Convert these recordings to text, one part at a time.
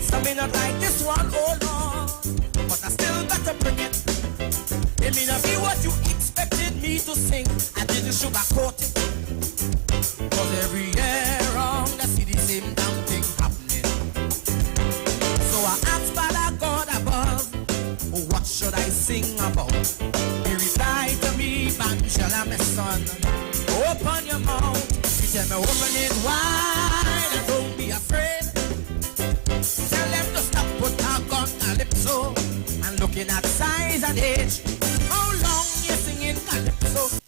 Some may not like this one, oh Lord, but I still got to bring it. It may not be what you expected me to sing. I didn't sugarcoat it. Cause every year round I see the same damn thing happening. So I asked Father God above, oh, what should I sing about? He replied to me, Banjala, my son, open your mouth. He tell me open it wide and don't be afraid. Tell them to stop put our gun calypso and looking at size and age. How long you singing calypso?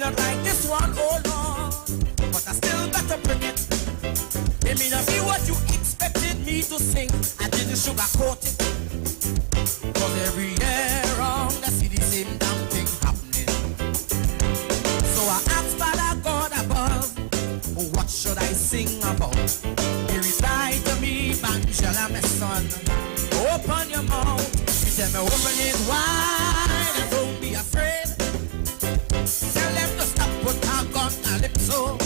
Not like this one, oh Lord, but I still got to bring it. It may not be what you expected me to sing. I didn't sugarcoat it. Cause every year round I see the same damn thing happening. So I asked Father God above, oh, what should I sing about? He replied to me, Banjala, my son, open your mouth. He tell me open it wide and don't be afraid. Tell them to stop put our gun calypso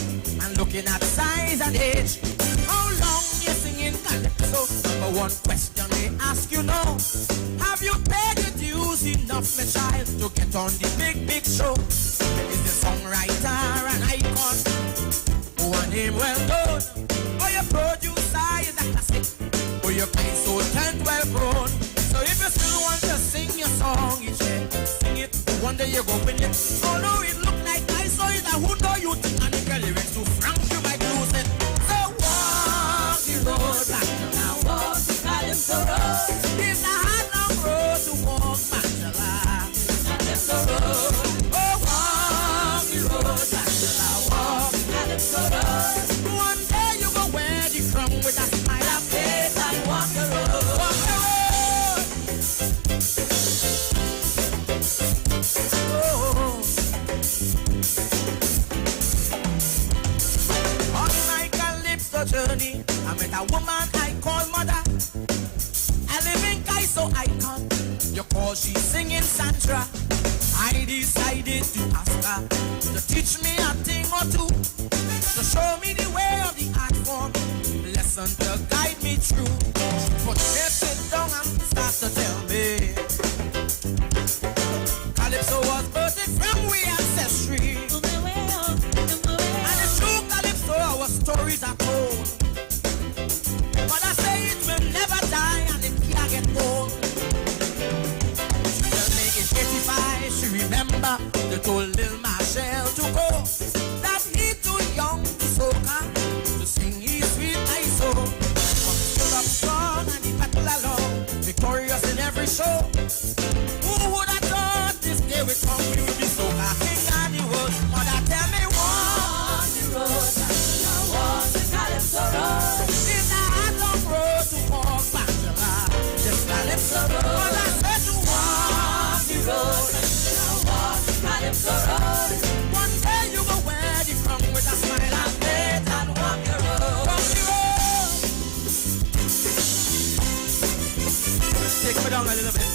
and looking at size and age. How long you singing calypso? Number one question they ask you now. Have you paid your dues enough, my child, to get on the big show? Is the songwriter an icon? Oh, a name well known? Or your producer is a classic? Or your place so 10, 12 grown? So if you still want to sing your song, you should sing it. One day you go win it. Oh no, it look like I saw it. I would know you think I need lyrics to Frank, you might lose it. So walk the road back to now. Walk the Calypso road. It's a hard long road to walk back to life. Calypso road. Oh, walk the road back to now. Walk the Calypso road. One day you go wear the crown with a smile of face and walk the road. Walk the road. Journey, I met a woman I call mother. I live in Kaiso icon. You call she singing Sandra. I decided to ask her to teach me a thing or two, to show me the way of the art form, lesson to guide me through. But she sit down and start to tell me Calypso was birthed from we ancestry. And it's true, Calypso, our stories are told. But I say it will never die and it can't get old. She tell me in 85 she remember they told Lil Marshall to go, that he too young to soca, to sing his sweet ISO. But he stood up strong and he battled along, victorious in every show. Who would have thought this day would come, we would be soca king and the world. Mother tell me walk the road, walk the Calypso road. It's a hard long road to walk back to life. This Calypso road. But I said to walk the road, walk the Calypso road. One day you go wear the crown with a smile and faith and walk the road. Walk the road. Take me down a little bit.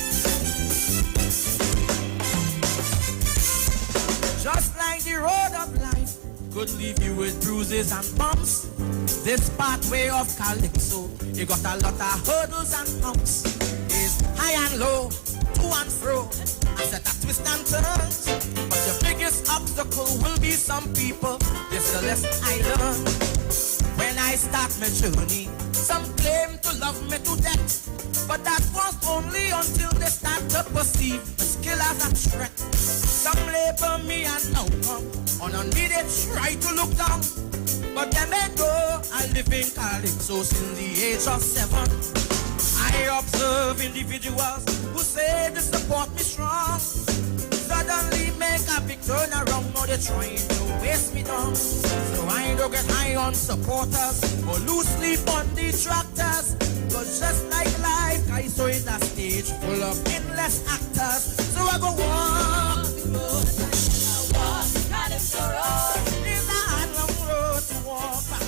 Just like the road of life could leave you with bruises and bumps, this pathway of Calypso, you got a lot of hurdles and bumps. It's high and low, to and fro, and set a twist and turns. But your biggest obstacle will be some people. This the lesson I learned when I start my journey. Some claim to love me to death, but that was only until they start to perceive the skill as a threat. Some label me an outcome, on me they try to look down. But them may go, I live in Calypso since the age of 7. I observe individuals who say they support me strong, suddenly make a big turnaround. Now they're trying to waste me down. So I don't get high on supporters or lose sleep on detractors. Cause just like life, I saw in a stage full of endless actors. So I go walk the road. I walk kind of sorrow. It's a hard long road to walk back to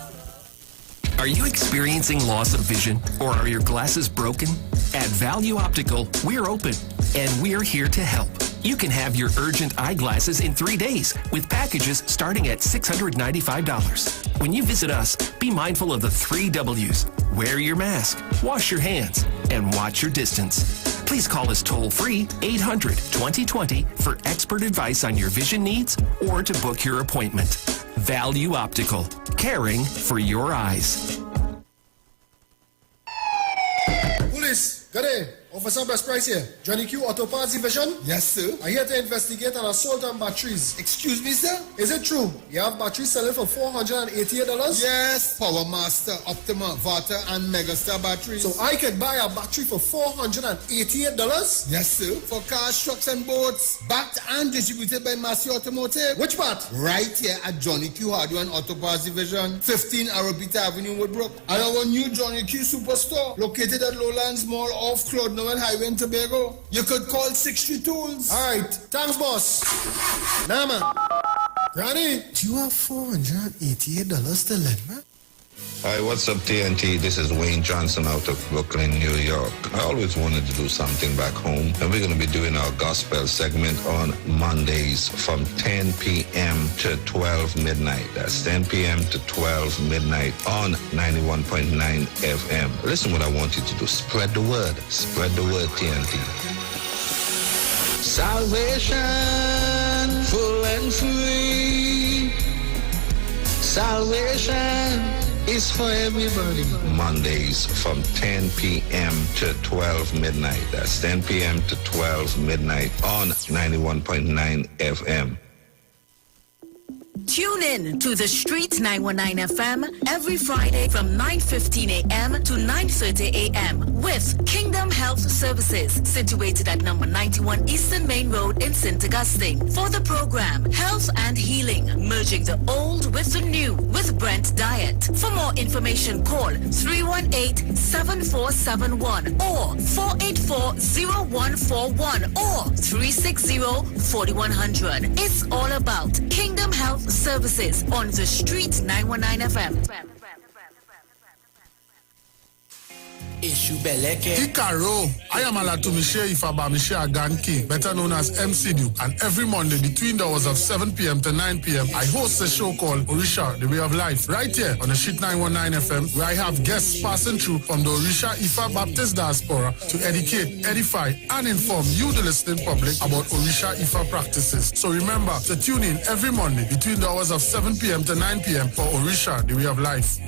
life. Are you experiencing loss of vision, or are your glasses broken? At Value Optical, we're open, and we're here to help. You can have your urgent eyeglasses in 3 days with packages starting at $695. When you visit us, be mindful of the 3 W's. Wear your mask, wash your hands, and watch your distance. Please call us toll-free 800-2020 for expert advice on your vision needs or to book your appointment. Value Optical, caring for your eyes. Police, good day. Officer Best Price here. Johnny Q Auto Parts Division? Yes, sir. I'm here to investigate an assault on batteries. Excuse me, sir? Is it true? You have batteries selling for $488? Yes. Power Master, Optima, Vata, and Megastar batteries. So I could buy a battery for $488? Yes, sir. For cars, trucks, and boats. Backed and distributed by Massey Automotive. Which part? Right here at Johnny Q Hardware and Auto Parts Division, 15 Arabita Avenue, Woodbrook. And our new Johnny Q Superstore, located at Lowlands Mall off Claude Noel Highway in Tobago. You could call 60 Tools. All right. Thanks, boss. Nah, man. Granny, do you have $488 to lend, man? Hi, what's up, TNT? This is Wayne Johnson out of Brooklyn, New York. I always wanted to do something back home, and we're going to be doing our gospel segment on Mondays from 10 p.m. to 12 midnight. That's 10 p.m. to 12 midnight on 91.9 FM. Listen what I want you to do. Spread the word. Spread the word, TNT. Salvation, full and free. Salvation is for everybody. Mondays from 10 p.m. to 12 midnight. That's 10 p.m. to 12 midnight on 91.9 FM. Tune in to The Street 919 FM every Friday from 9:15 a.m. to 9:30 a.m. with Kingdom Health Services, situated at number 91 Eastern Main Road in St. Augustine. For the program, Health and Healing, merging the old with the new with Brent Diet. For more information, call 318-7471 or 484-0141 or 360-4100. It's all about Kingdom Health Services on The Street 919 FM. Ikaro, I am Alatumishe Ifaba Mishe Aganki, better known as MCDU, and every Monday between the hours of 7 p.m. to 9 p.m. I host a show called Orisha, The Way of Life, right here on the Street 919 FM, where I have guests passing through from the Orisha Ifa Baptist Diaspora to educate, edify, and inform you, the listening public, about Orisha Ifa practices. So remember to tune in every Monday between the hours of 7 p.m. to 9 p.m. for Orisha, The Way of Life.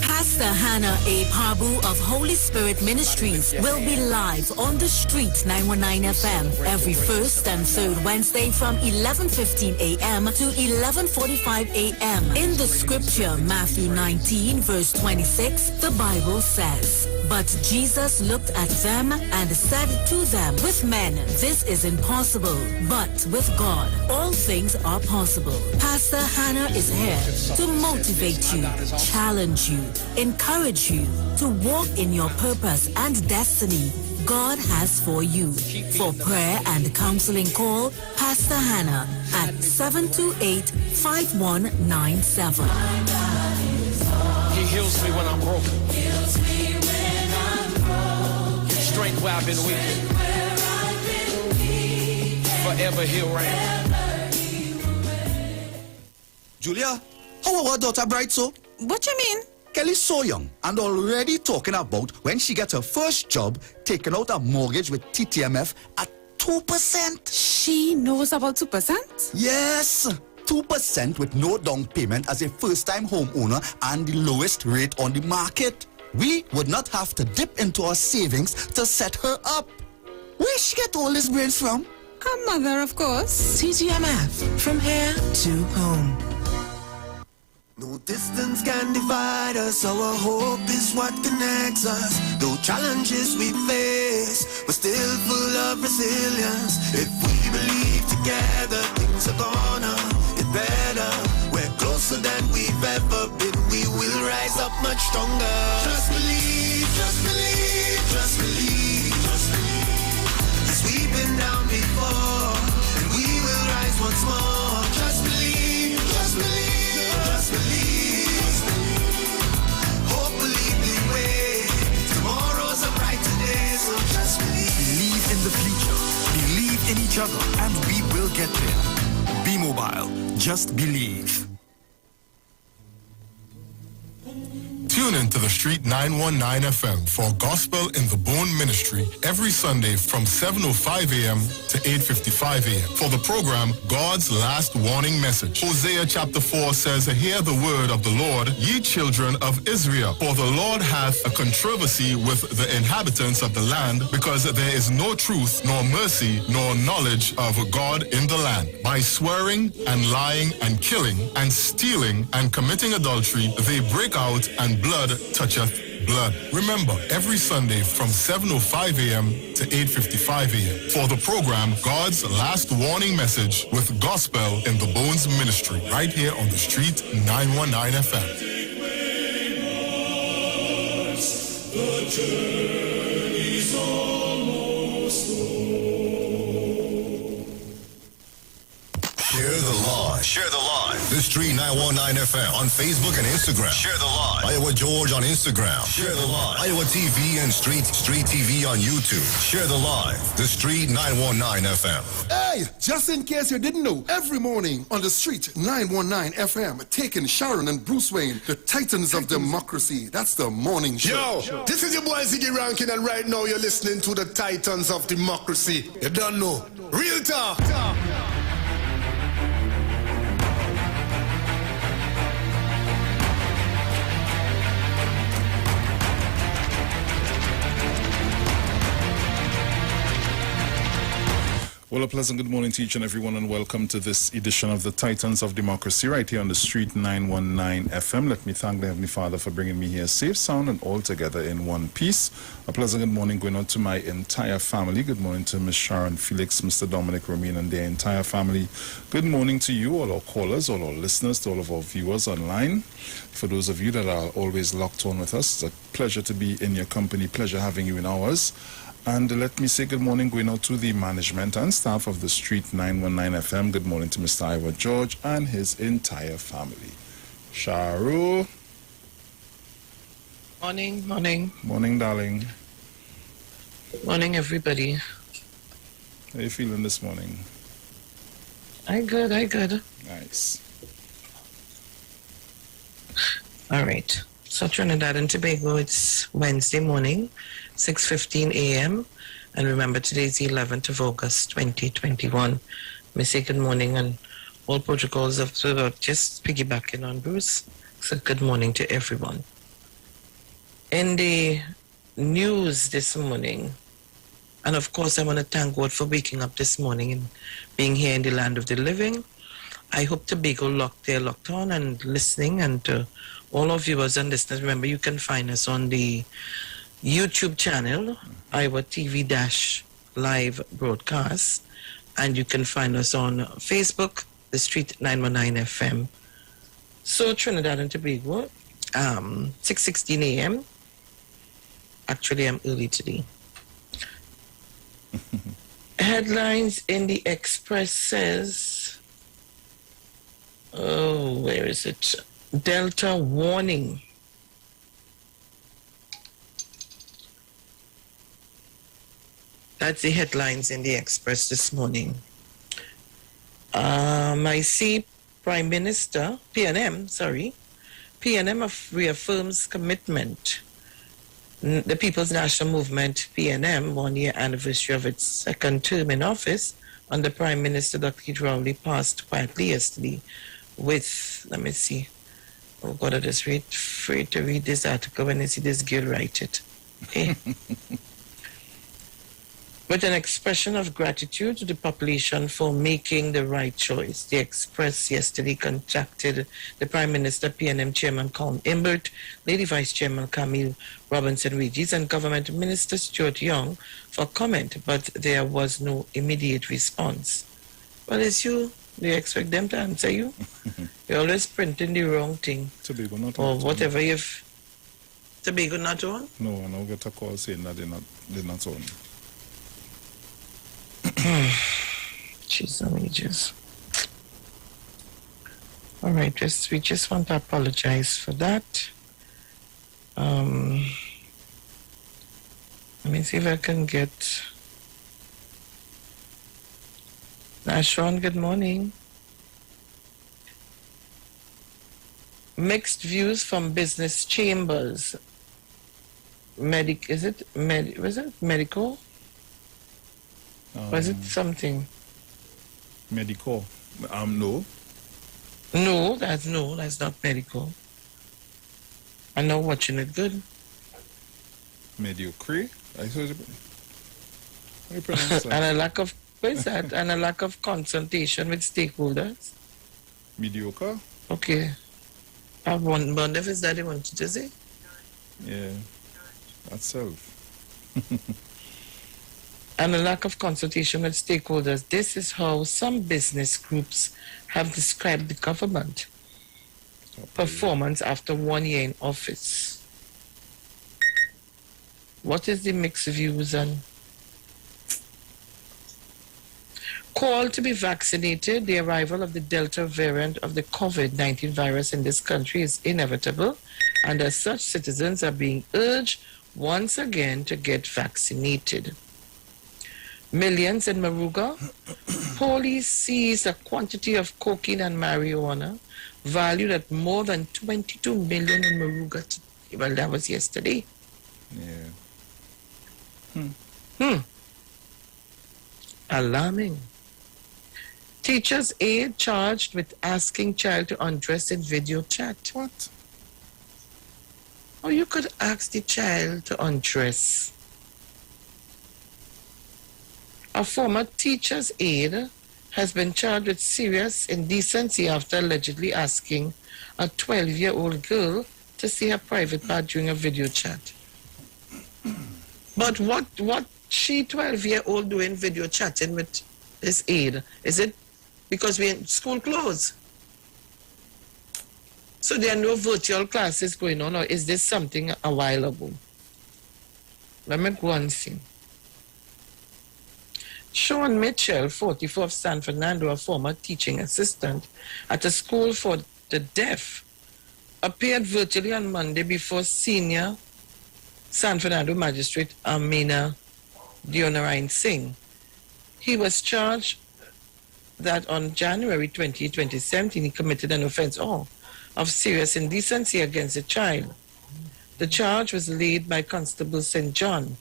Pastor Hannah A. Parbu of Holy Spirit Ministries will be live on The Street 919 FM every first and third Wednesday from 11:15 a.m. to 11:45 a.m. In the scripture, Matthew 19, verse 26, the Bible says, "But Jesus looked at them and said to them, with men this is impossible, but with God all things are possible." Pastor Hannah is here to motivate you, challenge you, encourage you to walk in your purpose and destiny God has for you. For prayer and counseling, call Pastor Hannah at 728-5197. He heals me when I'm broken. Strength where I've been weak. Forever he'll reign. Julia, how our daughter bright so? What you mean? Kelly's so young and already talking about when she gets her first job, taking out a mortgage with TTMF at 2%. She knows about 2%? Yes, 2% with no down payment as a first-time homeowner and the lowest rate on the market. We would not have to dip into our savings to set her up. Where she get all these brains from? Her mother, of course. TTMF, from here to home. No No distance can divide us, our hope is what connects us. Though challenges we face, we're still full of resilience. If we believe together, things are gonna get better. We're closer than we've ever been, we will rise up much stronger. Just believe, just believe, just believe, just believe. Yes, we've been down before, and we will rise once more. Just believe, just believe. Just believe, hope will lead the way. Tomorrow's a brighter day, so just believe. Believe in the future, believe in each other, and we will get there. Be mobile, just believe. Tune in to the Street 919 FM for Gospel in the Bone Ministry every Sunday from 7:05 a.m. to 8:55 a.m. for the program God's Last Warning Message. Hosea chapter 4 says, "Hear the word of the Lord, ye children of Israel, for the Lord hath a controversy with the inhabitants of the land, because there is no truth, nor mercy, nor knowledge of God in the land. By swearing and lying and killing and stealing and committing adultery, they break out, and blood toucheth blood." Remember, every Sunday from 7:05 a.m. to 8:55 a.m. for the program God's Last Warning Message with Gospel in the Bones Ministry, right here on the Street 919 FM. The journey's almost Share the live. Share the live. The Street 919 FM on Facebook and Instagram. Share the live. Iowa George on Instagram. Share the live. Iowa TV and Street TV on YouTube. Share the live. The Street 919 FM. Hey, just in case you didn't know, every morning on the Street 919 FM, taking Sharon and Bruce Wayne, the Titans of Democracy. That's the morning show. Yo, this is your boy Ziggy Rankin, and right now you're listening to the Titans of Democracy. You don't know. Real talk. Well, a pleasant good morning to each and everyone, and welcome to this edition of the Titans of Democracy right here on the Street 919 FM. Let me thank the Heavenly Father for bringing me here safe, sound, and all together in one piece. A pleasant good morning going out to my entire family. Good morning to Miss Sharon Felix, Mr. Dominic Ramin, and their entire family. Good morning to you, all our callers, all our listeners, to all of our viewers online. For those of you that are always locked on with us, it's a pleasure to be in your company, pleasure having you in ours. And let me say good morning going out to the management and staff of the Street 919 FM. Good morning to Mr. Iwer George and his entire family. Sharu. Morning, morning. Morning, darling. Morning, everybody. How are you feeling this morning? I good. Nice. All right. So Trinidad and Tobago, it's Wednesday morning, 6:15 a.m. And remember, today is the 11th of August, 2021. May say good morning, and all protocols of just piggybacking on Bruce. So good morning to everyone. In the news this morning, and of course I want to thank God for waking up this morning and being here in the land of the living. I hope Tobago locked on and listening, and all of viewers and listeners, remember you can find us on the YouTube channel, Iwer TV-live broadcast, and you can find us on Facebook, the Street 919 FM. So Trinidad and Tobago, 6:16 a.m. Actually, I'm early today. Headlines in the Express says, where is it? Delta warning. That's the headlines in the Express this morning. I see PNM reaffirms commitment. The People's National Movement, PNM, 1 year anniversary of its second term in office under Prime Minister Dr. Rowley, passed quietly yesterday with, let me see, oh God, I just afraid to read this article when I see this girl write it. Okay. With an expression of gratitude to the population for making the right choice, the Express yesterday contacted the Prime Minister, PNM Chairman Colm Imbert, Lady Vice Chairman Camille Robinson-Regis, and Government Minister Stuart Young for comment, but there was no immediate response. Well, it's you. Do you expect them to answer you? You're always printing the wrong thing. Tobago not or on. whatever you've... Tobago not on? No, I don't get a call saying that they're not on. Jeez, ages. All right, we just want to apologize for that. Let me see if I can get... Nashwan, good morning. Mixed views from business chambers. Was it medical? Was it something? Medical. No. No, that's not medical. I'm not watching it good. Mediocre? I suppose. How you pronounce that? And a lack of and a lack of consultation with stakeholders. Mediocre? Okay. I wonder if it's that they wanted to say. Yeah. That's self. And a lack of consultation with stakeholders. This is how some business groups have described the government performance after 1 year in office. What is the mixed views on? Call to be vaccinated. The arrival of the Delta variant of the COVID-19 virus in this country is inevitable, and as such, citizens are being urged once again to get vaccinated. Millions in Maruga. Police seized a quantity of cocaine and marijuana valued at more than 22 million in Maruga. Well, that was yesterday. Yeah. Alarming. Teacher's aide charged with asking child to undress in video chat. What? Oh, you could ask the child to undress. A former teacher's aide has been charged with serious indecency after allegedly asking a 12-year-old girl to see her private part during a video chat. But what she 12-year-old doing video chatting with this aide? Is it because we're in school clothes? So there are no virtual classes going on, or is this something a while ago? Let me go and see. Sean Mitchell, 44 of San Fernando, a former teaching assistant at a school for the deaf, appeared virtually on Monday before senior San Fernando magistrate Amina Dionarine Singh. He was charged that on January 20, 2017, he committed an offense of serious indecency against a child. The charge was laid by Constable St. John.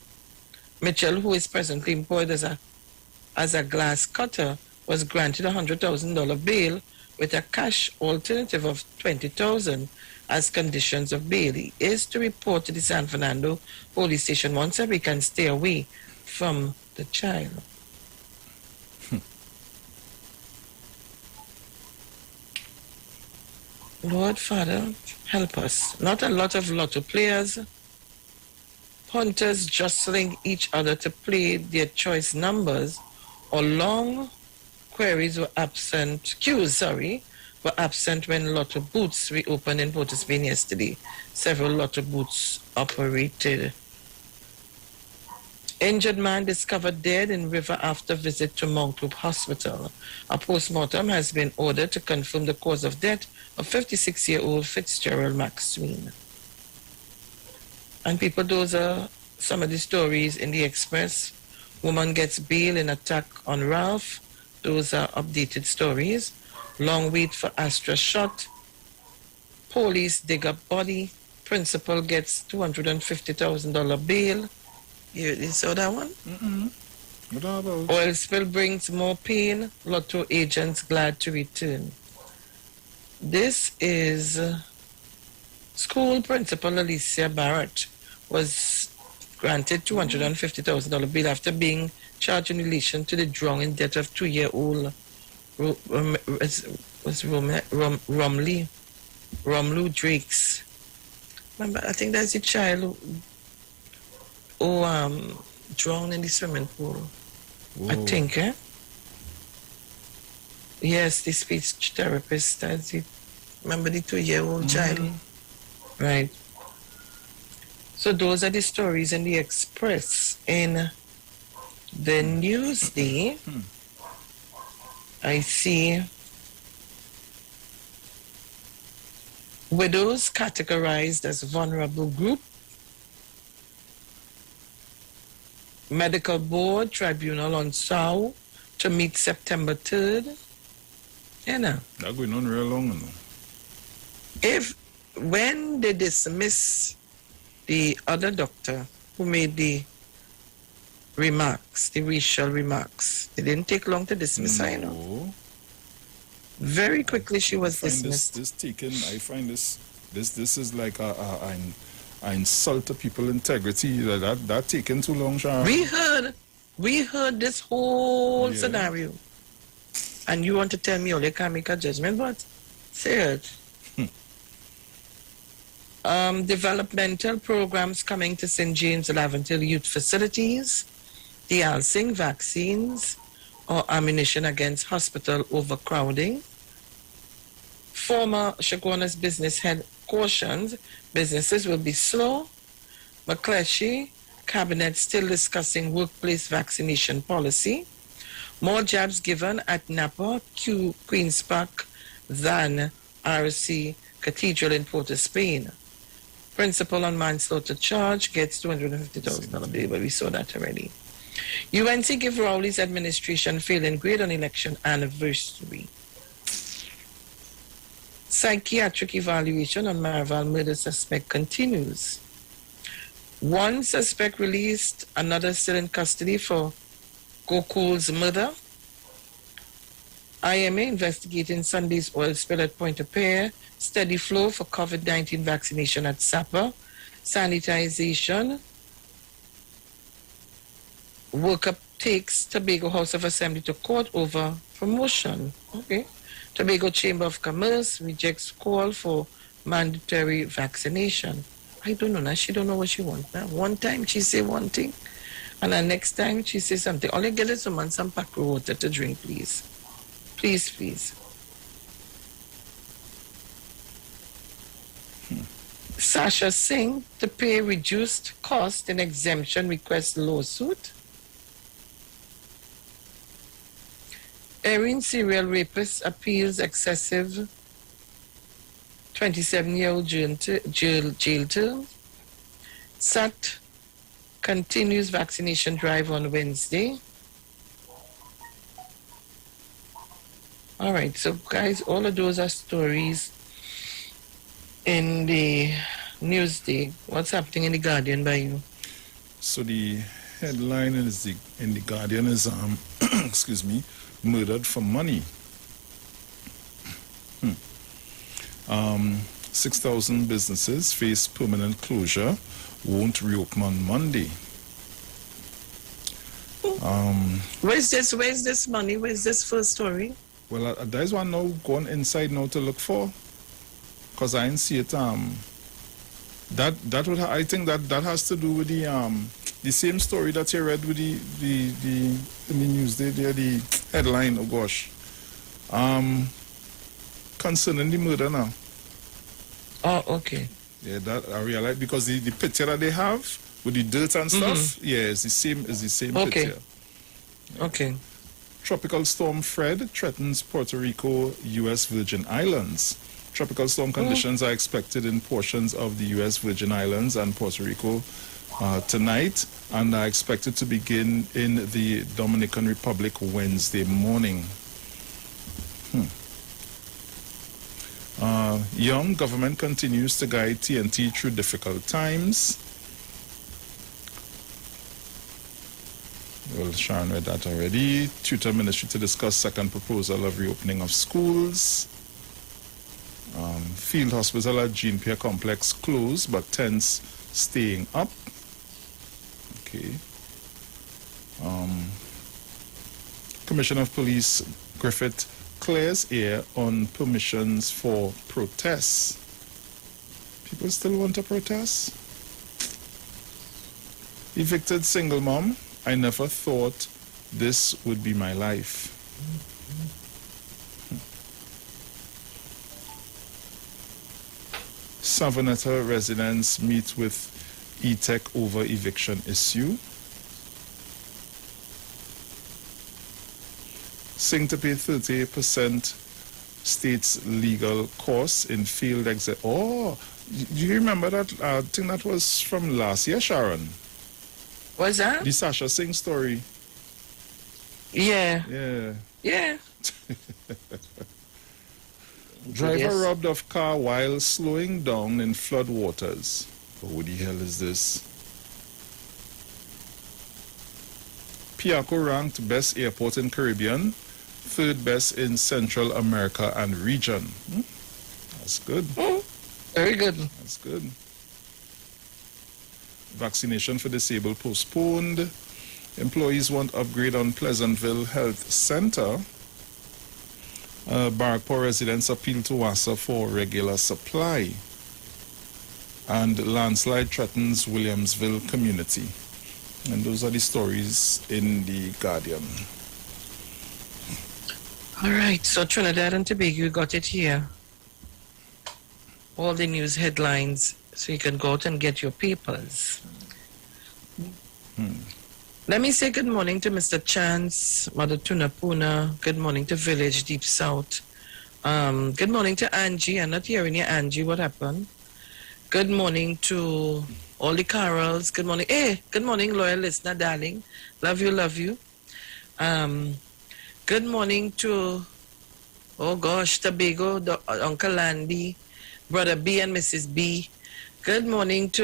Mitchell, who is presently employed as a glass cutter, was granted a $100,000 bail with a cash alternative of $20,000 as conditions of bail. He is to report to the San Fernando police station once a week and stay away from the child. Lord Father, help us. Not a lot of lotto players, hunters jostling each other to play their choice numbers, or long queues were absent when lotto booths reopened in Port of Spain yesterday. Several lotto booths operated. Injured man discovered dead in river after visit to Mount Hope Hospital. A postmortem has been ordered to confirm the cause of death of 56-year-old Fitzgerald Maxwell. And people, those are some of the stories in the Express. Woman gets bail in attack on Ralph. Those are updated stories. Long wait for Astra shot. Police dig up body. Principal gets $250,000 bail. You saw that one? What about? Oil spill brings more pain. Lotto agents glad to return. This is school principal Alicia Barrett was granted $250,000 bail after being charged in relation to the drowning death of 2-year-old Romlu Drakes. Remember, I think that's the child who drowned in the swimming pool. Whoa. I think, eh? Yes, the speech therapist. That's it. Remember the 2-year-old child? Right. So those are the stories in the Express. In the Newsday, I see widows categorized as vulnerable group. Medical Board Tribunal on SAU to meet September 3rd. You know. That's going on real long, you know. When they dismiss the other doctor who made the remarks, the racial remarks, it didn't take long to dismiss her, you know. Very quickly she was dismissed. I find this is like an insult to people's integrity. That taken too long, Sharon. We heard this whole scenario. And you want to tell me, they can't make a judgment, but say it. Developmental programs coming to St. James Laventille youth facilities, the Alsing vaccines or ammunition against hospital overcrowding. Former Shaguana's business head cautions businesses will be slow. McCleskey, cabinet still discussing workplace vaccination policy. More jabs given at Napa, Queen's Park than RC Cathedral in Port of Spain. Principal on manslaughter charge gets $250,000 bail, but we saw that already. UNC give Rowley's administration failing grade on election anniversary. Psychiatric evaluation on Marval murder suspect continues. One suspect released, another still in custody for Gokul's murder. IMA investigating Sunday's oil spill at Pointe-a-Pierre. Steady flow for COVID-19 vaccination at Sapa. Sanitization. Worker takes Tobago House of Assembly to court over promotion. Okay. Tobago Chamber of Commerce rejects call for mandatory vaccination. I don't know now. She don't know what she wants now. One time she say one thing, and the next time she say something. All you get is some pack of water to drink, please. Please, please. Sasha Singh to pay reduced cost in exemption request lawsuit. Erin serial rapist appeals excessive 27-year-old jail term. SAT continues vaccination drive on Wednesday. All right, so guys, all of those are stories in the Newsday. What's happening in the Guardian by you? So the headline in the Guardian is, excuse me, murdered for money. 6,000 businesses face permanent closure, won't reopen on Monday. Where's this money? Where's this first story? Well, there's one now going inside now to look for, because I didn't see it. I think that has to do with the same story that you read with the in the news. The headline. Oh gosh, concerning the murder now. Oh, okay. Yeah, that I realized because the picture that they have with the dirt and stuff. Yeah, it's the same okay. picture. Yeah. Okay. Tropical storm Fred threatens Puerto Rico, U.S. Virgin Islands. Tropical storm conditions are expected in portions of the U.S. Virgin Islands and Puerto Rico tonight, and are expected to begin in the Dominican Republic Wednesday morning. Young government continues to guide TNT through difficult times. Well, Sharon read that already. Tutor Ministry to discuss second proposal of reopening of schools. Field hospital at Jean Pierre Complex closed, but tents staying up. Okay. Commissioner of Police Griffith clears air on permissions for protests. People still want to protest? Evicted single mom. I never thought this would be my life. Savannah residents meet with E-Tech over eviction issue. Sing to pay 30% state's legal costs in field exit. Oh, do you remember that? I think that was from last year, Sharon. What's that? The Sasha Singh story. Yeah. Yeah. Yeah. Driver Yes. robbed of car while slowing down in flood waters. Who the hell is this? Piaco ranked best airport in Caribbean, third best in Central America and region. That's good. Very good. That's good. Vaccination for disabled postponed. Employees want upgrade on Pleasantville Health Center. Barrackpore residents appeal to WASA for regular supply. And landslide threatens Williamsville community. And those are the stories in the Guardian. All right, so Trinidad and Tobago, you got it here. All the news headlines, so you can go out and get your papers. Let me say good morning to Mr. Chance, Mother Tunapuna. Good morning to Village Deep South. Good morning to Angie. I'm not hearing you, Angie. What happened? Good morning to all the Carols. Good morning. Hey, good morning, loyal listener, darling. Love you, love you. Good morning to, oh gosh, Tobago, Uncle Landy, Brother B and Mrs. B. Good morning to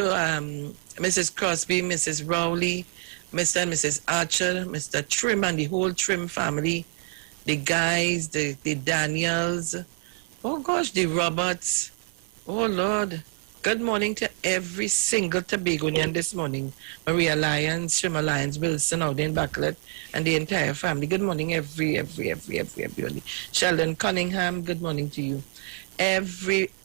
Mrs. Crosby, Mrs. Rowley, Mr. and Mrs. Archer, Mr. Trim and the whole Trim family, the guys, the Daniels, oh gosh, the Roberts, oh Lord. Good morning to every single Tobagonian this morning. Maria Lyons, Shima Lyons, Wilson, Audin Backlet, and the entire family. Good morning, everybody. Sheldon Cunningham, good morning to you. Everybody.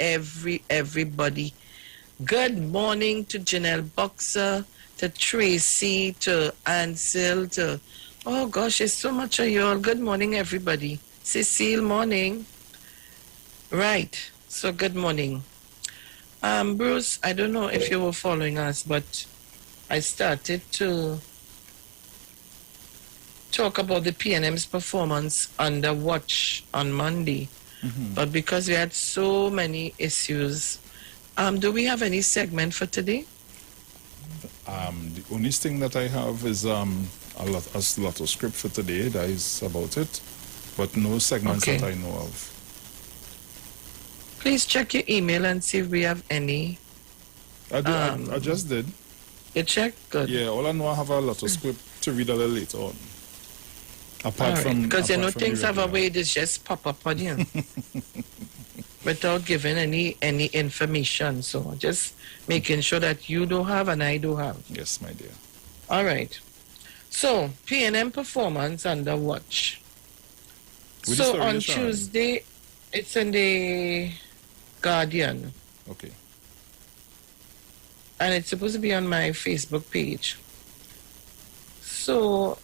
Good morning to Janelle Boxer, to Tracy, to Ansel, to, oh gosh, there's so much of you all. Good morning, everybody. Cecile, morning. Right, so good morning. Bruce, I don't know if you were following us, but I started to talk about the PNM's performance under watch on Monday. But because we had so many issues, do we have any segment for today? The only thing that I have is a lot of script for today. That is about it, but no segments that I know of. Please check your email and see if we have any. I just did. You checked? Good. Yeah, all I know, I have a lot of script to read a little later on. Apart from because you know things have a way to just pop up on you without giving any information. So just making sure that you do have and I do have. Yes, my dear. All right. So PNM performance under watch. So on Tuesday, it's in the Guardian. Okay. And it's supposed to be on my Facebook page. So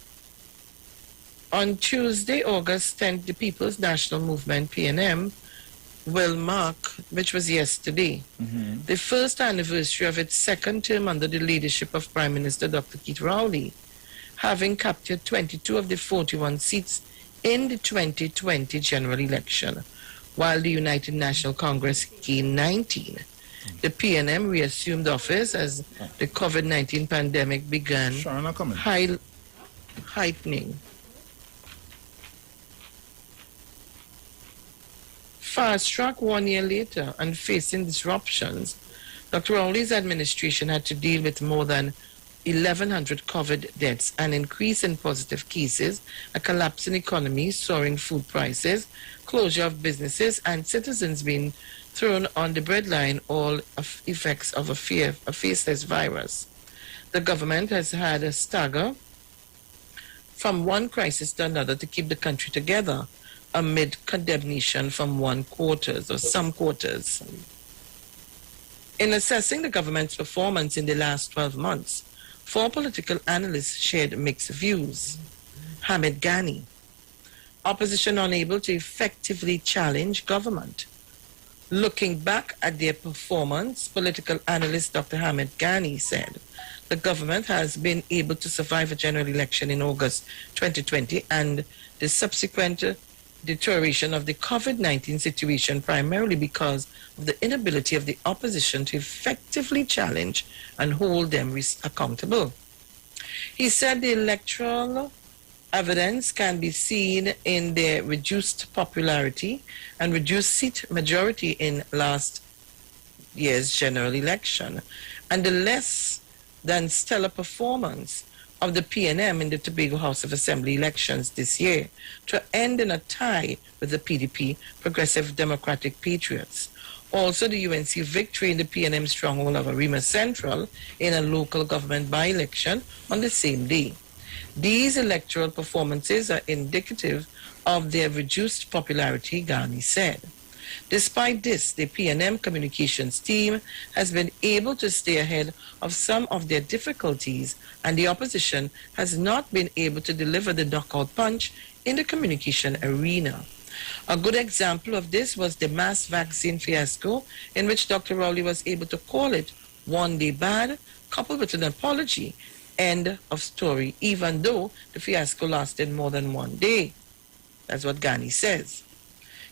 on Tuesday, August 10th, the People's National Movement, PNM, will mark, which was yesterday, the first anniversary of its second term under the leadership of Prime Minister Dr. Keith Rowley, having captured 22 of the 41 seats in the 2020 general election, while the United National Congress gained 19. The PNM reassumed office as the COVID-19 pandemic began heightening. Fast track 1 year later and facing disruptions, Dr. Rowley's administration had to deal with more than 1,100 COVID deaths, an increase in positive cases, a collapse in economy, soaring food prices, closure of businesses, and citizens being thrown on the breadline, all effects of a faceless virus. The government has had a stagger from one crisis to another to keep the country together amid condemnation from one quarters or some quarters. In assessing the government's performance in the last 12 months, 4 political analysts shared mixed views. Hamid Ghani, opposition unable to effectively challenge government. Looking back at their performance, political analyst Dr. Hamid Ghani said, the government has been able to survive a general election in August 2020 and the subsequent deterioration of the COVID-19 situation primarily because of the inability of the opposition to effectively challenge and hold them accountable. He said the electoral evidence can be seen in their reduced popularity and reduced seat majority in last year's general election, and the less than stellar performance of the PNM in the Tobago House of Assembly elections this year to end in a tie with the PDP, Progressive Democratic Patriots. Also, the UNC victory in the PNM stronghold of Arima Central in a local government by-election on the same day. These electoral performances are indicative of their reduced popularity, Ghani said. Despite this, the PNM communications team has been able to stay ahead of some of their difficulties, and the opposition has not been able to deliver the knockout punch in the communication arena. A good example of this was the mass vaccine fiasco, in which Dr. Rowley was able to call it one day bad, coupled with an apology. End of story, even though the fiasco lasted more than 1 day. That's what Ghani says.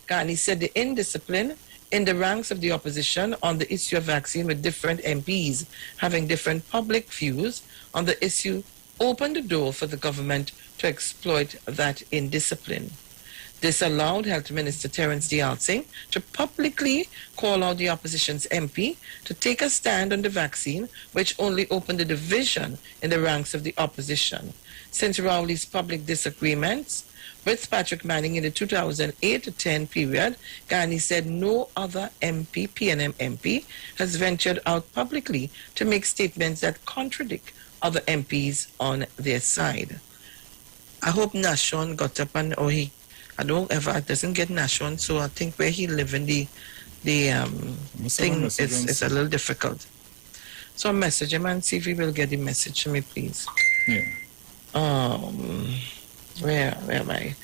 Ghani said the indiscipline in the ranks of the opposition on the issue of vaccine, with different MPs having different public views on the issue, opened the door for the government to exploit that indiscipline. This allowed Health Minister Terence Dialsing to publicly call out the opposition's MP to take a stand on the vaccine, which only opened a division in the ranks of the opposition. Since Rowley's public disagreements with Patrick Manning in the 2008-10 period, Ghani said no other MP, PNM MP, has ventured out publicly to make statements that contradict other MPs on their side. I hope Nashon got up and, doesn't get Nashon, so I think where he live in the thing is a little difficult. So message him and see if he will get the message to me, please. Yeah. Where am I?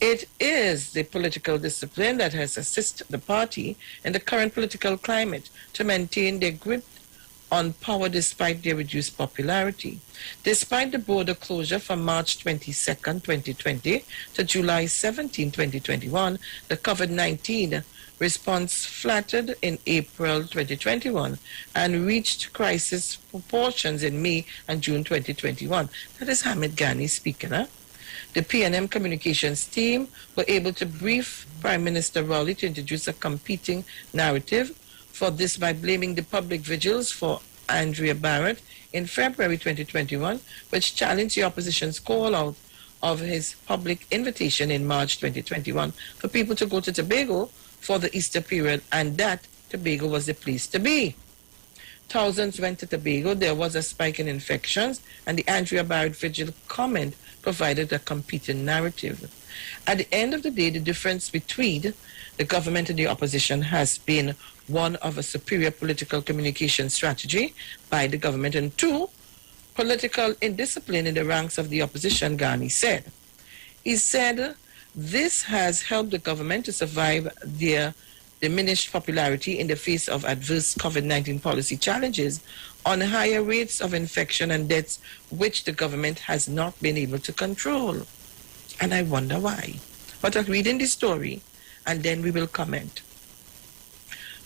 It is the political discipline that has assisted the party in the current political climate to maintain their grip on power despite their reduced popularity. Despite the border closure from March 22, 2020 to July 17, 2021, the COVID-19 response flattered in April 2021 and reached crisis proportions in May and June 2021. That is Hamid Ghani speaking. The PNM communications team were able to brief Prime Minister Rowley to introduce a competing narrative for this by blaming the public vigils for Andrea Barrett in February 2021, which challenged the opposition's call out of his public invitation in March 2021 for people to go to Tobago for the Easter period, and that Tobago was the place to be. Thousands went to Tobago. There was a spike in infections, and the Andrea Barrett vigil comment provided a competing narrative. At the end of the day, the difference between the government and the opposition has been one of a superior political communication strategy by the government, and 2, political indiscipline in the ranks of the opposition, Ghani said. He said this has helped the government to survive their diminished popularity in the face of adverse COVID-19 policy challenges on higher rates of infection and deaths, which the government has not been able to control. And I wonder why. But I'll read in the story, and then we will comment.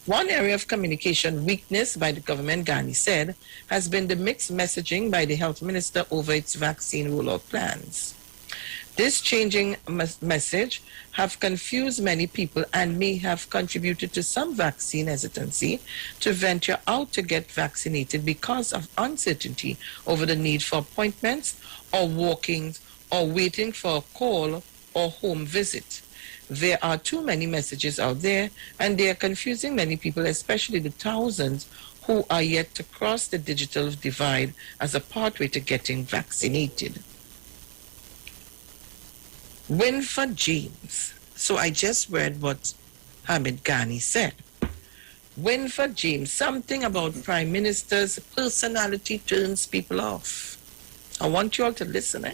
One area of communication weakness by the government, Ghani said, has been the mixed messaging by the health minister over its vaccine rollout plans. This changing message have confused many people and may have contributed to some vaccine hesitancy to venture out to get vaccinated because of uncertainty over the need for appointments or walk-ins or waiting for a call or home visit. There are too many messages out there, and they are confusing many people, especially the thousands who are yet to cross the digital divide as a pathway to getting vaccinated. Winford James. So I just read what Hamid Ghani said. Winford James, something about Prime Minister's personality turns people off. I want you all to listen.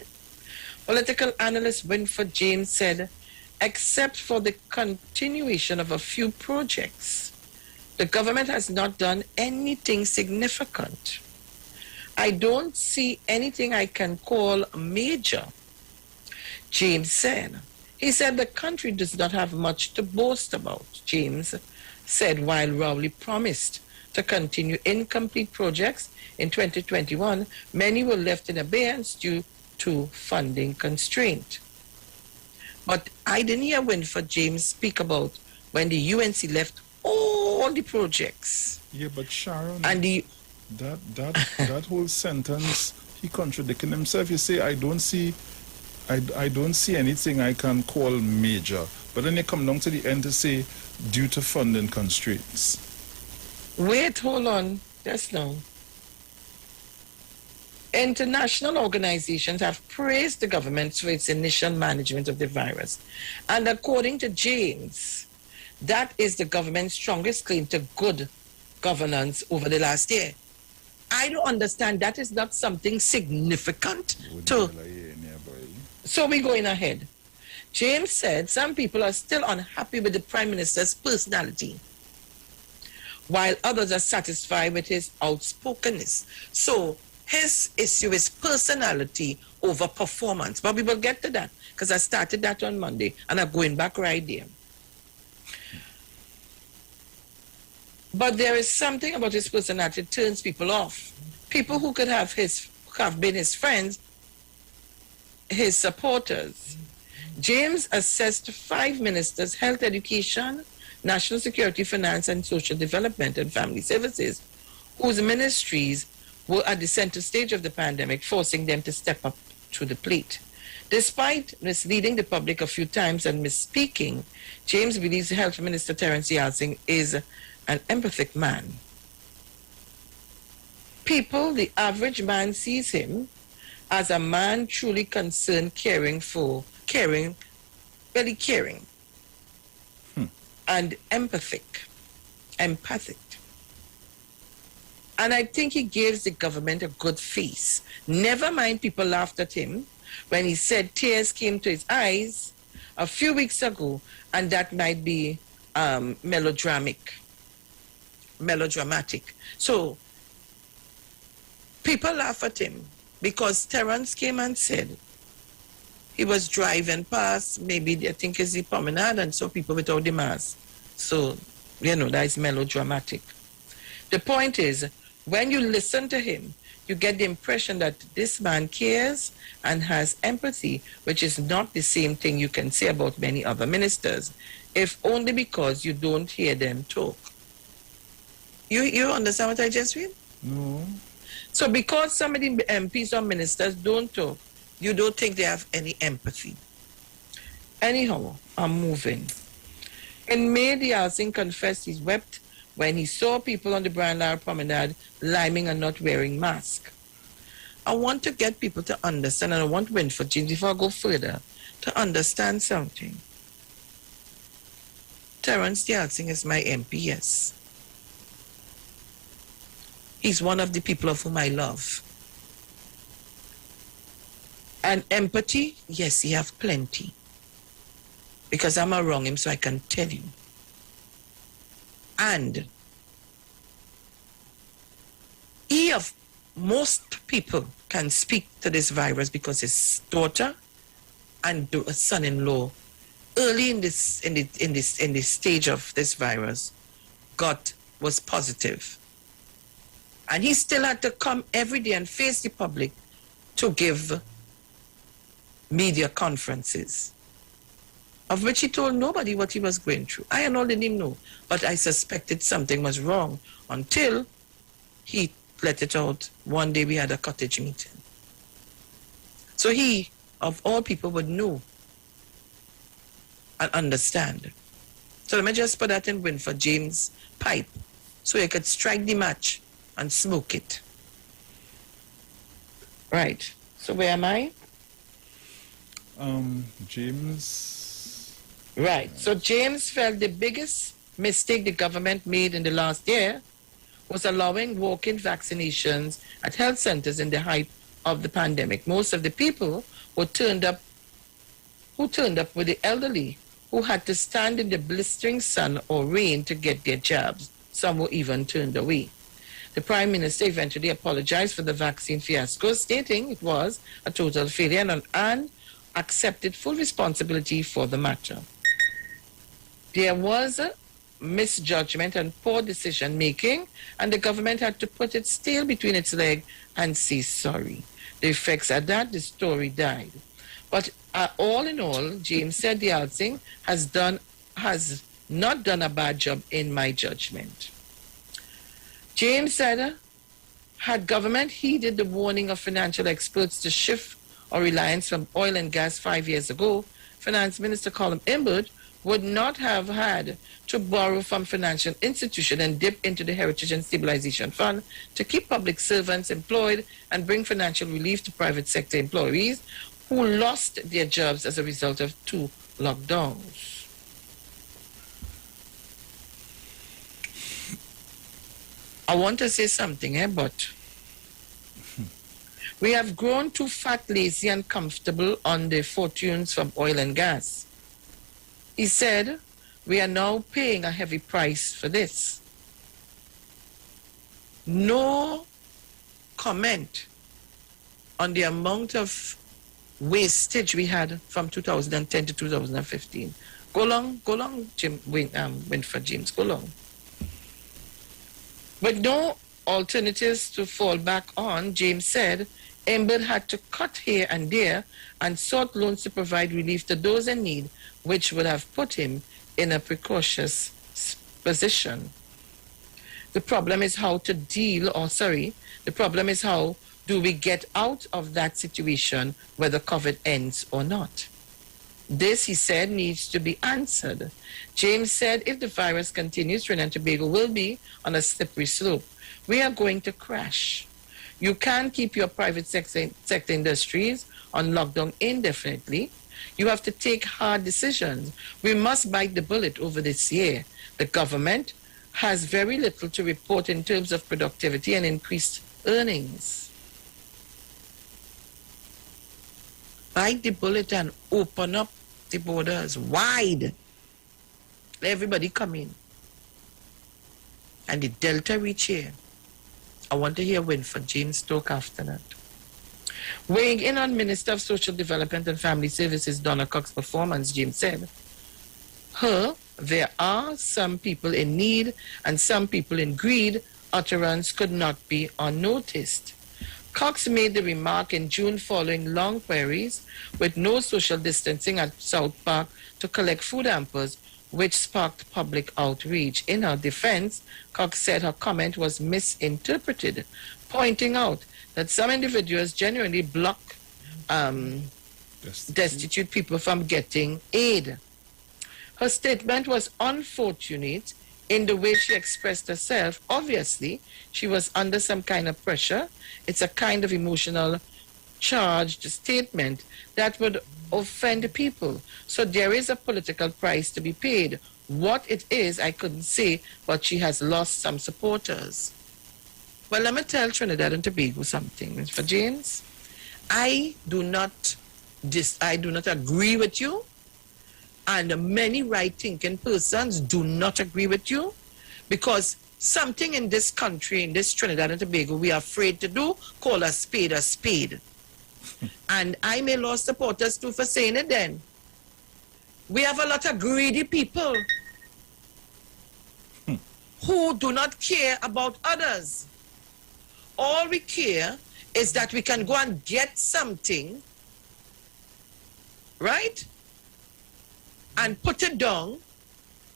Political analyst Winford James said, except for the continuation of a few projects, the government has not done anything significant. I don't see anything I can call major, James said. He said the country does not have much to boast about, James said, while Rowley promised to continue incomplete projects in 2021, many were left in abeyance due to funding constraint. But I didn't hear Winford James speak about when the UNC left all the projects. Yeah, but Sharon, and that whole sentence, he contradicting himself. You say, I don't see anything I can call major. But then you come down to the end to say, due to funding constraints. Wait, hold on. Just now. International organizations have praised the government for its initial management of the virus. And according to James, that is the government's strongest claim to good governance over the last year. I don't understand. That is not something significant to... So we're going ahead. James said some people are still unhappy with the Prime Minister's personality, while others are satisfied with his outspokenness. So his issue is personality over performance. But we will get to that, because I started that on Monday, and I'm going back right there. But there is something about his personality that turns people off. People who could have been his friends, his supporters. James assessed 5 ministers: health, education, national security, finance, and social development and family services, whose ministries were at the center stage of the pandemic, forcing them to step up to the plate. Despite misleading the public a few times and misspeaking, James believes Health Minister Terence Yalsing is an empathic man. The average man sees him as a man truly concerned, very caring, and empathic. And I think he gives the government a good face. Never mind people laughed at him when he said tears came to his eyes a few weeks ago, and that might be melodramatic. So people laugh at him because Terence came and said he was driving past, maybe I think it's the promenade, and saw people without the mask. So, that is melodramatic. The point is, when you listen to him, you get the impression that this man cares and has empathy, which is not the same thing you can say about many other ministers, if only because you don't hear them talk. You understand what I just read? No. So because some of the MPs or ministers don't talk, you don't think they have any empathy. Anyhow, I'm moving. In May, the Yalsing confessed he wept when he saw people on the Brian Lara Promenade liming and not wearing masks. I want to get people to understand, and I want Winford James, before I go further, to understand something. Terence Yalsing is my MP, yes. He's one of the people of whom I love. And empathy, yes, he have plenty. Because I'm around him, so I can tell you. And most people can speak to this virus because his daughter and son-in-law, early in this stage of this virus, was positive. And he still had to come every day and face the public to give media conferences, of which he told nobody what he was going through. I and all didn't know, but I suspected something was wrong until he let it out. One day we had a cottage meeting. So he, of all people, would know and understand. So let me just put that in Winford James' pipe so he could strike the match and smoke it. Right. So where am I? James. Right. So James felt the biggest mistake the government made in the last year was allowing walk-in vaccinations at health centers in the height of the pandemic. Most of the people who turned up were the elderly who had to stand in the blistering sun or rain to get their jabs. Some were even turned away. The Prime Minister eventually apologized for the vaccine fiasco, stating it was a total failure and accepted full responsibility for the matter. There was a misjudgment and poor decision making, and the government had to put its tail between its legs and say sorry. The effects are that the story died. But all in all, James said the outing has not done a bad job in my judgment. James said, had government heeded the warning of financial experts to shift our reliance from oil and gas 5 years ago, Finance Minister Colin Imbert would not have had to borrow from financial institutions and dip into the Heritage and Stabilization Fund to keep public servants employed and bring financial relief to private sector employees who lost their jobs as a result of 2 lockdowns. I want to say something, but we have grown too fat, lazy, and comfortable on the fortunes from oil and gas. He said, we are now paying a heavy price for this. No comment on the amount of wastage we had from 2010 to 2015. Go long, Jim, Winford James, go long. With no alternatives to fall back on, James said, Imbert had to cut here and there and sought loans to provide relief to those in need, which would have put him in a precocious position. The problem is how do we get out of that situation whether COVID ends or not? This, he said, needs to be answered. James said if the virus continues, Trinidad and Tobago will be on a slippery slope. We are going to crash. You can't keep your private sector industries on lockdown indefinitely. You have to take hard decisions. We must bite the bullet over this year. The government has very little to report in terms of productivity and increased earnings. Bite the bullet and open up the borders wide. Let everybody come in. And the Delta reach here. I want to hear Winford James talk after that. Weighing in on Minister of Social Development and Family Services Donna Cox's performance, James said, there are some people in need and some people in greed. Utterance could not be unnoticed. Cox made the remark in June following long queries with no social distancing at South Park to collect food hampers, which sparked public outrage. In her defense, Cox said her comment was misinterpreted, pointing out that some individuals genuinely block destitute people from getting aid. Her statement was unfortunate in the way she expressed herself. Obviously, she was under some kind of pressure. It's a kind of emotional charged statement that would offend people. So there is a political price to be paid. What it is, I couldn't say, but she has lost some supporters. Well, let me tell Trinidad and Tobago something, Mr. James. I do not agree with you, and many right-thinking persons do not agree with you, because something in this country, in this Trinidad and Tobago, we are afraid to do, call a spade a spade. And I may lose supporters too for saying it then. We have a lot of greedy people who do not care about others. All we care is that we can go and get something, right? And put it down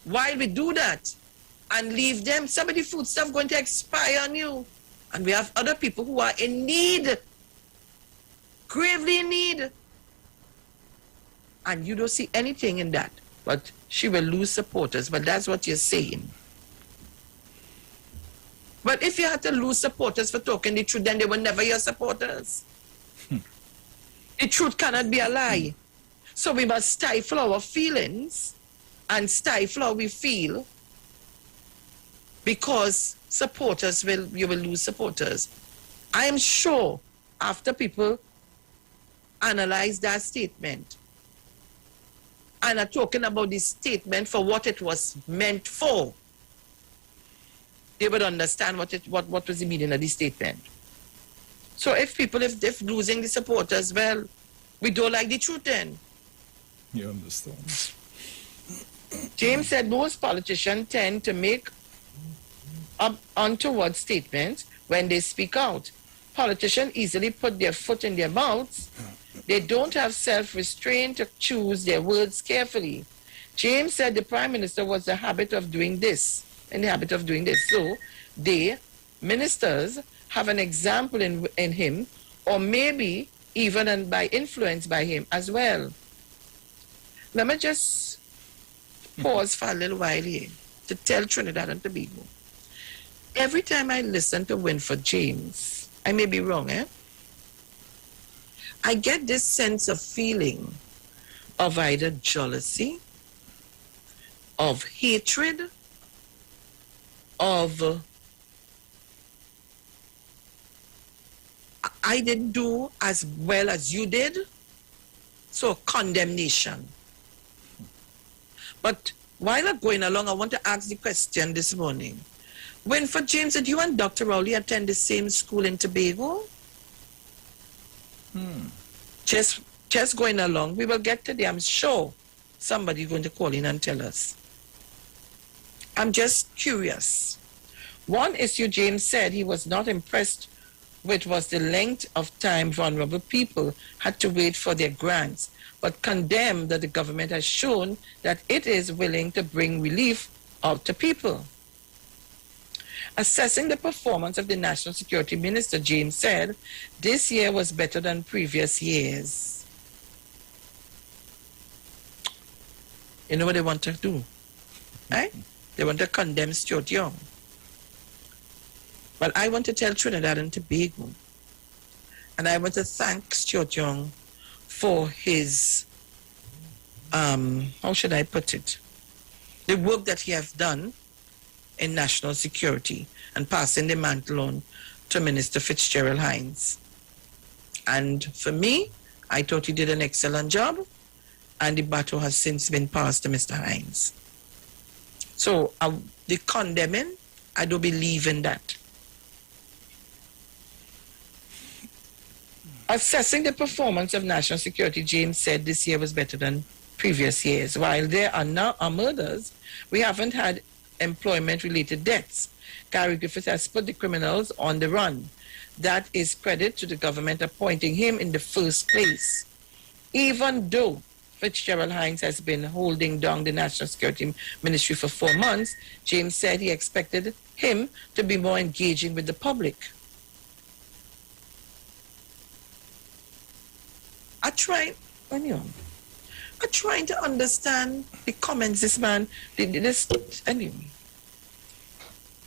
while we do that and leave them. Some of the food stuff going to expire on you. And we have other people who are in need, gravely in need. And you don't see anything in that. But she will lose supporters. But that's what you're saying. But if you had to lose supporters for talking the truth, then they were never your supporters. The truth cannot be a lie. So we must stifle our feelings and stifle how we feel, because you will lose supporters. I am sure after people analyze that statement and are talking about this statement for what it was meant for, they would understand what was the meaning of this statement. So if losing the supporters, well, we don't like the truth then. You understand. James said most politicians tend to make untoward statements when they speak out. Politicians easily put their foot in their mouths. They don't have self-restraint to choose their words carefully. James said the Prime Minister was in the habit of doing this. So they, ministers, have an example in him, or maybe even by influence by him as well. Let me just pause for a little while here to tell Trinidad and Tobago. Every time I listen to Winford James, I may be wrong, I get this sense of feeling of either jealousy, of hatred, of I didn't do as well as you did, so condemnation. But while I'm going along, I want to ask the question this morning. Winford James, did you and Dr. Rowley attend the same school in Tobago? Just going along. We will get to there. I'm sure somebody's going to call in and tell us. I'm just curious. One issue James said he was not impressed with was the length of time vulnerable people had to wait for their grants, but condemned that the government has shown that it is willing to bring relief out to people. Assessing the performance of the National Security Minister, James said, this year was better than previous years. You know what they want to do? Right? They want to condemn Stuart Young. But I want to tell Trinidad and Tobago, and I want to thank Stuart Young for his, how should I put it, the work that he has done in national security and passing the mantle on to Minister Fitzgerald Hines. And for me, I thought he did an excellent job, and the baton has since been passed to Mr. Hines. So the condemning, I don't believe in that. Assessing the performance of national security, James said this year was better than previous years. While there are now murders, we haven't had employment-related deaths. Gary Griffith has put the criminals on the run. That is credit to the government appointing him in the first place. Even though Fitzgerald Hines has been holding down the National Security Ministry for 4 months, James said he expected him to be more engaging with the public. I'm trying to understand the comments this man did. Anyway.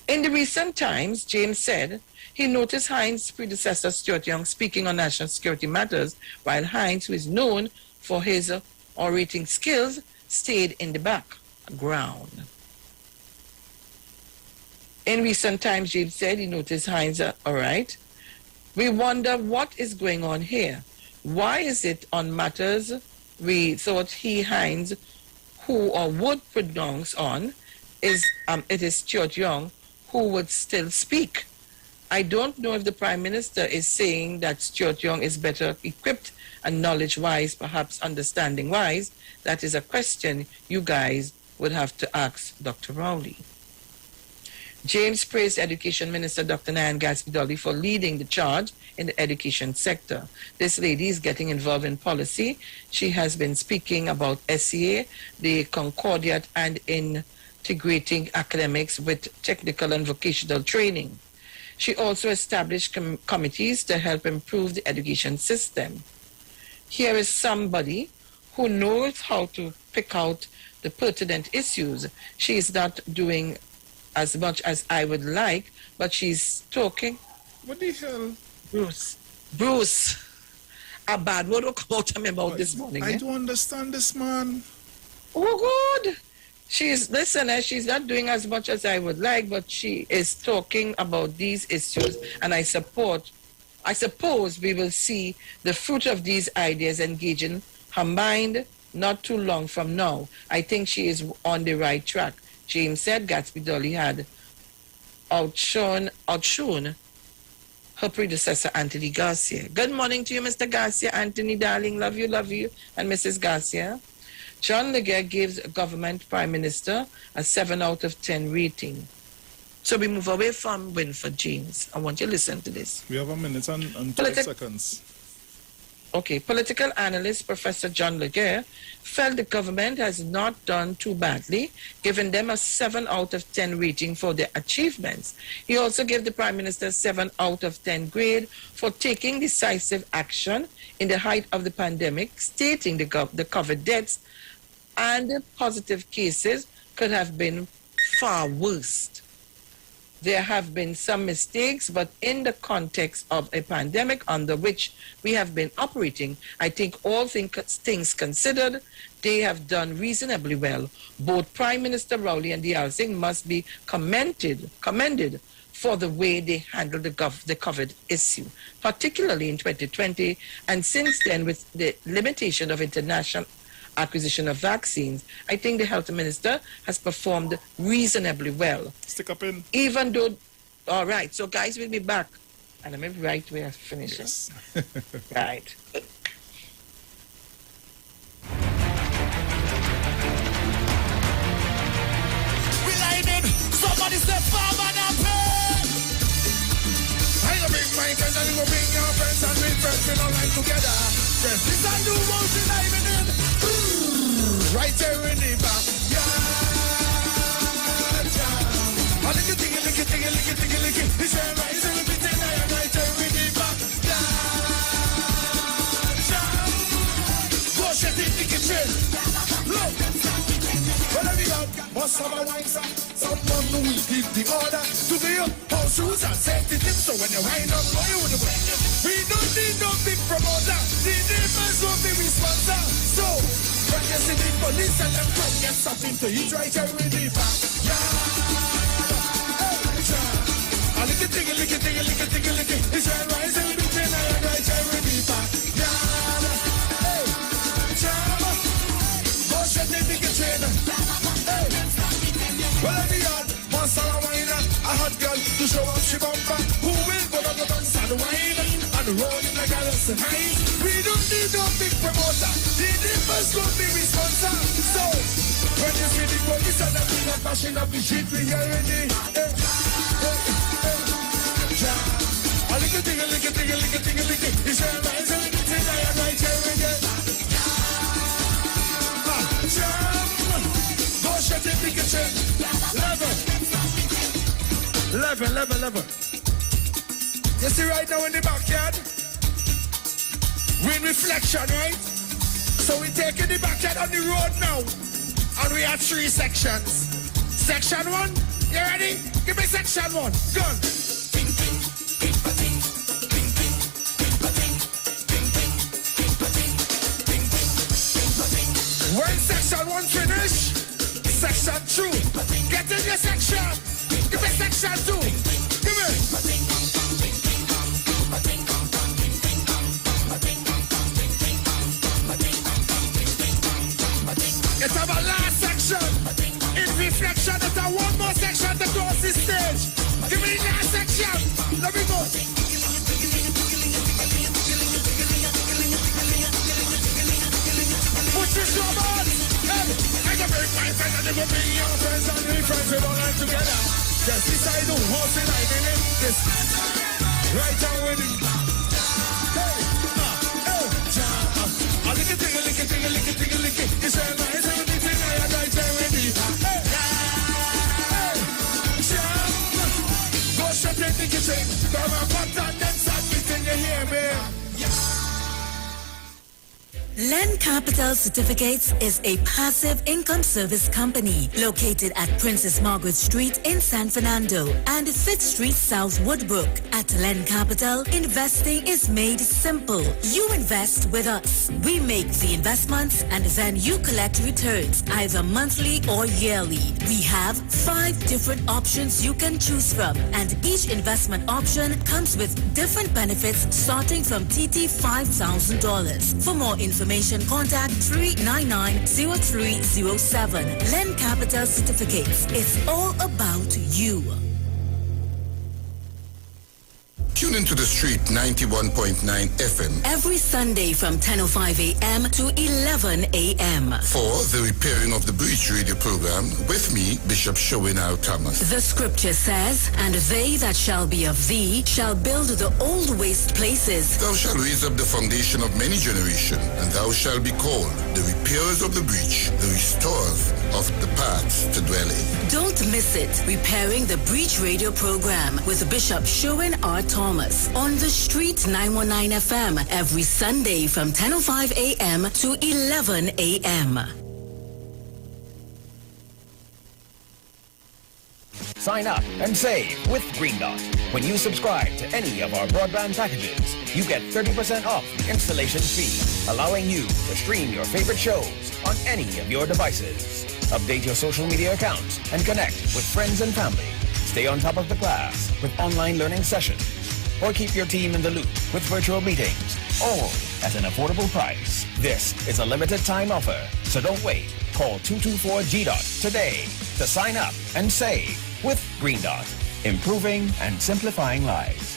In the recent times, James said he noticed Hines' predecessor Stuart Young speaking on national security matters, while Hines, who is known for his orating skills, stayed in the background. In recent times, James said he noticed Hines, all right. We wonder what is going on here. Why is it on matters we thought Hines, who or would pronounce on, it is Stuart Young who would still speak? I don't know if the Prime Minister is saying that Stuart Young is better equipped and knowledge-wise, perhaps understanding-wise. That is a question you guys would have to ask Dr. Rowley. James praised Education Minister Dr. Nyan Gatsby-Dolly for leading the charge in the education sector. This lady is getting involved in policy. She has been speaking about SEA, the Concordiat, and integrating academics with technical and vocational training. She also established committees to help improve the education system. Here is somebody who knows how to pick out the pertinent issues. She is not doing as much as I would like, but she's talking. What the hell? Bruce, a bad word will come out of my mouth this morning. I don't understand this, man. Oh, good. She's not doing as much as I would like, but she is talking about these issues, and I suppose we will see the fruit of these ideas engaging her mind not too long from now. I think she is on the right track. James said Gatsby Dolly had outshone her predecessor, Anthony Garcia. Good morning to you, Mr. Garcia. Anthony, darling, love you, and Mrs. Garcia. John Legere gives government prime minister a 7 out of 10 rating. So we move away from Winford James. I want you to listen to this. We have a minute and 12 seconds. Okay, political analyst Professor John Legere felt the government has not done too badly, giving them a 7 out of 10 rating for their achievements. He also gave the Prime Minister a 7 out of 10 grade for taking decisive action in the height of the pandemic, stating the COVID deaths and the positive cases could have been far worse. There have been some mistakes, but in the context of a pandemic under which we have been operating, I think all things considered, they have done reasonably well. Both Prime Minister Rowley and Diyal Singh must be commended for the way they handled the COVID issue, particularly in 2020, and since then with the limitation of international acquisition of vaccines, I think the health minister has performed reasonably well. Stick up in. Even though, all right, so guys, we'll be back. And I'm right where I finish. Yes. Right. We lining, somebody say farmer and pay. I go bring my friends and you go bring your friends and we friends we all line together. Yes, this I do most we lining in. Right there in the back. Yeah. A licky tiggy, licky tiggy, licky tiggy, licky. This way rise and we pretend I am right there in the back. Yeah. Go shut it, licky chin. Look. Well, let me out. Must have a wine, sir. Someone who will give the order to the house shoes and safety tips. So when you wind up, know you would have went. We don't need no big promoter. The neighbors will be responsible. So, when you see the police and them come get something to eat right here with the back. Yeah. Hey, yeah. A licky tiggy, licky tiggy, licky tiggy, licky. It's right rise and between I and right here with the back. Yeah. Hey, yeah. Go shut the licky train. Hey. Well, let me out. Monster a wine, a hot girl to show off she bumper. Who will go to the dance and wine and roll in like a lesson high? We don't need no big promoter. The neighbors will be responsible. So, when you see the police and the people bashing up the street, we hear it. Yeah. A licky tiggy, licky tiggy, licky tiggy, licky. It's your rise and it's in there right here again. Jam. Go shut it, licky chain. Level. You see right now in the backyard, we in reflection, right? So we taking the backyard on the road now, and we have 3 sections. Section 1, you ready? Give me section 1. Gun. When section 1 finish, section 2. Get in your section. Give me section 2. Give me. It's our last section. In reflection, it's our one more section to cross the stage. Give me the last section. Let me go. Put your drum on. Hey, I can bring my friends and they will bring your friends and we friends we all line together. Just decide who wants it, I mean it. This right now with it. A licky tiggy, licky tiggy, licky tiggy, licky. It's a nice everything I had right there with it. Jam. Go shut it, licky chain. Grab a pot and then start beating, you hear me? Len Capital Certificates is a passive income service company located at Princess Margaret Street in San Fernando and Fifth Street South Woodbrook. At Len Capital, investing is made simple. You invest with us. We make the investments and then you collect returns either monthly or yearly. We have 5 different options you can choose from, and each investment option comes with different benefits starting from TT $5,000. For more information, contact 399-0307. Len Capital Certificates. It's all about you. Tune into the street 91.9 FM. Every Sunday from 10:05 a.m. to 11 a.m. For the Repairing of the Breach radio program with me, Bishop Showinau Thomas. The scripture says, and they that shall be of thee shall build the old waste places. Thou shalt raise up the foundation of many generations, and thou shalt be called the repairers of the breach, the restorers of the paths to dwell in. Don't miss it. Repairing the Breach radio program with Bishop Sherwin R. Thomas on the street 919 FM every Sunday from 10:05 a.m. to 11 a.m. Sign up and save with Green Dot. When you subscribe to any of our broadband packages, you get 30% off the installation fee, allowing you to stream your favorite shows on any of your devices. Update your social media accounts and connect with friends and family. Stay on top of the class with online learning sessions, or keep your team in the loop with virtual meetings, all at an affordable price. This is a limited time offer, so don't wait. Call 224-GDOT today to sign up and save with Green Dot, improving and simplifying lives.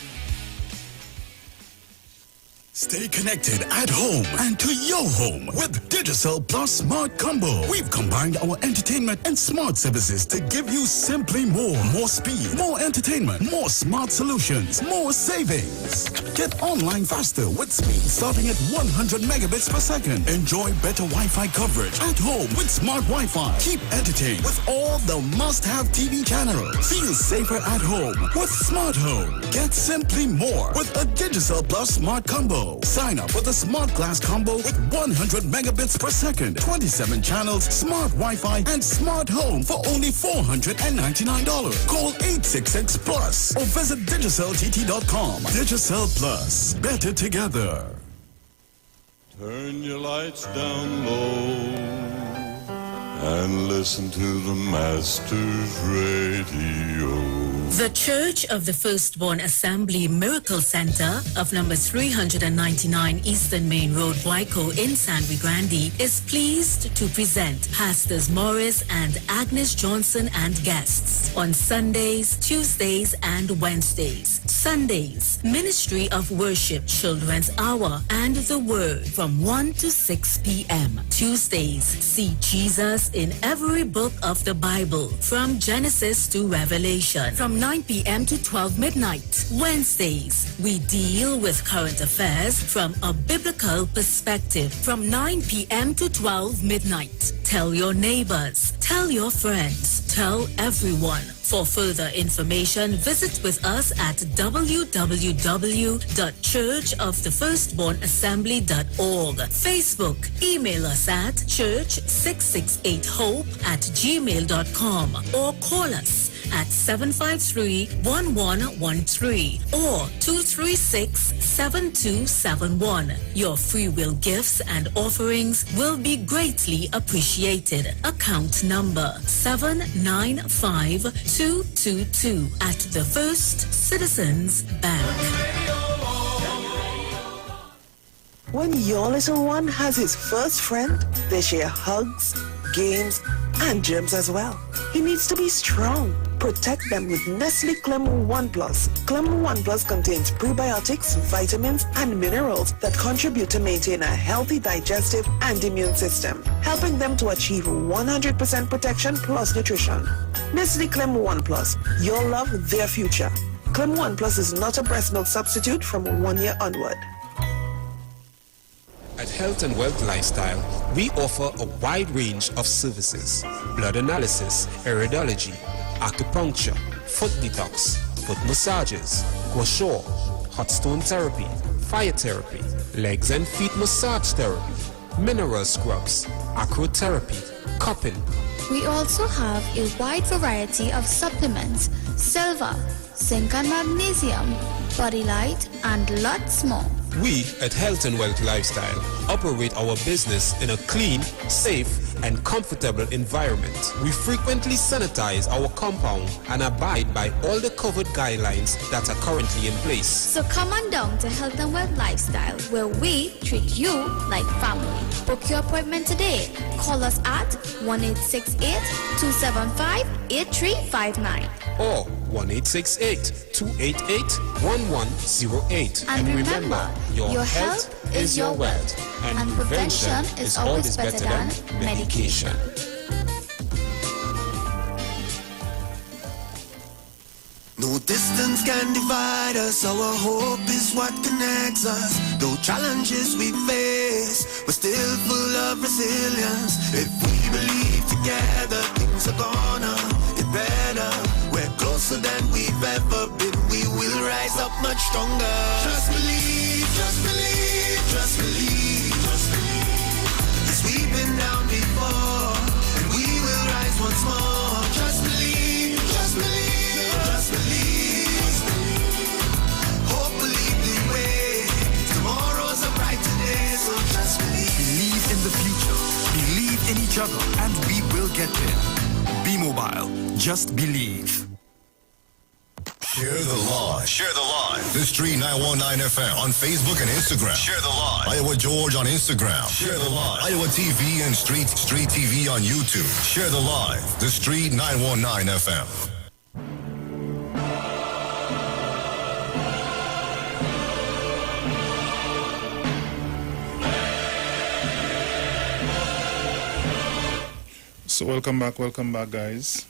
Stay connected at home and to your home with Digicel Plus Smart Combo. We've combined our entertainment and smart services to give you simply more. More speed, more entertainment, more smart solutions, more savings. Get online faster with speed starting at 100 megabits per second. Enjoy better Wi-Fi coverage at home with smart Wi-Fi. Keep entertained with all the must-have TV channels. Feel safer at home with Smart Home. Get simply more with a Digicel Plus Smart Combo. Sign up for the Smart Glass Combo with 100 megabits per second, 27 channels, smart Wi-Fi, and smart home for only $499. Call 866-PLUS or visit DigicelTT.com. Digicel Plus. Better together. Turn your lights down low and listen to the Master's radio. The Church of the Firstborn Assembly Miracle Center of number 399 Eastern Main Road, Waiko in San Grande is pleased to present Pastors Morris and Agnes Johnson and guests on Sundays, Tuesdays, and Wednesdays. Sundays, Ministry of Worship Children's Hour and the Word from 1 to 6 p.m. Tuesdays, see Jesus in every book of the Bible from Genesis to Revelation from 9 p.m. to 12 midnight. Wednesdays, we deal with current affairs from a biblical perspective from 9 p.m. to 12 midnight. Tell your neighbors, tell your friends, tell everyone. For further information, visit with us at www.churchofthefirstbornassembly.org. Facebook, email us at church668hope@gmail.com or call us at 753-1113 or 236-7271. Your free will gifts and offerings will be greatly appreciated. Account number 795222 at the First Citizens Bank. When your little one has his first friend, they share hugs, games, and germs as well. He needs to be strong. Protect them with Nestle Clem 1 Plus. Clem 1 Plus contains prebiotics, vitamins, and minerals that contribute to maintain a healthy digestive and immune system, helping them to achieve 100% protection plus nutrition. Nestle Clem 1 Plus. Your love, their future. Clem 1 Plus is not a breast milk substitute from 1 year onward. At Health and Wealth Lifestyle, we offer a wide range of services: blood analysis, iridology, acupuncture, foot detox, foot massages, gua sha, hot stone therapy, fire therapy, legs and feet massage therapy, mineral scrubs, acrotherapy, cupping. We also have a wide variety of supplements, silver, zinc and magnesium, body light, and lots more. We at Health and Wealth Lifestyle operate our business in a clean, safe, and comfortable environment. We frequently sanitize our compound and abide by all the COVID guidelines that are currently in place. So come on down to Health and Wealth Lifestyle, where we treat you like family. Book your appointment today. Call us at 1-868-275-8359. Or 1-868-288-1108. And remember, your health is your wealth, and prevention is always better than medication. No distance can divide us, our hope is what connects us. Though challenges we face, we're still full of resilience. If we believe together, things are gonna get better. We're closer than we've ever been, we will rise up much stronger. Just believe, just believe, just believe, just believe. 'Cause we've been down before, and we will rise once more. Just believe, just believe, just believe. Hope will lead the way. Tomorrow's a brighter day, so just believe. Believe in the future, believe in each other, and we will get there. Be mobile, just believe. Share the live. Share the live. The Street 919 FM on Facebook and Instagram. Share the live. Iowa George on Instagram. Share the live. Iowa TV and Street TV on YouTube. Share the live. The Street 919 FM. So welcome back, guys.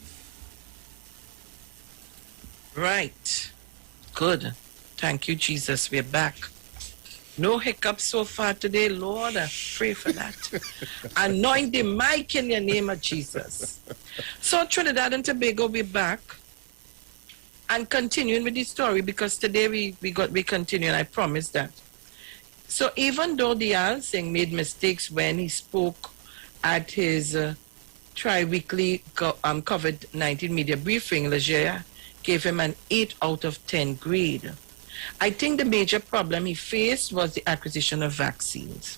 Right. Good. Thank you, Jesus. We're back. No hiccups so far today, Lord. I pray for that. Anoint the mic in the name of Jesus. So Trinidad and Tobago, we're back and continuing with the story, because today we continue, and I promise that. So even though the Singh made mistakes when he spoke at his tri-weekly COVID-19 media briefing, Leger gave him an 8 out of 10 grade. I think the major problem he faced was the acquisition of vaccines.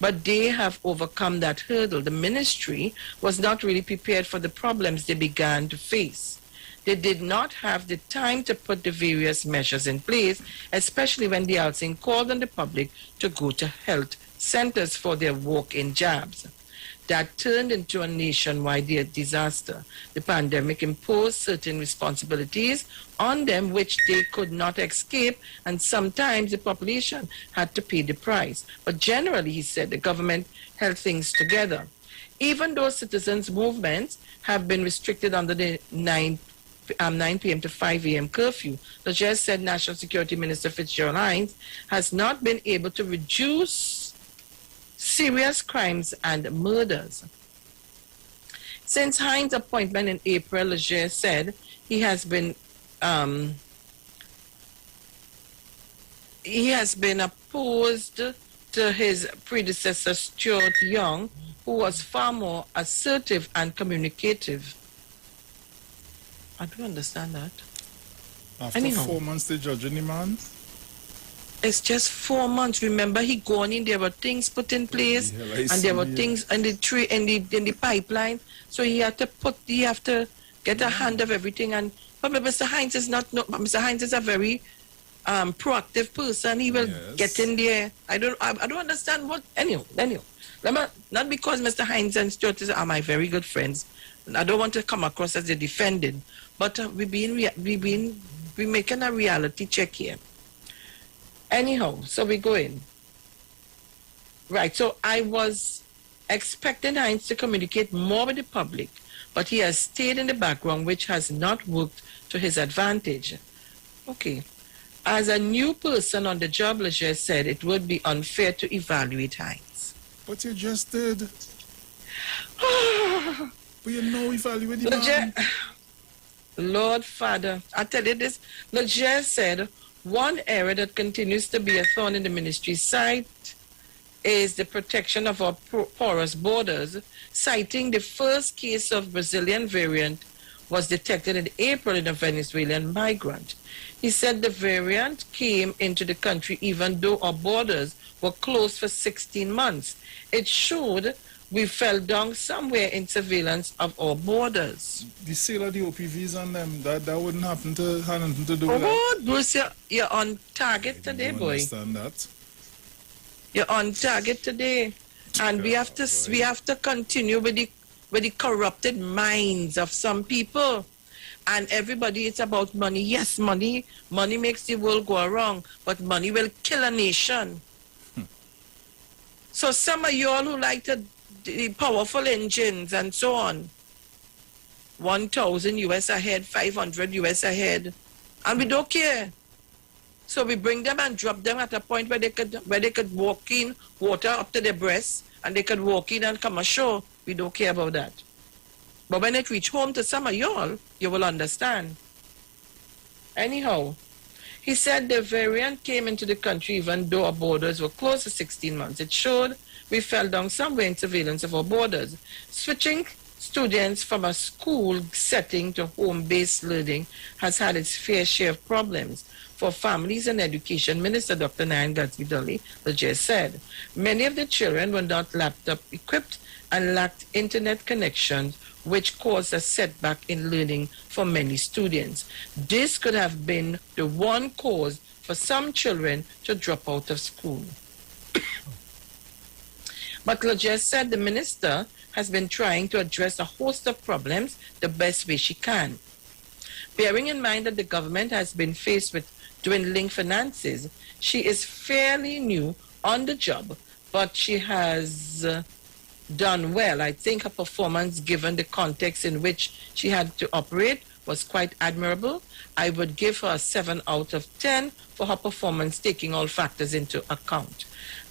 But they have overcome that hurdle. The ministry was not really prepared for the problems they began to face. They did not have the time to put the various measures in place, especially when the Alsing called on the public to go to health centers for their walk-in jabs. That turned into a nationwide disaster. The pandemic imposed certain responsibilities on them which they could not escape, and sometimes the population had to pay the price. But generally, he said, the government held things together. Even though citizens' movements have been restricted under the 9 p.m. to 5 a.m. curfew, the judge said National Security Minister Fitzgerald Hines has not been able to reduce serious crimes and murders. Since Hines' appointment in April, Leger said he has been opposed to his predecessor Stuart Young, who was far more assertive and communicative. I don't understand that. After 4 months, they judging the man? It's just 4 months. Remember, he gone in. There were things put in place, and there were things in the tree in the pipeline. So he had to get a hand of everything. And but Mr. Hines is not. No, Mr. Hines is a very proactive person. He will get in there. I don't understand what. Anyway. Not because Mr. Hines and Stuart are my very good friends. I don't want to come across as a defending, but we're making a reality check here. Anyhow, so we go in. Right, so I was expecting Hines to communicate more with the public, but he has stayed in the background, which has not worked to his advantage. Okay. As a new person on the job, Leger said it would be unfair to evaluate Hines. But you just did. But you know evaluate the man. Lord Father, I tell you this, Leger said, one area that continues to be a thorn in the ministry's side is the protection of our porous borders, citing the first case of Brazilian variant was detected in April in a Venezuelan migrant. He said the variant came into the country even though our borders were closed for 16 months. It showed we fell down somewhere in surveillance of our borders. The sale of the OPVs on them, that wouldn't happen to have nothing to do with that. Oh, Bruce, you're on target today, boy. Understand that? You're on target today. And we have to continue with the corrupted minds of some people. And everybody, it's about money. Yes, money makes the world go wrong, but money will kill a nation. So some of you all who like the powerful engines and so on, 1,000 US ahead, 500 US ahead, and we don't care. So we bring them and drop them at a point where they could walk in, water up to their breasts, and they could walk in and come ashore. We don't care about that. But when it reach home to some of y'all, you will understand. Anyhow, he said the variant came into the country even though our borders were closed for 16 months. It showed we fell down somewhere in surveillance of our borders. Switching students from a school setting to home-based learning has had its fair share of problems. For Families and Education Minister Dr. Nayan Gatsby-Dully just said, many of the children were not laptop equipped and lacked internet connections, which caused a setback in learning for many students. This could have been the one cause for some children to drop out of school. But Lodge said the minister has been trying to address a host of problems the best way she can. Bearing in mind that the government has been faced with dwindling finances, she is fairly new on the job, but she has done well. I think her performance, given the context in which she had to operate, was quite admirable. I would give her a 7 out of 10 for her performance, taking all factors into account.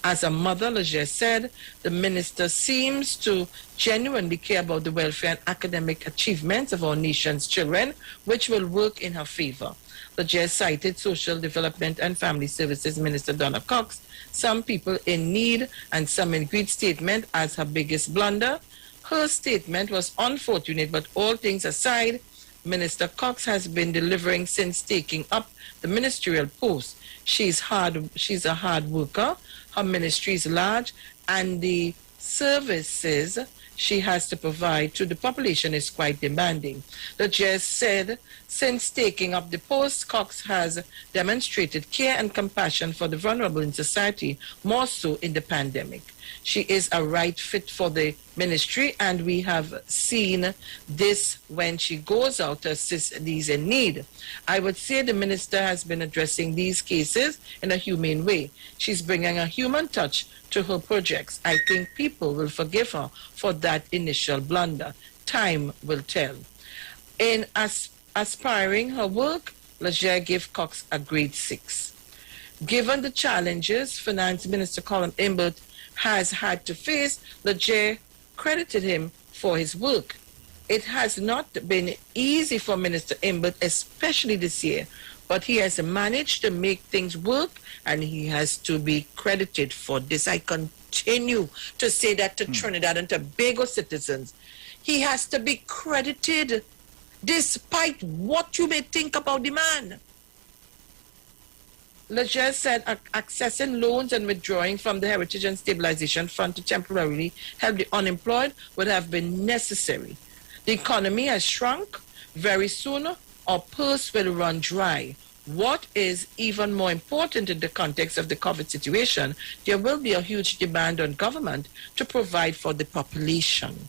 As a mother, Leger said, the minister seems to genuinely care about the welfare and academic achievements of our nation's children, which will work in her favor. Leger cited Social Development and Family Services Minister Donna Cox, some people in need and some in great statement as her biggest blunder. Her statement was unfortunate, but all things aside, Minister Cox has been delivering since taking up the ministerial post. She's a hard worker. Her ministry is large, and the services she has to provide to the population is quite demanding. The judge said, since taking up the post, Cox has demonstrated care and compassion for the vulnerable in society, more so in the pandemic. She is a right fit for the ministry, and we have seen this when she goes out to assist these in need. I would say the minister has been addressing these cases in a humane way. She's bringing a human touch to her projects. I think people will forgive her for that initial blunder. Time will tell. In aspiring her work, Leger gave Cox a grade 6. Given the challenges Finance Minister Colin Imbert has had to face, Leger credited him for his work. It has not been easy for Minister Imbert, especially this year, but he has managed to make things work, and he has to be credited for this. I continue to say that to Trinidad and Tobago citizens. He has to be credited despite what you may think about the man. Leger said accessing loans and withdrawing from the Heritage and Stabilization Fund to temporarily help the unemployed would have been necessary. The economy has shrunk. Very soon, our purse will run dry. What is even more important in the context of the COVID situation, there will be a huge demand on government to provide for the population.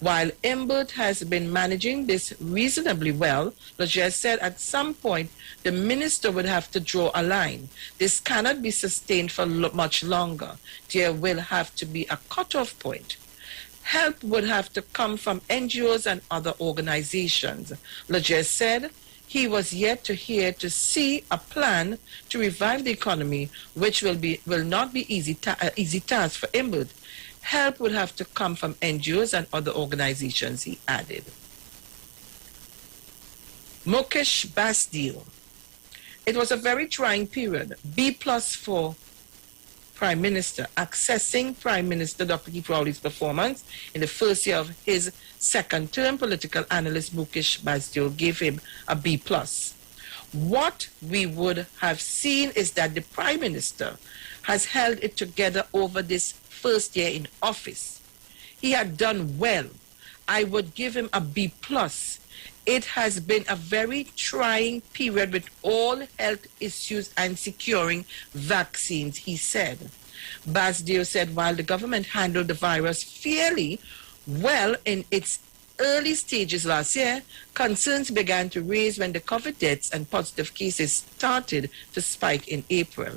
While Imbert has been managing this reasonably well, Leger said at some point the minister would have to draw a line. This cannot be sustained for much longer. There will have to be a cutoff point. Help would have to come from NGOs and other organizations. Leger said he was yet to hear to see a plan to revive the economy, which will not be easy task for Imbert. Help would have to come from NGOs and other organizations, he added. Mukesh Basdeo. It was a very trying period. B+ for Prime Minister. Accessing Prime Minister Dr. Keith Rowley's performance in the first year of his second term, political analyst Mukesh Basdio gave him a B+. What we would have seen is that the Prime Minister has held it together over this first year in office. He had done well. I would give him a B+. It has been a very trying period with all health issues and securing vaccines, he said. Basdio said while the government handled the virus fairly well in its early stages last year, concerns began to raise when the COVID deaths and positive cases started to spike in April.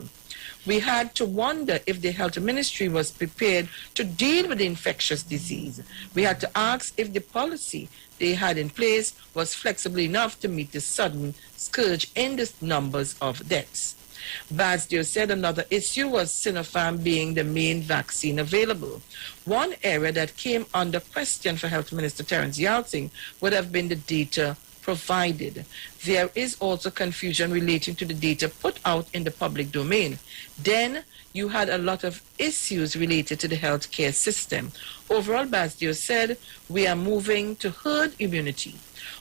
We had to wonder if the health ministry was prepared to deal with the infectious disease. We had to ask if the policy they had in place was flexible enough to meet the sudden surge in the numbers of deaths. Basdio said another issue was Sinopharm being the main vaccine available. One area that came under question for Health Minister Terence Yalsing would have been the data provided. There is also confusion relating to the data put out in the public domain. Then you had a lot of issues related to the healthcare system. Overall, Basdio said, we are moving to herd immunity.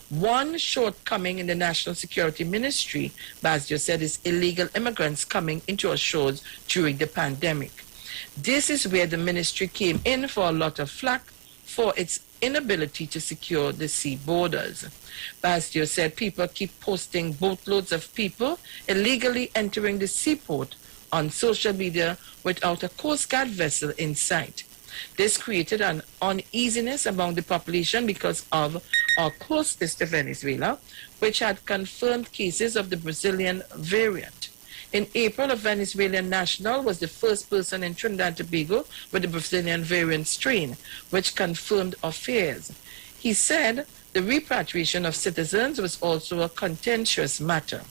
One shortcoming in the National Security Ministry, Basdio said, is illegal immigrants coming into our shores during the pandemic. This is where the ministry came in for a lot of flack for its inability to secure the sea borders. Basdio said people keep posting boatloads of people illegally entering the seaport on social media without a Coast Guard vessel in sight. This created an uneasiness among the population because of our closeness to Venezuela, which had confirmed cases of the Brazilian variant. In April, a Venezuelan national was the first person in Trinidad and Tobago with the Brazilian variant strain, which confirmed affairs. He said the repatriation of citizens was also a contentious matter.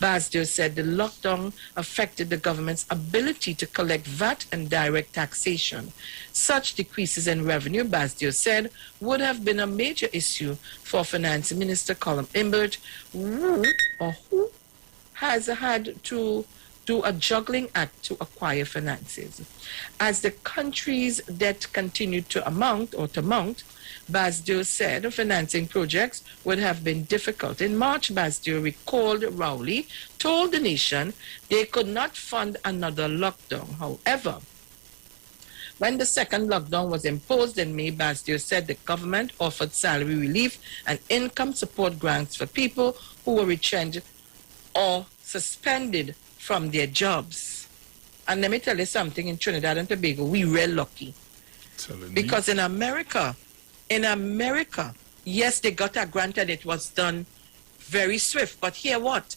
Basdio said the lockdown affected the government's ability to collect VAT and direct taxation. Such decreases in revenue, Basdio said, would have been a major issue for Finance Minister Colin Imbert, who has had to do a juggling act to acquire finances. As the country's debt continued to mount, Basdio said financing projects would have been difficult. In March, Basdio recalled Rowley told the nation they could not fund another lockdown. However, when the second lockdown was imposed in May, Basdio said the government offered salary relief and income support grants for people who were retrenched or suspended from their jobs. And let me tell you something, in Trinidad and Tobago, we were lucky. Because in America, yes, they got a grant and it was done very swift. But here what?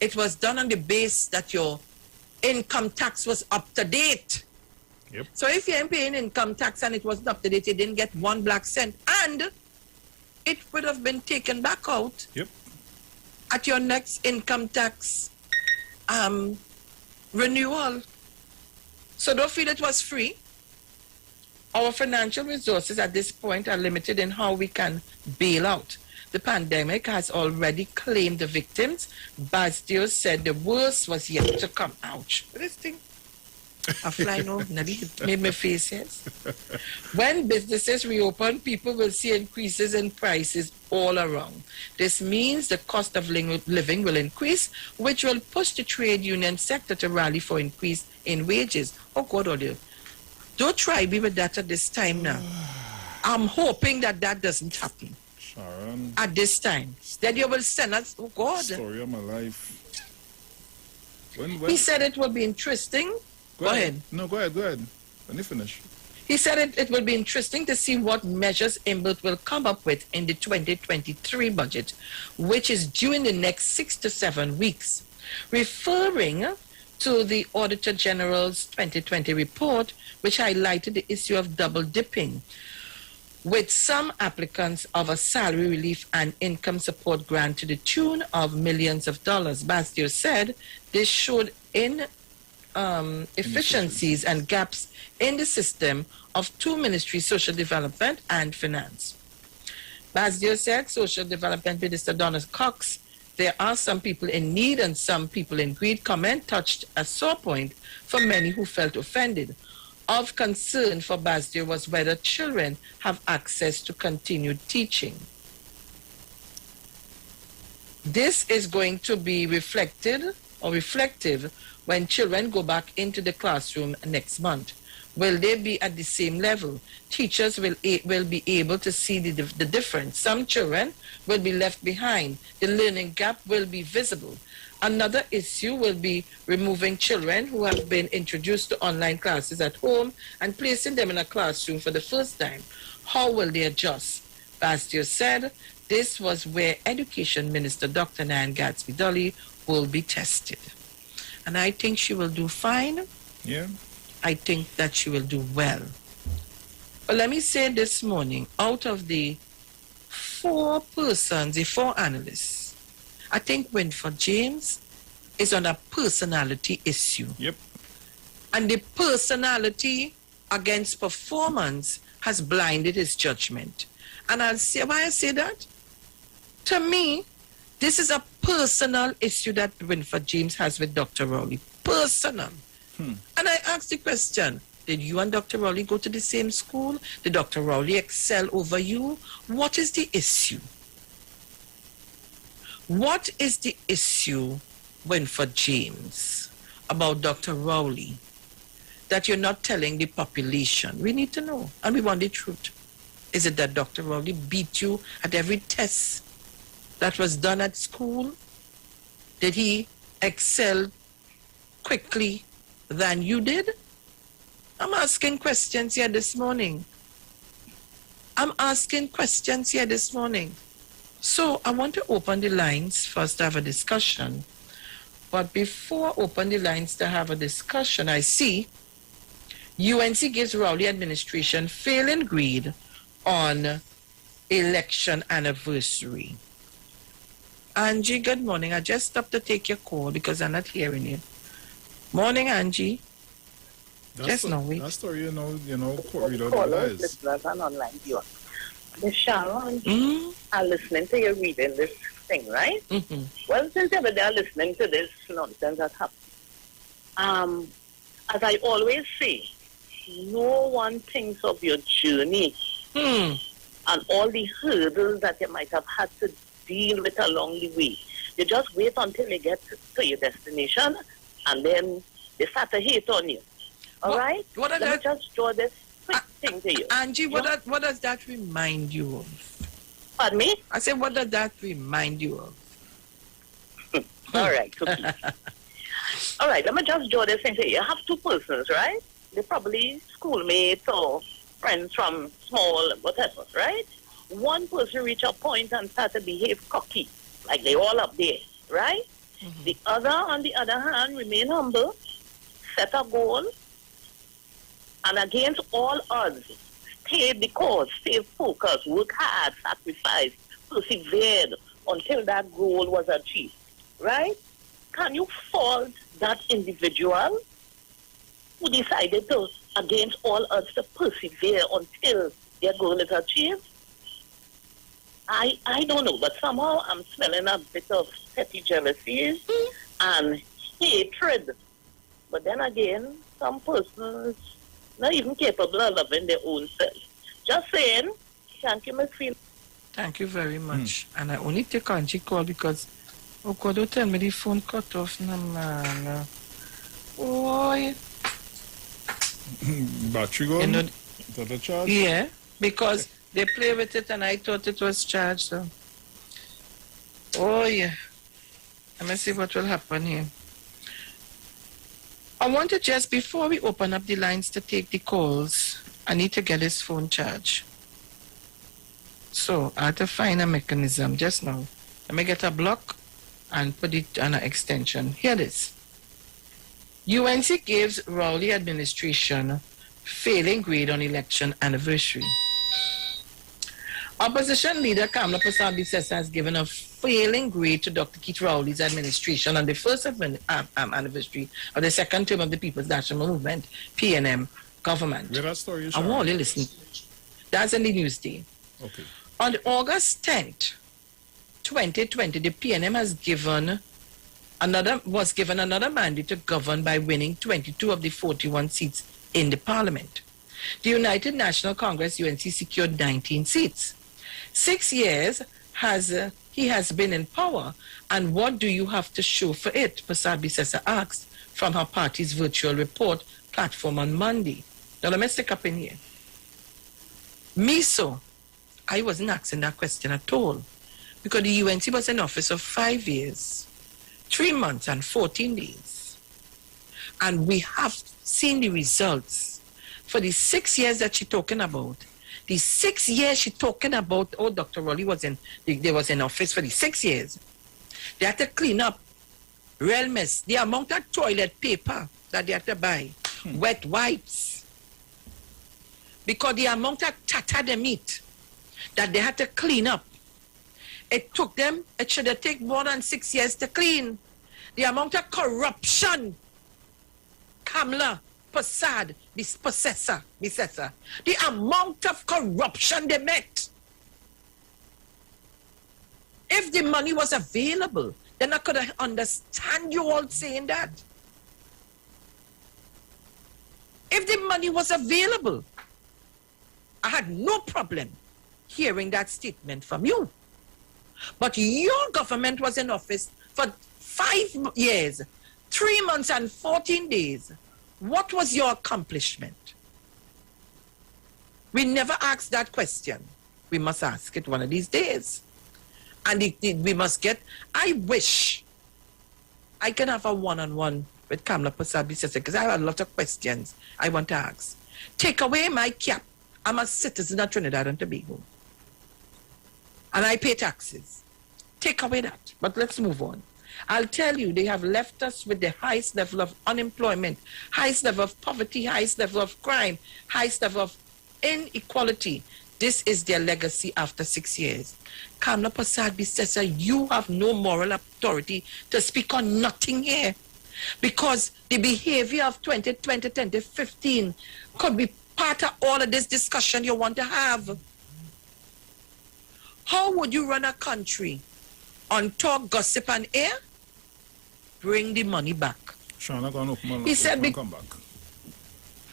It was done on the base that your income tax was up to date. Yep. So if you're paying income tax and it wasn't up to date, you didn't get 1 black cent. And it would have been taken back out at your next income tax renewal. So don't feel it was free. Our financial resources at this point are limited in how we can bail out. The pandemic has already claimed the victims. Basdio said the worst was yet to come. Ouch. This thing. A fly no, made my face, yes. When businesses reopen, people will see increases in prices all around. This means the cost of living will increase, which will push the trade union sector to rally for increase in wages. Oh, God, audio. Don't try me with that at this time now. I'm hoping that that doesn't happen. Sharon. At this time. Then you will send us, oh, God. Story of my life. He said it will be interesting. Go ahead. No, go ahead. When you finish. He said it will be interesting to see what measures Imbert will come up with in the 2023 budget, which is due in the next 6 to 7 weeks. Referring to the Auditor General's 2020 report, which highlighted the issue of double dipping, with some applicants of a salary relief and income support grant to the tune of millions of dollars. Basdio said this showed inefficiencies and gaps in the system of two ministries, social development and finance. Basdio said Social Development Minister Donna Cox There are some people in need and some people in greed. Comment touched a sore point for many who felt offended. Of concern for Basdir was whether children have access to continued teaching. This is going to be reflected or reflective when children go back into the classroom next month. Will they be at the same level? Teachers will be able to see the difference. Some children will be left behind. The learning gap will be visible. Another issue will be removing children who have been introduced to online classes at home and placing them in a classroom for the first time. How will they adjust? Bastir said this was where Education Minister Dr. Nan Gadsby-Dolly will be tested. And I think she will do fine. Yeah. I think that she will do well. But let me say this morning, out of the 4 persons, the 4 analysts, I think Winford James is on a personality issue. Yep. And the personality against performance has blinded his judgment. And I'll say why I say that. To me, this is a personal issue that Winford James has with Dr. Rowley. Personal. And I asked the question, did you and Dr. Rowley go to the same school? Did Dr. Rowley excel over you? What is the issue? What is the issue, Winford James, about Dr. Rowley that you're not telling the population? We need to know, and we want the truth. Is it that Dr. Rowley beat you at every test that was done at school? Did he excel quickly than you did? I'm asking questions here this morning. So I want to open the lines first to have a discussion. But before I open the lines to have a discussion, I see UNC gives Rowley administration failing grade on election anniversary. Angie, good morning. I just stopped to take your call because I'm not hearing you. Morning, Angie. That's story, you know, Corey, callers, listeners, and online viewers. Miss Sharon, are listening to you reading this thing, right? Well, since ever they are listening to this nonsense that happens, as I always say, no one thinks of your journey and all the hurdles that you might have had to deal with along the way. You just wait until you get to your destination, and then they start to hate on you. All right? Let me just draw this quick thing to you. Angie, what does that remind you of? Pardon me? I said, what does that remind you of? All right, okay. All right, let me just draw this thing to you. You have 2 persons, right? They're probably schoolmates or friends from small whatever, right? One person reach a point and start to behave cocky, like they all up there, right? The other, on the other hand, remain humble, set a goal, and against all odds, stay the course, stay focused, work hard, sacrifice, persevered until that goal was achieved, right? Can you fault that individual who decided to, against all odds, to persevere until their goal is achieved? I don't know, but somehow I'm smelling a bit of petty jealousy and hatred. But then again, some persons not even capable of loving their own self. Just saying, thank you, Miss Phil. Thank you very much. And I only take Angie call because, oh God, don't tell me the phone cut off, no man. Boy. Battery gone? You know, the charge? Yeah, because they play with it and I thought it was charged. So. Oh, yeah. Let me see what will happen here. I want to just, before we open up the lines to take the calls, I need to get his phone charged. So I have to find a mechanism just now. Let me get a block and put it on an extension. Here it is. UNC gives Rowley administration failing grade on election anniversary. Opposition leader Kamala Prasad has given a failing grade to Dr. Keith Rowley's administration on the first anniversary of the second term of the People's National Movement, PNM government. Where that story is? I want to listen. That's in the news day. Okay. On August 10th, 2020, the PNM was given another mandate to govern by winning 22 of the 41 seats in the parliament. The United National Congress, UNC, secured 19 seats. 6 years he has been in power, and what do you have to show for it? Prasad Bisesa asked from her party's virtual report platform on Monday. Now let me stick up in here. I wasn't asking that question at all, because the UNC was in office for 5 years, 3 months and 14 days. And we have seen the results for the 6 years that she's talking about. The 6 years she's talking about, Dr. Rowley was in office for the 6 years. They had to clean up real mess. The amount of toilet paper that they had to buy, wet wipes, because the amount of tata they meat that they had to clean up. It should have taken more than 6 years to clean. The amount of corruption, Kamla, Prasad, Bisesa, the amount of corruption they met. If the money was available, then I could understand you all saying that. If the money was available, I had no problem hearing that statement from you. But your government was in office for 5 years, 3 months and 14 days. What was your accomplishment? We never asked that question. We must ask it one of these days. And we must get, I wish I can have a one-on-one with Kamla Prasad Bisesa, because I have a lot of questions I want to ask. Take away my cap. I'm a citizen of Trinidad and Tobago. And I pay taxes. Take away that. But let's move on. I'll tell you, they have left us with the highest level of unemployment, highest level of poverty, highest level of crime, highest level of inequality. This is their legacy after 6 years. Kamla Prasad Bisesa, you have no moral authority to speak on nothing here, because the behavior of 2020, 2015 could be part of all of this discussion you want to have. How would you run a country on talk, gossip, and air? Bring the money back.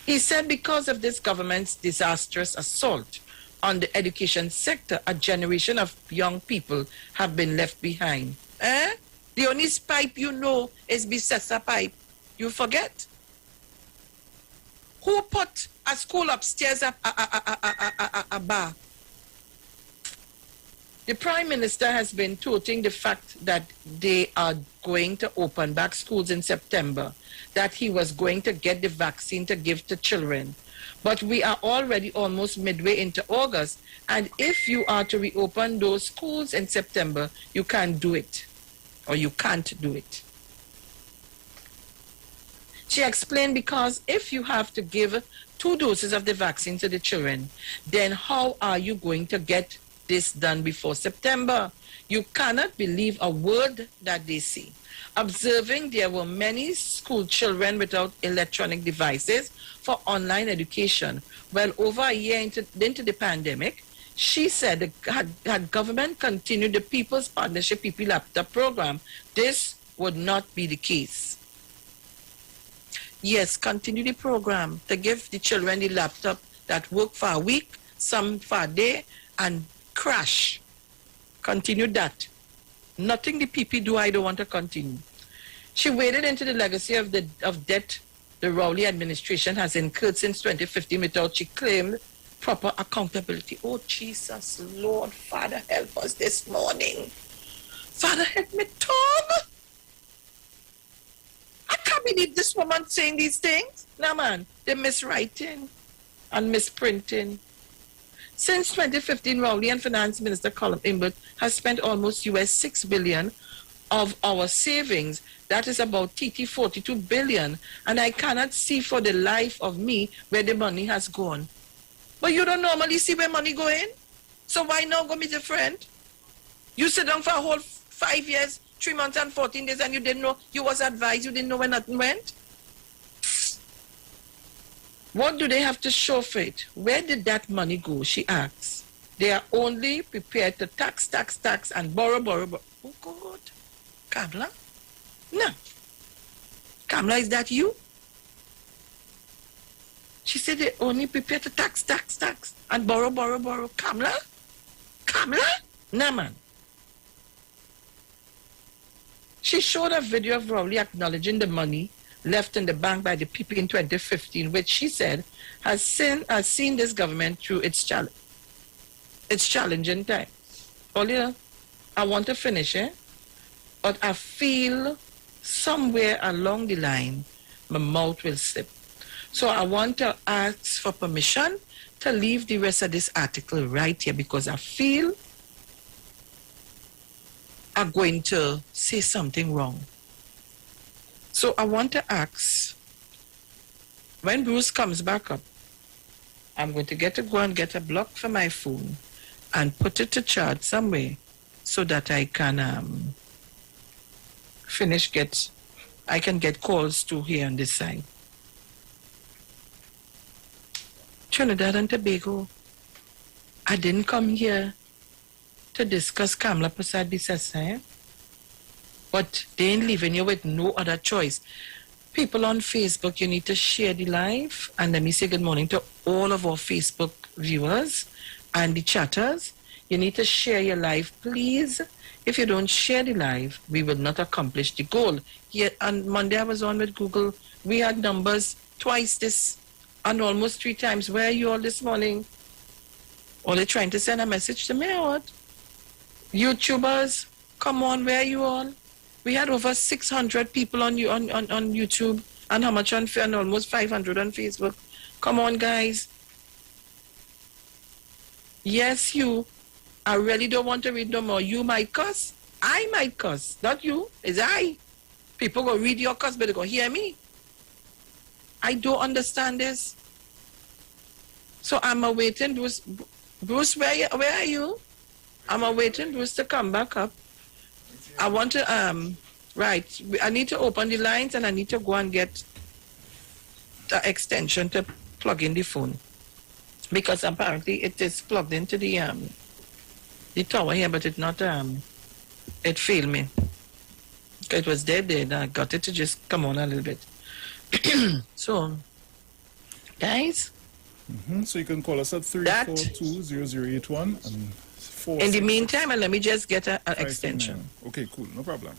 He said because of this government's disastrous assault on the education sector, a generation of young people have been left behind. The only pipe you know is Bisesa pipe. You forget? Who put a school upstairs a bar? The Prime Minister has been touting the fact that they are going to open back schools in September, that he was going to get the vaccine to give to children. But we are already almost midway into August, and if you are to reopen those schools in September, you can't do it, or you can't do it. She explained, because if you have to give 2 doses of the vaccine to the children, then how are you going to get this done before September? You cannot believe a word that they say. Observing there were many school children without electronic devices for online education. Well, over a year into the pandemic, she said, had government continued the People's Partnership PP Laptop program, this would not be the case. Yes, continue the program to give the children the laptop that work for a week, some for a day, and crash. Continue that. Nothing the PP do, I don't want to continue. She waded into the legacy of debt the Rowley administration has incurred since 2015 without, she claimed, proper accountability. Oh, Jesus, Lord, Father, help us this morning. Father, help me, Tom. I can't believe this woman saying these things. Nah, man, they're miswriting and misprinting. Since 2015, Rowley and Finance Minister Colin Imbert has spent almost $6 billion of our savings. That is about TT 42 billion. And I cannot see for the life of me where the money has gone. But you don't normally see where money go in. So why not go meet a friend? You sit down for a whole 5 years, 3 months and 14 days, and you didn't know, you was advised, you didn't know where nothing went? What do they have to show for it? Where did that money go, she asks. They are only prepared to tax, and borrow. Oh, God. Kamla? No. Kamla, is that you? She said they only prepare to tax, and borrow. Kamla? Nah, man. She showed a video of Rowley acknowledging the money left in the bank by the people in 2015, which she said has seen this government through its challenging time. Olya, I want to finish, but I feel somewhere along the line, my mouth will slip. So I want to ask for permission to leave the rest of this article right here because I feel I'm going to say something wrong. So I want to ask, when Bruce comes back up, I'm going to go and get a block for my phone and put it to charge somewhere so that I can I can get calls to here on this side. Trinidad and Tobago, I didn't come here to discuss Kamla Prasad Bisasa, but they ain't leaving you with no other choice. People on Facebook, you need to share the live, and let me say good morning to all of our Facebook viewers and the chatters. You need to share your live, please. If you don't share the live, we will not accomplish the goal. Here on Monday, I was on with Google. We had numbers twice this and almost 3 times. Where are you all this morning? Or they trying to send a message to me or what? YouTubers, come on, where are you all? We had over 600 people on YouTube and how much on and almost 500 on Facebook. Come on, guys. Yes, you. I really don't want to read no more. You might cuss. I might cuss. Not you. It's I. People go read your cuss, but they go hear me. I don't understand this. So I'm awaiting Bruce. Bruce, where are you? I'm awaiting Bruce to come back up. I want to, right. I need to open the lines and I need to go and get the extension to plug in the phone. Because apparently it is plugged into the tower here, but it's not, it failed me. It was dead and I got it to just come on a little bit. So, guys. So you can call us at 342-0081 and 4. In the meantime, let me just get an extension. Okay, cool, no problem.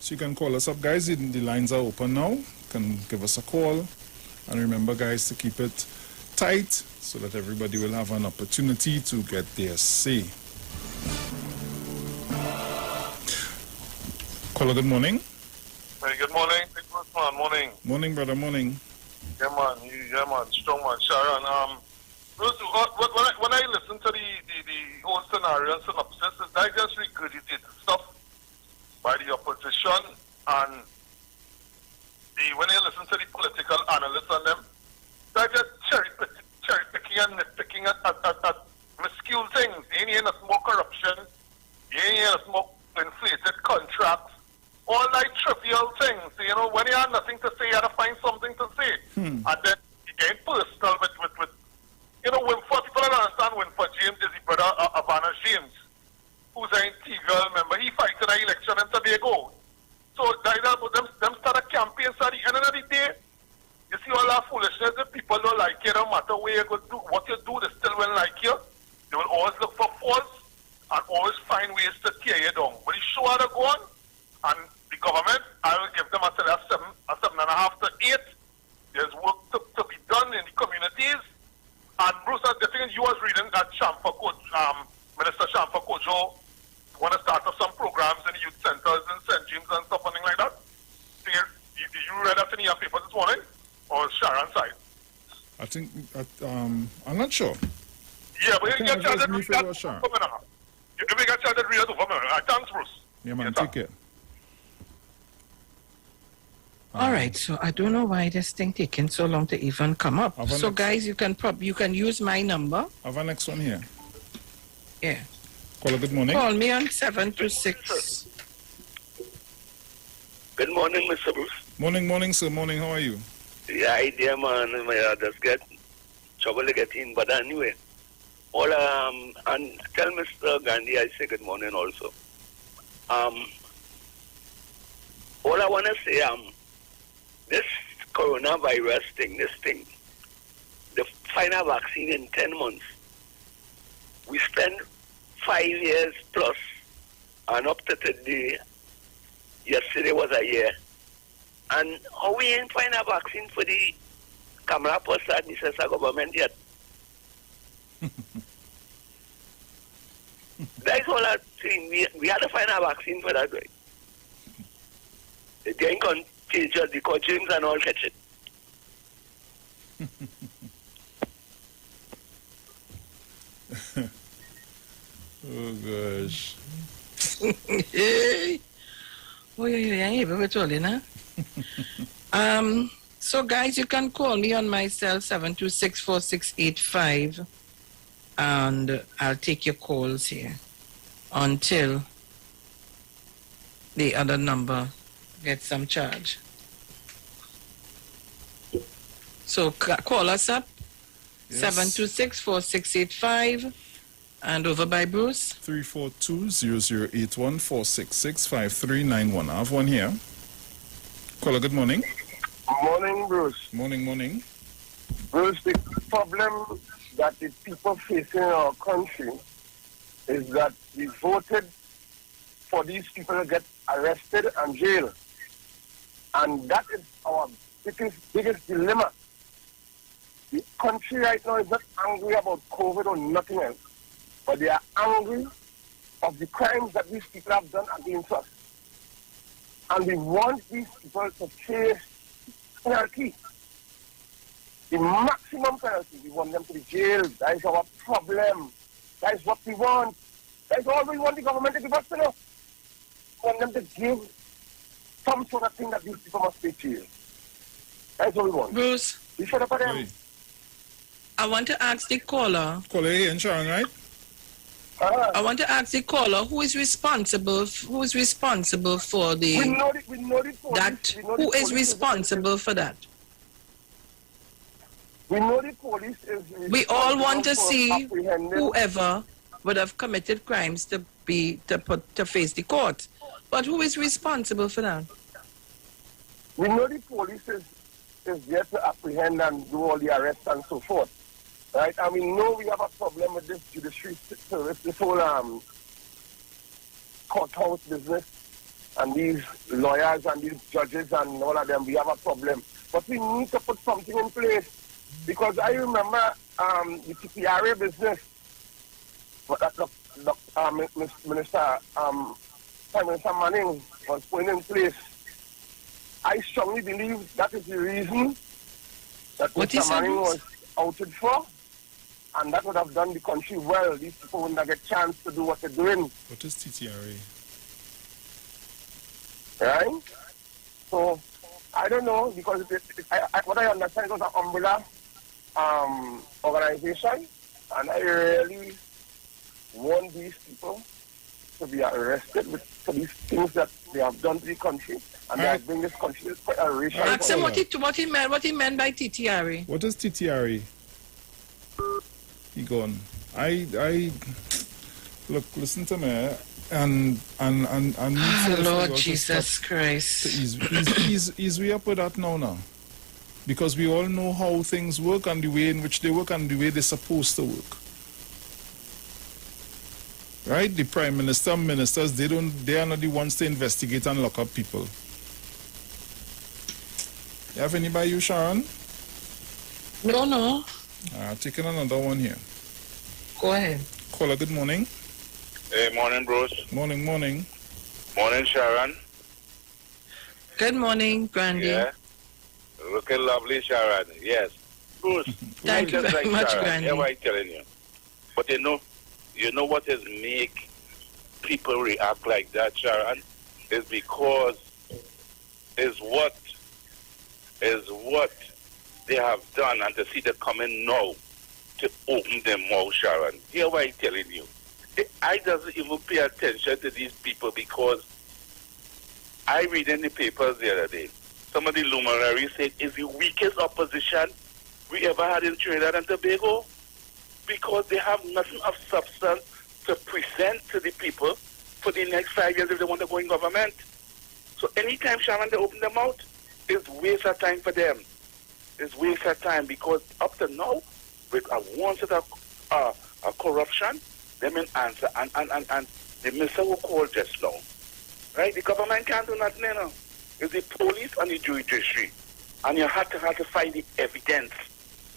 So you can call us up, guys. The lines are open now. You can give us a call. And remember, guys, to keep it tight so that everybody will have an opportunity to get their say. Caller, good morning. Hey, good morning. Man, morning. Morning, brother, morning. Yeah, man, strong man, Sharon. When I listen to the whole scenario and synopsis, I just regurgitate stuff by the opposition, and when you listen to the political analysts on them, they just cherry picking and nitpicking at minuscule things. You ain't hearing us more corruption, you ain't hearing us more inflated contracts, all like trivial things. You know, when you have nothing to say, you have to find something to say. And then you get personal with you know, for people don't understand, Winford James is the brother of Havana James, who's an integral member. He fights in an election in Tobago. So them start a campaign, so at the end of the day, you see all that foolishness, if people don't like you, no matter where you go do, what you do, they still won't like you. They will always look for faults and always find ways to tear you down. But the show had to go on, and the government, I will give them a 7.5 to 8. There's work to be done in the communities. And Bruce, the thing you was reading that Minister Shamfa Kojo want to start up some programs in the youth centers in St. James and stuff, something like that. So you read that in your paper this morning? Or Sharon's side? I think, I'm not sure. Yeah, but you get charged to read that over me now. You get charged to read that over me. Thanks, Bruce. Yeah, man, take care. All right, so I don't know why this thing taking so long to even come up. So guys, you can use my number. I have a next one here. Yeah. Caller, good morning. Call me on 726. Good morning, Mr. Bruce. Morning, sir. Morning, how are you? Yeah, dear man, I just get trouble to get in, but anyway. Well, and tell Mr. Gandhi I say good morning also. All I want to say, this coronavirus thing, the final vaccine in 10 months. We spent 5 years plus, and up to today, yesterday was a year. And how we ain't find a vaccine for the Kamala Prasad Mississauga government yet? That's all I'm saying. We had to find a vaccine for that, right? They ain't going to change us because James and all catch it. Oh, gosh. So guys, you can call me on my cell 7264685 and I'll take your calls here until the other number gets some charge. So call us up, yes. 7264685. And over by Bruce? 342-0081-466-5391. I have one here. Caller, good morning. Morning, Bruce. Morning. Bruce, the problem that the people facing in our country is that we voted for these people to get arrested and jailed. And that is our biggest dilemma. The country right now is not angry about COVID or nothing else, but they are angry of the crimes that these people have done against us. And we want these people to face penalty. The maximum penalty. We want them to be jailed. That is our problem. That is what we want. That is all we want the government to give us, you know. We want them to give some sort of thing that these people must be jailed. That is what we want. Bruce. We shut up for them. I want to ask the caller. Caller here in Sharon, right? I want to ask the caller who is responsible for the we know the police. Who is responsible for that? We know the police is. We all want to see whoever would have committed crimes to face the court. But who is responsible for that? We know the police is there to apprehend and do all the arrests and so forth. Right? And we know we have a problem with this judiciary service, this whole courthouse business, and these lawyers and these judges and all of them, we have a problem. But we need to put something in place. Because I remember the TPRA business that Prime Minister Manning was putting in place. I strongly believe that is the reason that Mr. Manning was outed for. And that would have done the country well. These people wouldn't have get a chance to do what they're doing. What is TTRA? Right? So, I don't know, because what I understand, it was an umbrella organization, and I really want these people to be arrested for these things that they have done to the country, and they have bring this country to a racial... Ask him what he meant by TTRA. What is TTRA? He gone. Look, listen to me, and Lord Jesus Christ. Is we up with that now? Because we all know how things work and the way in which they work and the way they're supposed to work. Right? The Prime Minister, ministers, they are not the ones to investigate and lock up people. You have any by you, Sharon? No. Taking another one here. Go ahead. Caller, good morning. Hey, morning, Bruce. Morning. Morning, Sharon. Good morning, Grandy. Yeah. Looking lovely, Sharon. Yes. Bruce. Thank you very much, Sharon. Grandy. Yeah, what I'm telling you. But you know what is make people react like that, Sharon? Is because is what they have done, and to see them coming now to open their mouth, Sharon. Hear what I'm telling you. I doesn't even pay attention to these people because I read in the papers the other day. Some of the luminaries said it's the weakest opposition we ever had in Trinidad and Tobago. because they have nothing of substance to present to the people for the next 5 years if they want to go in government. So anytime, Sharon, they open their mouth, it's waste of time for them. It's waste of time because up to now, with one set of corruption, they may answer. And the minister who called just now, right? The government can't do nothing, you know. It's the police and the judiciary. And you have to find the evidence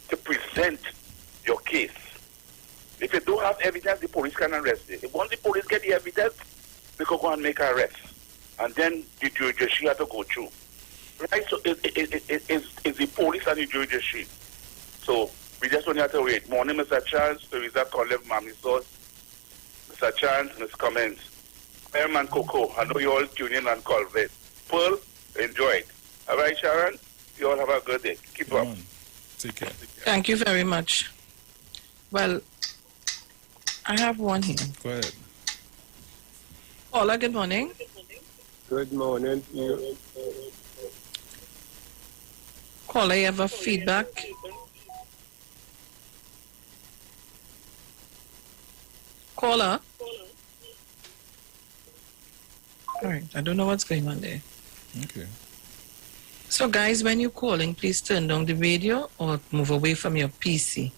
to present your case. If you don't have evidence, the police can arrest you. If once the police get the evidence, they can go and make an arrest. And then the judiciary has to go through. Right? So it's the police and the judiciary. So we just only have to wait. Morning, Mr. Chance, Teresa College, Mammy Sauce, Mr. Chance, Ms. Cummins, Airman Coco. I know you all tune in and call it. Pearl, enjoy it. All right, Sharon? You all have a good day. Keep up. Take care. Thank you very much. Well, I have one here. Go ahead. Paula, good morning. Good morning to you. Caller, you have a feedback? Caller? All right, I don't know what's going on there. Okay. So guys, when you're calling, please turn down the radio or move away from your PC.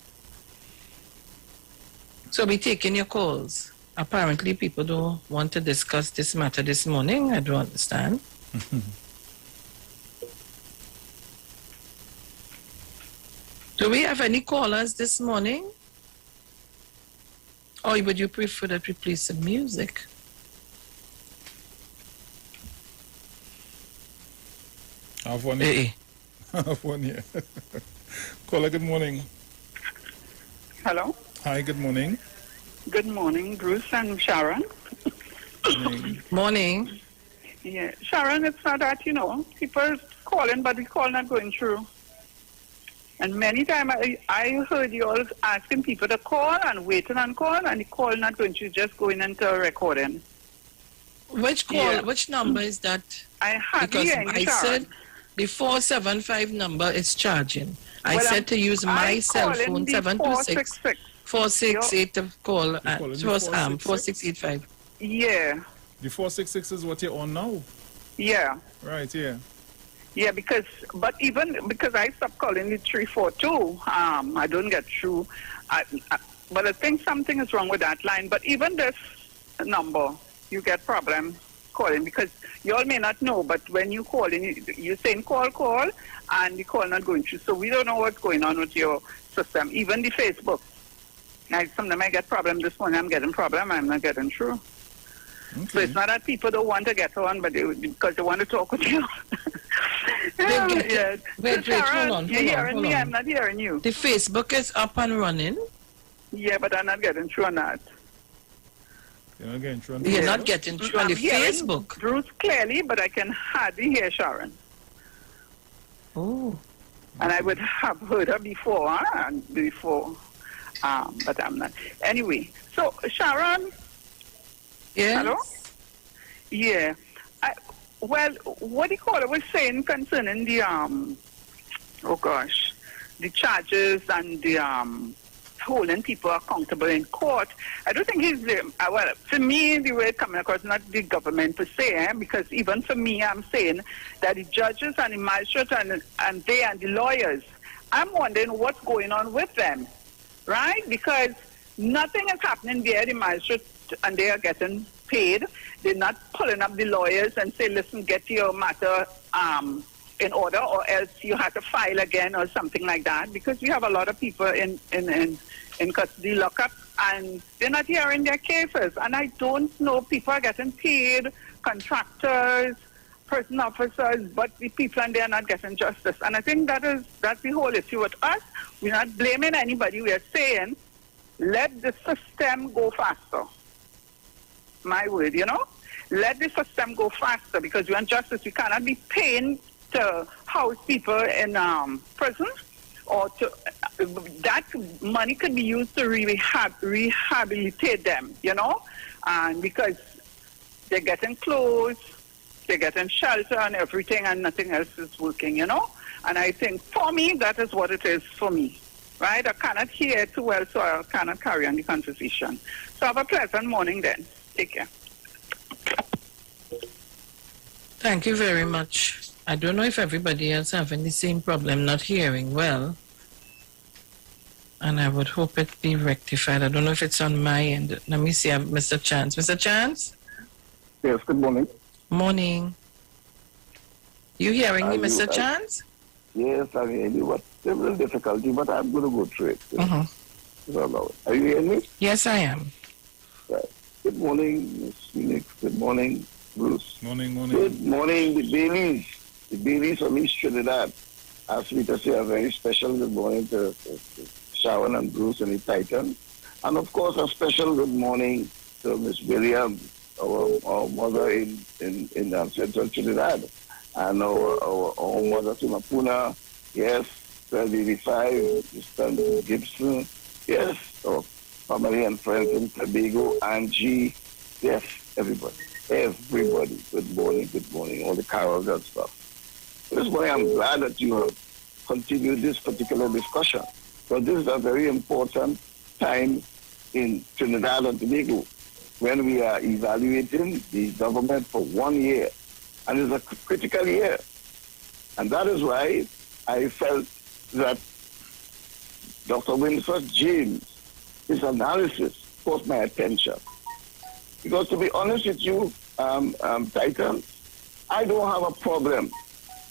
So we're taking your calls. Apparently people don't want to discuss this matter this morning. I don't understand. Do we have any callers this morning? Or would you prefer that we play some music? I have one here. I have one here. Caller, good morning. Hello. Hi, good morning. Good morning, Bruce and Sharon. Morning. Yeah, Sharon, it's not that, people calling, but the call not going through. And many times I heard you all asking people to call and waiting on call, and the call not going through, just going into a recording. Which call, Yeah. which number is that? I hardly Because hear you, I Sharon. said the 475 number is charging. I Well, said to use my I'm cell calling phone, the 726 468 to call at calling the 4685. Yeah. The 466 is what you're on now? Yeah. Right, yeah. Yeah, because I stopped calling the 342, I don't get through. But I think something is wrong with that line. But even this number, you get problem calling because you all may not know, but when you call in, you're saying call, and the call not going through. So we don't know what's going on with your system. Even the Facebook. Sometimes I get problem. This morning I'm getting problem. I'm not getting through. Okay. So it's not that people don't want to get on, but because they want to talk with you. Yeah. Wait, So, hold Sharon, on. You're hearing me? I'm not hearing you. The Facebook is up and running. Yeah, but I'm not getting through on that. You're not getting through on You're the- not getting through on the I'm hearing Facebook. Bruce clearly, but I can hardly hear Sharon. Oh. And I would have heard her before, but I'm not. Anyway, so Sharon. Yeah. Hello. Yeah. Well, what do you call it? Was saying concerning the the charges and the holding people accountable in court. I don't think he's well. For me, the way it coming across, not the government per se, because even for me, I'm saying that the judges and the magistrates and the lawyers, I'm wondering what's going on with them, right? Because nothing is happening there. The magistrates and they are getting paid. They're not pulling up the lawyers and say, listen, get your matter in order, or else you have to file again or something like that, because we have a lot of people in custody lockup and they're not hearing their cases. And I don't know, people are getting paid, contractors, person officers, but the people and they are not getting justice. And I think that's the whole issue with us. We're not blaming anybody. We are saying, let the system go faster. My word, let the system go faster, because we want justice. We cannot be paying to house people in prison, or that money could be used to rehabilitate them, and because they're getting clothes, they're getting shelter and everything, and nothing else is working, And I think for me, that is what it is for me, right? I cannot hear too well, so I cannot carry on the conversation. So have a pleasant morning then. Take care. Thank you very much. I don't know if everybody else having the same problem, not hearing well. And I would hope it be rectified. I don't know if it's on my end. Let me see, Mr. Chance. Mr. Chance? Yes, good morning. Morning. You hearing me, Mr. Chance? Yes, I'm hearing you, but there's a little difficulty, but I'm going to go through it. Are you hearing me? Yes, I am. Right. Good morning, Ms. Phoenix. Good morning, Bruce. Morning. Good morning, the Baileys. The Baileys from East Trinidad asked me to say a very special good morning to Sharon and Bruce and the Titan. And of course, a special good morning to Miss Williams, our mother in Central Trinidad. And our mother to Mapuna, yes, 1285, Mr. Gibson, yes, our family and friends in Tobago, Angie, yes, everybody, good morning, all the carols and stuff. This morning, I'm glad that you have continued this particular discussion, because this is a very important time in Trinidad and Tobago when we are evaluating the government for 1 year. And it's a critical year. And that is why I felt that Dr. Winford James, his analysis caught my attention. Because to be honest with you, Titan, I don't have a problem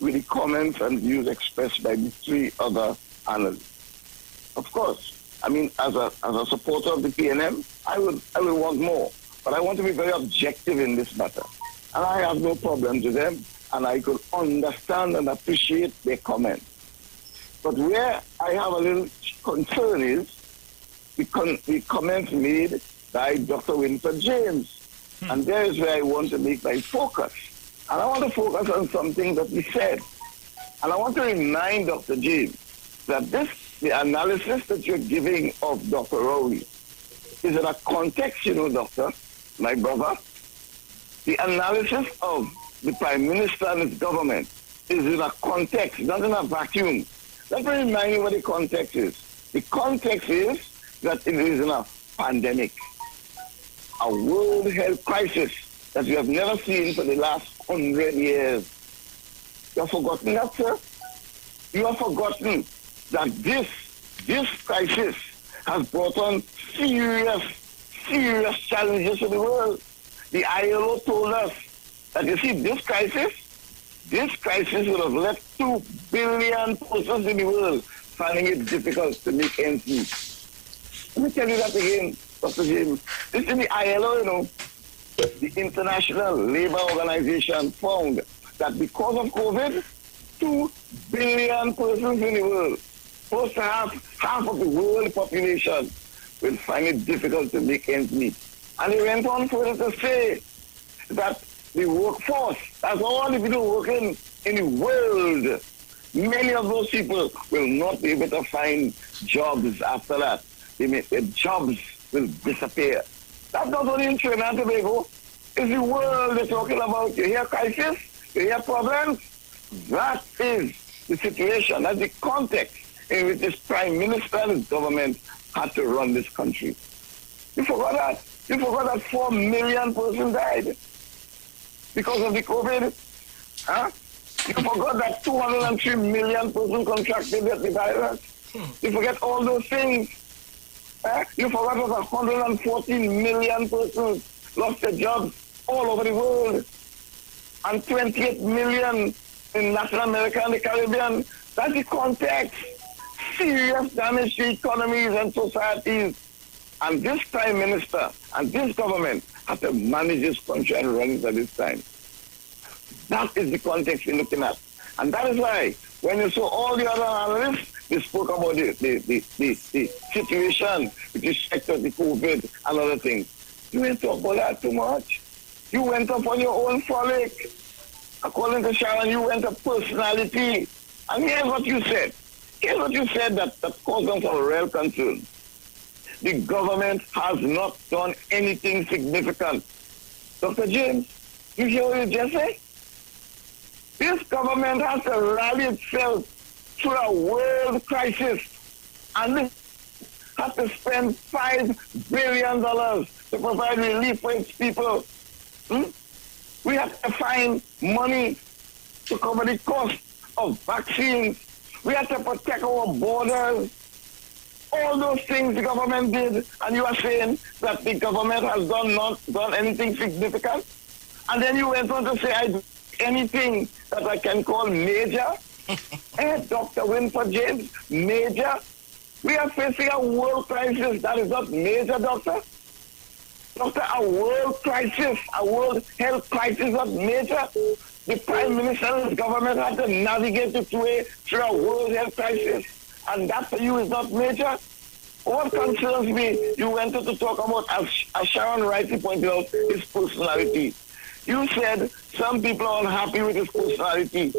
with the comments and views expressed by the three other analysts. Of course, I mean, as a supporter of the PNM, I will want more. But I want to be very objective in this matter. And I have no problem with them, and I could understand and appreciate their comments. But where I have a little concern is the comments made by Dr. Winford James. And there is where I want to make my focus. And I want to focus on something that he said. And I want to remind Dr. James that the analysis that you're giving of Dr. Rowley is in a context, doctor, my brother. The analysis of the Prime Minister and his government is in a context, not in a vacuum. Let me remind you what the context is. The context is that it is in a pandemic, a world health crisis that we have never seen for the last 100 years. You have forgotten that, sir? You have forgotten that this crisis has brought on serious challenges to the world. The ILO told us that, you see, this crisis would have left 2 billion persons in the world finding it difficult to make ends meet. Let me tell you that again, Dr. James. This is the ILO, the International Labour Organization found that because of COVID, 2 billion persons in the world, close to half of the world population, will find it difficult to make ends meet. And he went on further to say that the workforce, that's all the people working in the world, many of those people will not be able to find jobs after that. Their jobs will disappear. That's not only in Trinidad and Tobago. It's the world they're talking about. You hear crisis? You hear problems? That is the situation. That's the context in which this Prime Minister and his government had to run this country. You forgot that? You forgot that 4 million persons died because of the COVID? Huh? You forgot that 203 million persons contracted the virus? You forget all those things? Huh? You forgot that 114 million persons lost their jobs all over the world, and 28 million in Latin America and the Caribbean. That's the context. Serious damage to economies and societies. And this Prime Minister and this government have to manage this country and run it at this time. That is the context we're looking at. And that is why, when you saw all the other analysts, they spoke about the situation with respect to the COVID and other things. You didn't talk about that too much. You went up on your own frolic. According to Sharon, you went up personality. And here's what you said. Here's what you said that caused them some real concern. The government has not done anything significant. Dr. James, you hear what you just said? This government has to rally itself through a world crisis. And this has to spend $5 billion to provide relief for its people. We have to find money to cover the cost of vaccines. We have to protect our borders. All those things the government did, and you are saying that the government has not done anything significant. And then you went on to say, I do anything that I can call major. Dr. Winford James, major. We are facing a world crisis. That is not major, doctor. Doctor, a world crisis, a world health crisis, not major. The Prime Minister and his government had to navigate it through a world health crisis. And that for you is not major? What concerns me, you went on to talk about, as Sharon rightly pointed out, his personality. You said some people are unhappy with his personality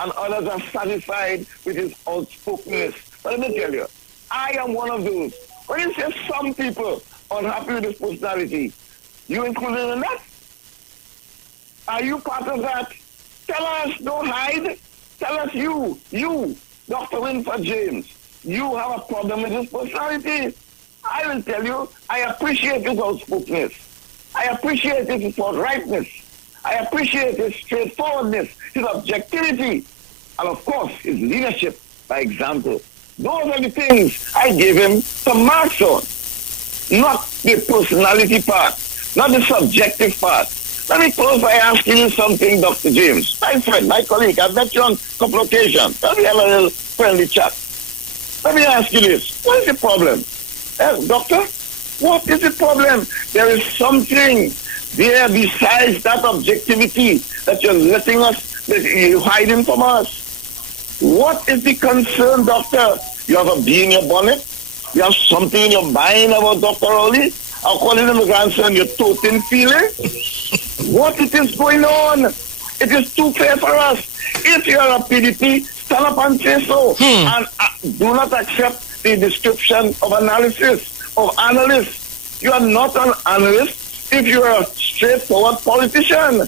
and others are satisfied with his outspokenness. But let me tell you, I am one of those. When you say some people are unhappy with his personality, you included in that? Are you part of that? Tell us, don't hide. Tell us you, Dr. Winford James, you have a problem with his personality. I will tell you, I appreciate his outspokenness. I appreciate his forthrightness. I appreciate his straightforwardness, his objectivity, and of course, his leadership by example. Those are the things I gave him some marks on. Not the personality part, not the subjective part. Let me close by asking you something, Dr. James. My friend, my colleague, I've met you on a couple of occasions. Let me have a little friendly chat. Let me ask you this. What is the problem? Doctor, what is the problem? There is something there besides that objectivity that you're letting us, that you're hiding from us. What is the concern, doctor? You have a bee in your bonnet? You have something in your mind about Dr. Rowley? According to the grandson, you're toting feeling? What it is going on? It is too clear for us. If you are a PDP, stand up and say so. And do not accept the description of analysis, of analyst. You are not an analyst if you are a straightforward politician.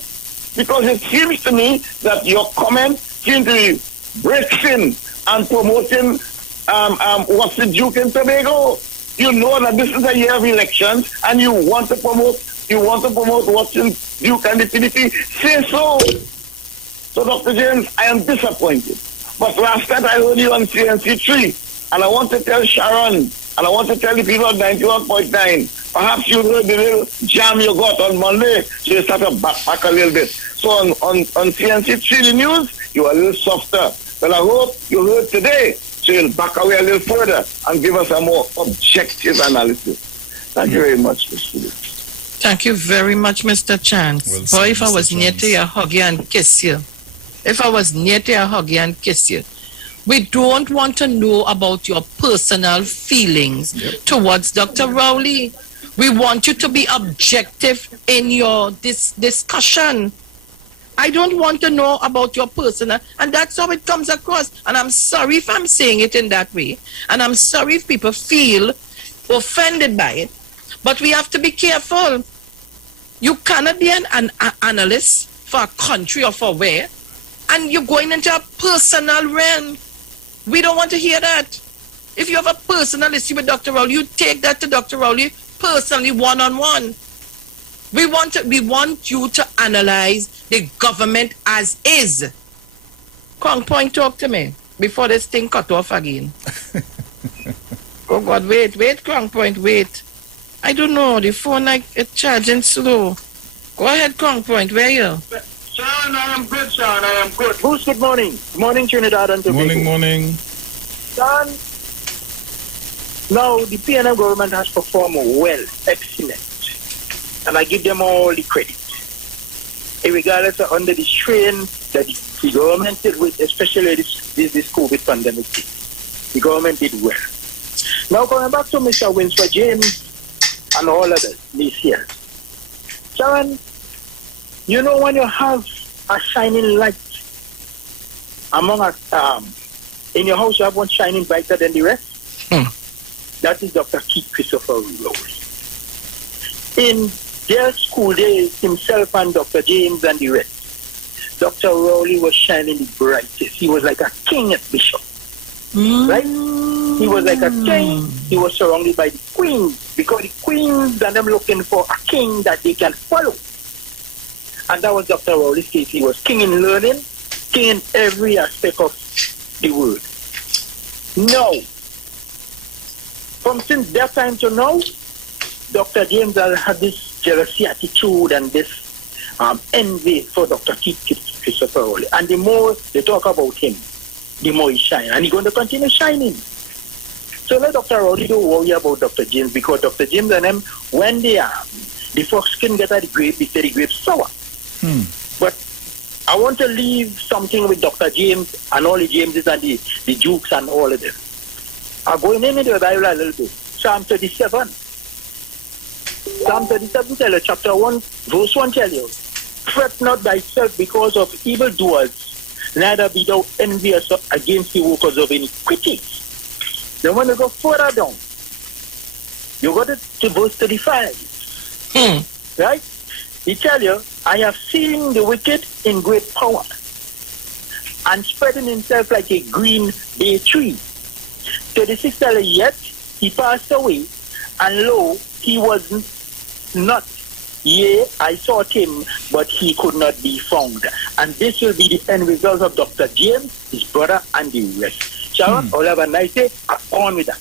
Because it seems to me that your comment seems to be breaking and promoting what's the Duke in Tobago. You know that this is a year of elections and you want to promote what's in Duke and the PDP. Say so. So, Dr. James, I am disappointed. But last night I heard you on CNC3, and I want to tell Sharon, and I want to tell the people of 91.9, perhaps you heard the little jam you got on Monday, so you start to back a little bit. So on CNC3, the news, you are a little softer. Well, I hope you heard today, so you'll back away a little further and give us a more objective analysis. Thank you very much, Mr. Lee. Thank you very much, Mr. Chance. Boy, if I was near to you, hug you and kiss you. If I was near to you, hug you and kiss you. We don't want to know about your personal feelings towards Dr. Rowley. We want you to be objective in your discussion. I don't want to know about your personal, and that's how it comes across. And I'm sorry if I'm saying it in that way. And I'm sorry if people feel offended by it. But we have to be careful. You cannot be an analyst for a country or for where, and you're going into a personal realm. We don't want to hear that. If you have a personal issue with Dr. Rowley, you take that to Dr. Rowley personally, one-on-one. We want you to analyze the government as is. Crown Point, talk to me before this thing cut off again. Oh God, wait, Crown Point, wait. I don't know, the phone like it's charging slow. Go ahead, Crown Point, where are you? Sean, I am good, Sean, I am good. Bruce, good morning. Good morning, Trinidad and Tobago. Morning. Sean, now the PNM government has performed well, excellent. And I give them all the credit. Regardless of under the strain that the government did with, especially this COVID pandemic, the government did well. Now going back to Mr. Winsford James and all others, these here. Sharon, you know when you have a shining light among us, in your house you have one shining brighter than the rest? That is Dr. Keith Christopher Rowley. In their school days, himself and Dr. James and the rest, Dr. Rowley was shining the brightest. He was like a king at Bishop. Right? He was like a king. He was surrounded by the queens because the queens and them looking for a king that they can follow. And that was Dr. Rowley's case. He was king in learning, king in every aspect of the world. Now, from since that time to now, Dr. James has had this jealousy attitude and this envy for Dr. Christopher Rowley. And the more they talk about him, the more he shines. And he's going to continue shining. So let Dr. Rowley don't worry about Dr. James, because Dr. James and them, when they are, the fox can get at the grape, they say the grape sour. But I want to leave something with Dr. James and all the Jameses and the Dukes and all of them. I'm going into the Bible a little bit. Psalm 37. Psalm 37 tell you, chapter 1, verse 1 tell you, fret not thyself because of evildoers, neither be thou envious against the workers of iniquity. Then when you go further down, you go to verse 35. Right? He tell you, I have seen the wicked in great power and spreading himself like a green bay tree. 36 tell you, yet he passed away, and lo, he was not. Yea, I sought him, but he could not be found. And this will be the end result of Dr. James, his brother, and the rest. Sharon, all have a nice day. On with that.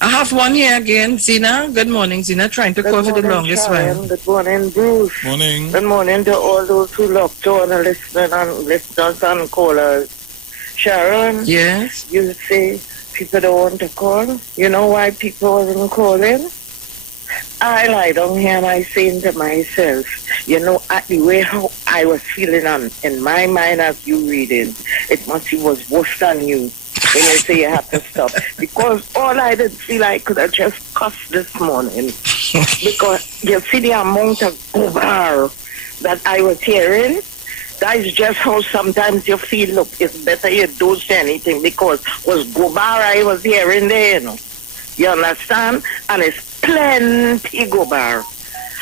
I have one here again. Zina, good morning. Zina, trying to call for the longest while. Good morning, Bruce. Morning. Good morning to all those who love to all the listeners and callers. Sharon. Yes? You say people don't want to call. You know why people wasn't calling? I lie down here and I saying to myself, you know, the way how I was feeling in my mind as you reading, it must was worse than you when you say you have to stop. Because all I did feel I could have just cussed this morning. Because you see the amount of gobar that I was hearing. That is just how sometimes you feel, look, it's better you don't say anything because was gobar I was hearing there, you know. You understand? And it's plenty gobar.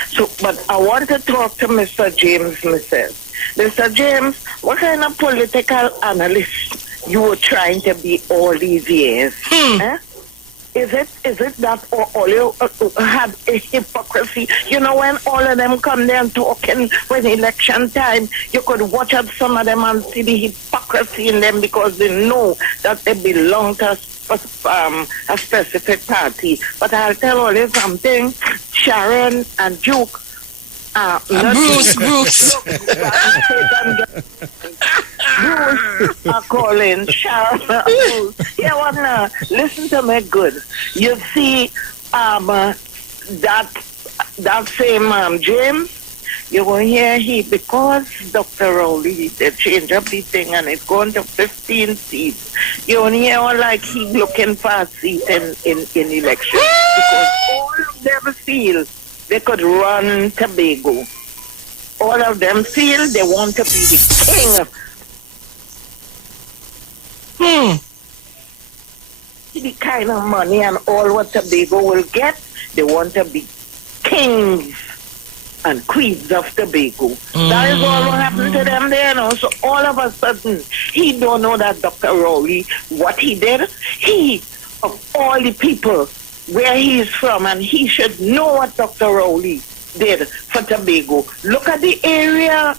So, but I want to talk to Mr. James myself. Mr. James, what kind of political analyst you were trying to be all these years? Eh? Is it that all you had a hypocrisy? You know, when all of them come there and talking when election time, you could watch out some of them and see the hypocrisy in them because they know that they belong to a specific party. But I'll tell all you something, Sharon and Duke, Bruce. Bruce are calling Sharon. Bruce. Yeah, well, now, listen to me good. You see, that same James, you're going to hear because Dr. Rowley, they change up the thing and it's going to 15 seats. You only hear like he looking for a seat in election because all of them feel they could run Tobago. All of them feel they want to be the king. The kind of money and all what Tobago will get, they want to be kings and queens of Tobago. That is all what happened to them there now. So all of a sudden, he don't know that Dr. Rowley, what he did, he, of all the people, where he is from, and he should know what Dr. Rowley did for Tobago. Look at the area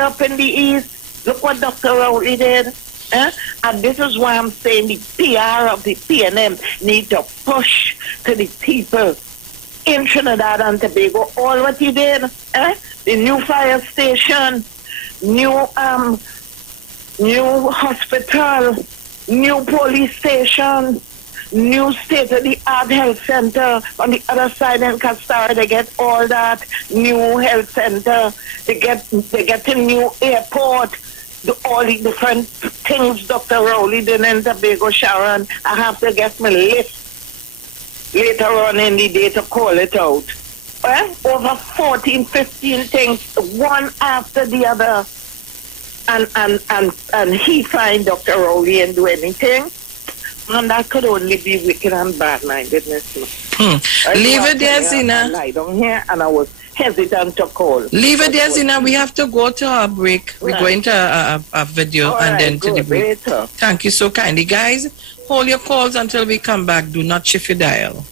up in the east. Look what Dr. Rowley did. And this is why I'm saying the PR of the PNM need to push to the people in Trinidad and Tobago all what he did. The new fire station, new hospital, new police station, new state-of-the-art health center on the other side in Castar. They get all that new health center. They get a new airport. All the different things Dr. Rowley did in Tobago, Sharon. I have to get my list later on in the day to call it out. Over 14, 15 things, one after the other. And he find Dr. Rowley and do anything. And that could only be wicked and bad-mindedness. Leave it there, Zina. I lied on here and I was hesitant to call. Leave it there, Zina. We have to go to our break. We're going to a video and then to the break. Thank you so kindly, guys. Hold your calls until we come back. Do not shift your dial.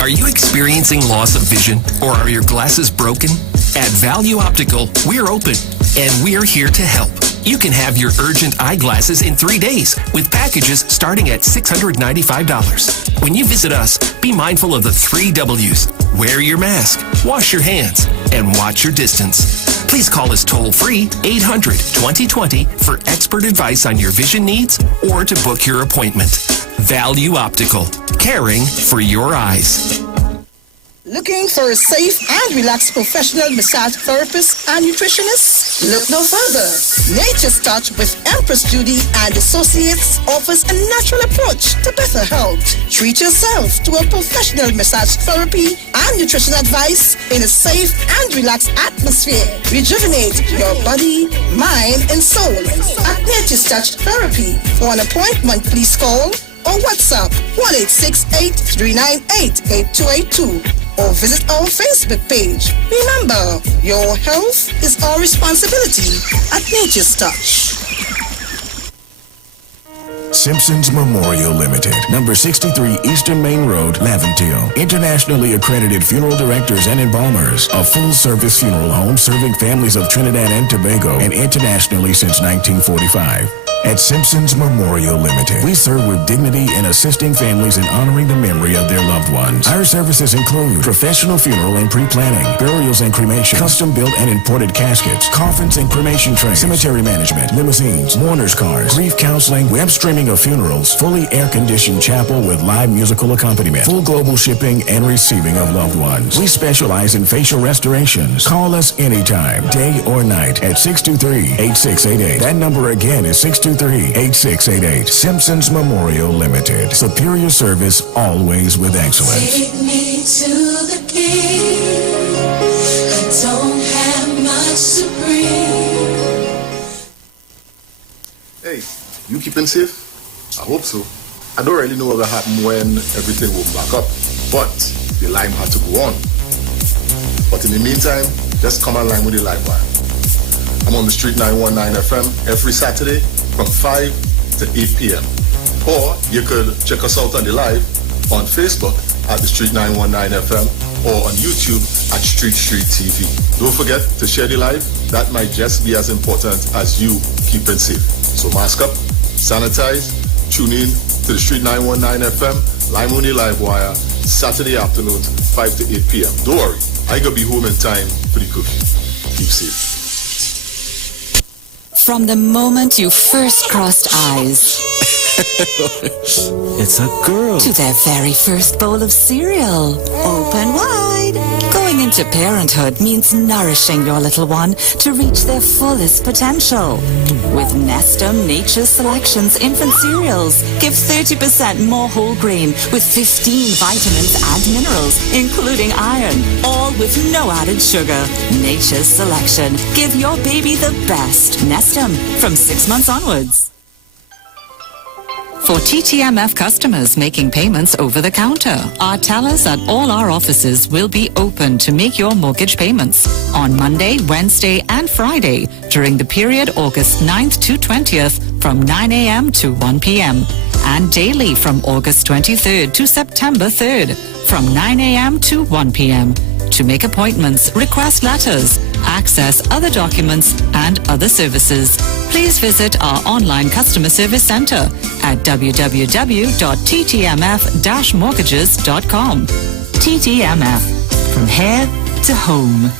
Are you experiencing loss of vision, or are your glasses broken? At Value Optical, we're open, and we're here to help. You can have your urgent eyeglasses in 3 days with packages starting at $695. When you visit us, be mindful of the 3 W's. Wear your mask, wash your hands, and watch your distance. Please call us toll-free 800-2020 for expert advice on your vision needs or to book your appointment. Value Optical, caring for your eyes. Looking for a safe and relaxed professional massage therapist and nutritionist? Look no further. Nature's Touch with Empress Judy and Associates offers a natural approach to better health. Treat yourself to a professional massage therapy and nutrition advice in a safe and relaxed atmosphere. Rejuvenate your body, mind, and soul at Nature's Touch Therapy. For an appointment, please call or WhatsApp 1-868-398-8282 or visit our Facebook page. Remember, your health is our responsibility at Nature's Touch. Simpson's Memorial Limited, number 63 Eastern Main Road, Laventille. Internationally accredited funeral directors and embalmers. A full-service funeral home serving families of Trinidad and Tobago and internationally since 1945. At Simpson's Memorial Limited, we serve with dignity in assisting families in honoring the memory of their loved ones. Our services include professional funeral and pre-planning, burials and cremation, custom-built and imported caskets, coffins and cremation trays, cemetery management, limousines, mourners cars, grief counseling, web streaming of funerals, fully air-conditioned chapel with live musical accompaniment, full global shipping and receiving of loved ones. We specialize in facial restorations. Call us anytime, day or night, at 623-8688. That number again is 623-8688. Simpsons Memorial Limited. Superior service, always with excellence. Take me to the king. I don't have much to bring. Hey, you keeping safe? I hope so. I don't really know what will happen when everything will back up, but the line had to go on. But in the meantime, just come online with the live wire. I'm on the Street 919 FM every Saturday from 5 to 8 p.m. Or you could check us out on the live on Facebook at the Street 919 FM or on YouTube at Street TV. Don't forget to share the live. That might just be as important as you keeping safe. So mask up, sanitize, tune in to the Street 919 FM, Lime on the Live Wire, Saturday afternoons, 5 to 8 p.m. Don't worry, I gonna be home in time for the cookie. Keep safe. From the moment you first crossed eyes It's a girl. To their very first bowl of cereal. Open wide. Going into parenthood means nourishing your little one to reach their fullest potential. With Nestum Nature's Selections infant cereals, give 30% more whole grain with 15 vitamins and minerals, including iron, all with no added sugar. Nature's Selection. Give your baby the best. Nestum, from 6 months onwards. For TTMF customers making payments over the counter, our tellers at all our offices will be open to make your mortgage payments on Monday, Wednesday, and Friday during the period August 9th to 20th from 9 a.m. to 1 p.m. and daily from August 23rd to September 3rd from 9 a.m. to 1 p.m. To make appointments, request letters, access other documents, and other services, please visit our online customer service center at www.ttmf-mortgages.com. TTMF, from here to home.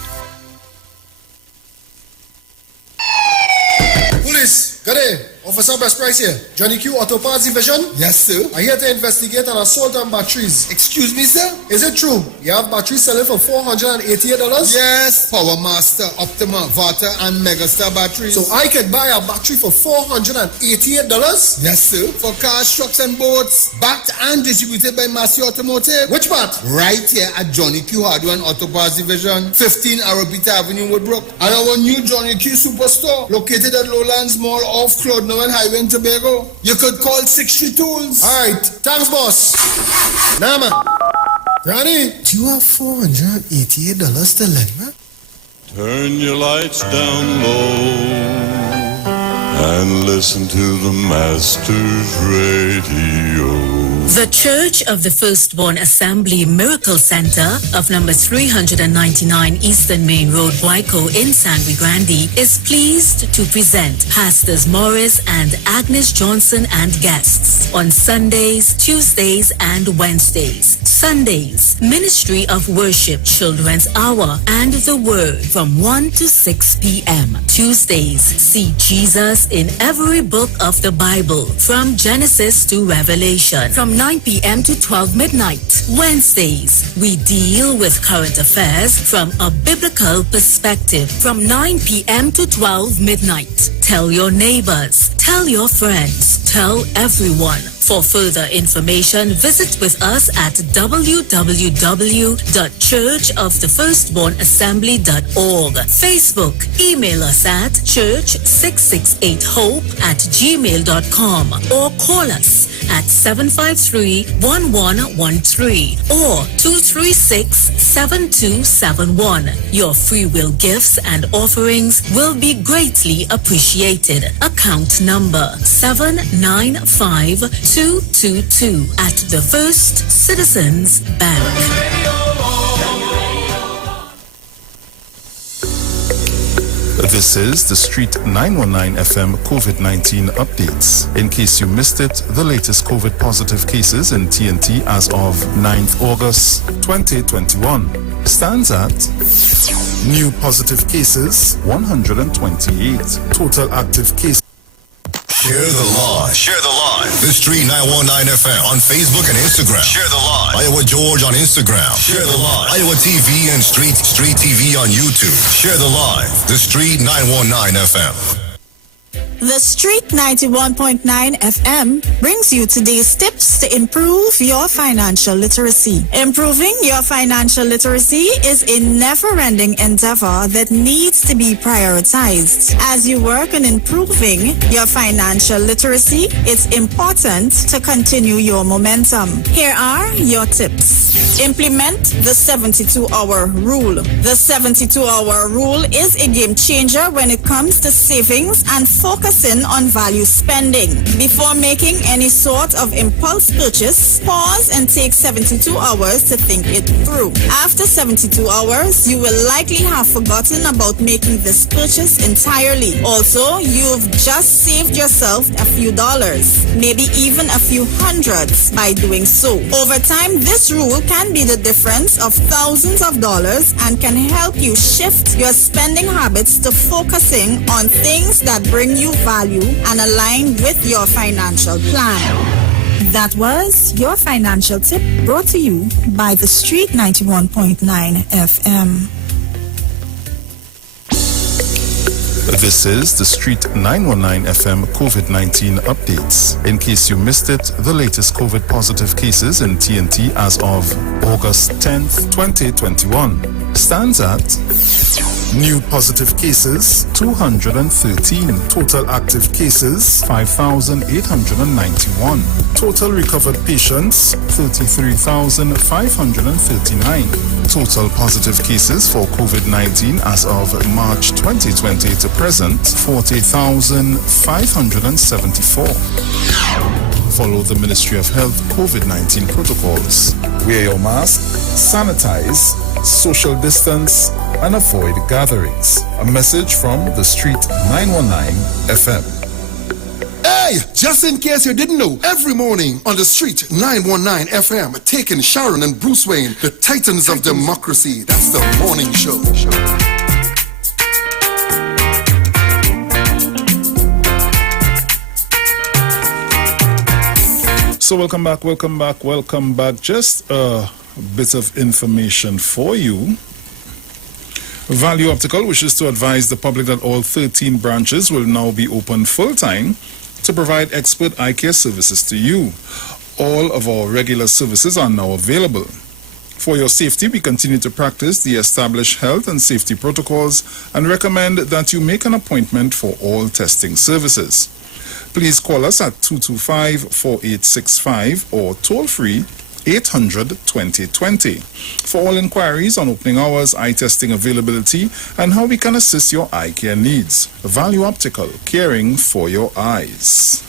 Police, good day. Officer Best Price here. Johnny Q Auto Parts Division? Yes, sir. I'm here to investigate an assault on batteries. Excuse me, sir? Is it true? You have batteries selling for $488? Yes. Power Master, Optima, Vata, and Megastar batteries. So I can buy a battery for $488? Yes, sir. For cars, trucks, and boats. Backed and distributed by Massey Automotive. Which part? Right here at Johnny Q Hardware and Auto Parts Division, 15 Arabita Avenue, Woodbrook. And our new Johnny Q Superstore, located at Lowlands Mall off Cloud Highway in Tobago. You could call 63 Tools. Alright, thanks boss. Nah man. Granny, do you have $488 to lend, man? Turn your lights down low and listen to the Master's Radio. The Church of the Firstborn Assembly Miracle Center of number 399 Eastern Main Road, Waiko in San Luis Grande is pleased to present Pastors Morris and Agnes Johnson and guests on Sundays, Tuesdays, and Wednesdays. Sundays, Ministry of Worship Children's Hour and the Word from 1 to 6 p.m. Tuesdays, see Jesus in every book of the Bible from Genesis to Revelation from 9 p.m. to 12 midnight. Wednesdays, we deal with current affairs from a biblical perspective from 9 p.m. to 12 midnight. Tell your neighbors, tell your friends, tell everyone. For further information, visit with us at www.churchofthefirstbornassembly.org. Facebook, email us at church668hope@gmail.com or call us at 753-1113 or 236-7271. Your free will gifts and offerings will be greatly appreciated. Account number 795222 at the First Citizens Bank. This is the Street 919 FM COVID-19 updates. In case you missed it, the latest COVID positive cases in TNT as of 9th August 2021 stands at new positive cases 128. Total active cases. Share the live. Share the live. The Street 919 FM on Facebook and Instagram. Share the live. Iowa George on Instagram. Share the live. Iowa TV and Street TV on YouTube. Share the live. The Street 919 FM. The Street 91.9 FM brings you today's tips to improve your financial literacy. Improving your financial literacy is a never-ending endeavor that needs to be prioritized. As you work on improving your financial literacy, it's important to continue your momentum. Here are your tips. Implement the 72-hour rule. The 72-hour rule is a game changer when it comes to savings and focusing on value spending. Before making any sort of impulse purchase, pause and take 72 hours to think it through. After 72 hours, you will likely have forgotten about making this purchase entirely. Also, you've just saved yourself a few dollars, maybe even a few hundreds by doing so. Over time, this rule can be the difference of thousands of dollars and can help you shift your spending habits to focusing on things that bring you value and aligned with your financial plan. That was your financial tip brought to you by The Street 91.9 FM. This is the Street 919 FM COVID-19 updates. In case you missed it, the latest COVID positive cases in TNT as of August 10th, 2021 stands at new positive cases 213, total active cases 5,891, total recovered patients 33,539, total positive cases for COVID-19 as of March 2020 to present 40,574. Follow the Ministry of Health COVID-19 protocols. Wear your mask, sanitize, social distance, and avoid gatherings. A message from the Street 919 FM. Hey, just in case you didn't know, every morning on the Street 919 FM, taking Sharon and Bruce Wayne, the Titans of Democracy. That's the morning show. So welcome back. Just a bit of information for you. Value Optical wishes to advise the public that all 13 branches will now be open full-time to provide expert eye care services to you. All of our regular services are now available. For your safety, we continue to practice the established health and safety protocols and recommend that you make an appointment for all testing services. Please call us at 225-4865 or toll-free 800-2020 for all inquiries on opening hours, eye testing availability, and how we can assist your eye care needs. Value Optical, caring for your eyes.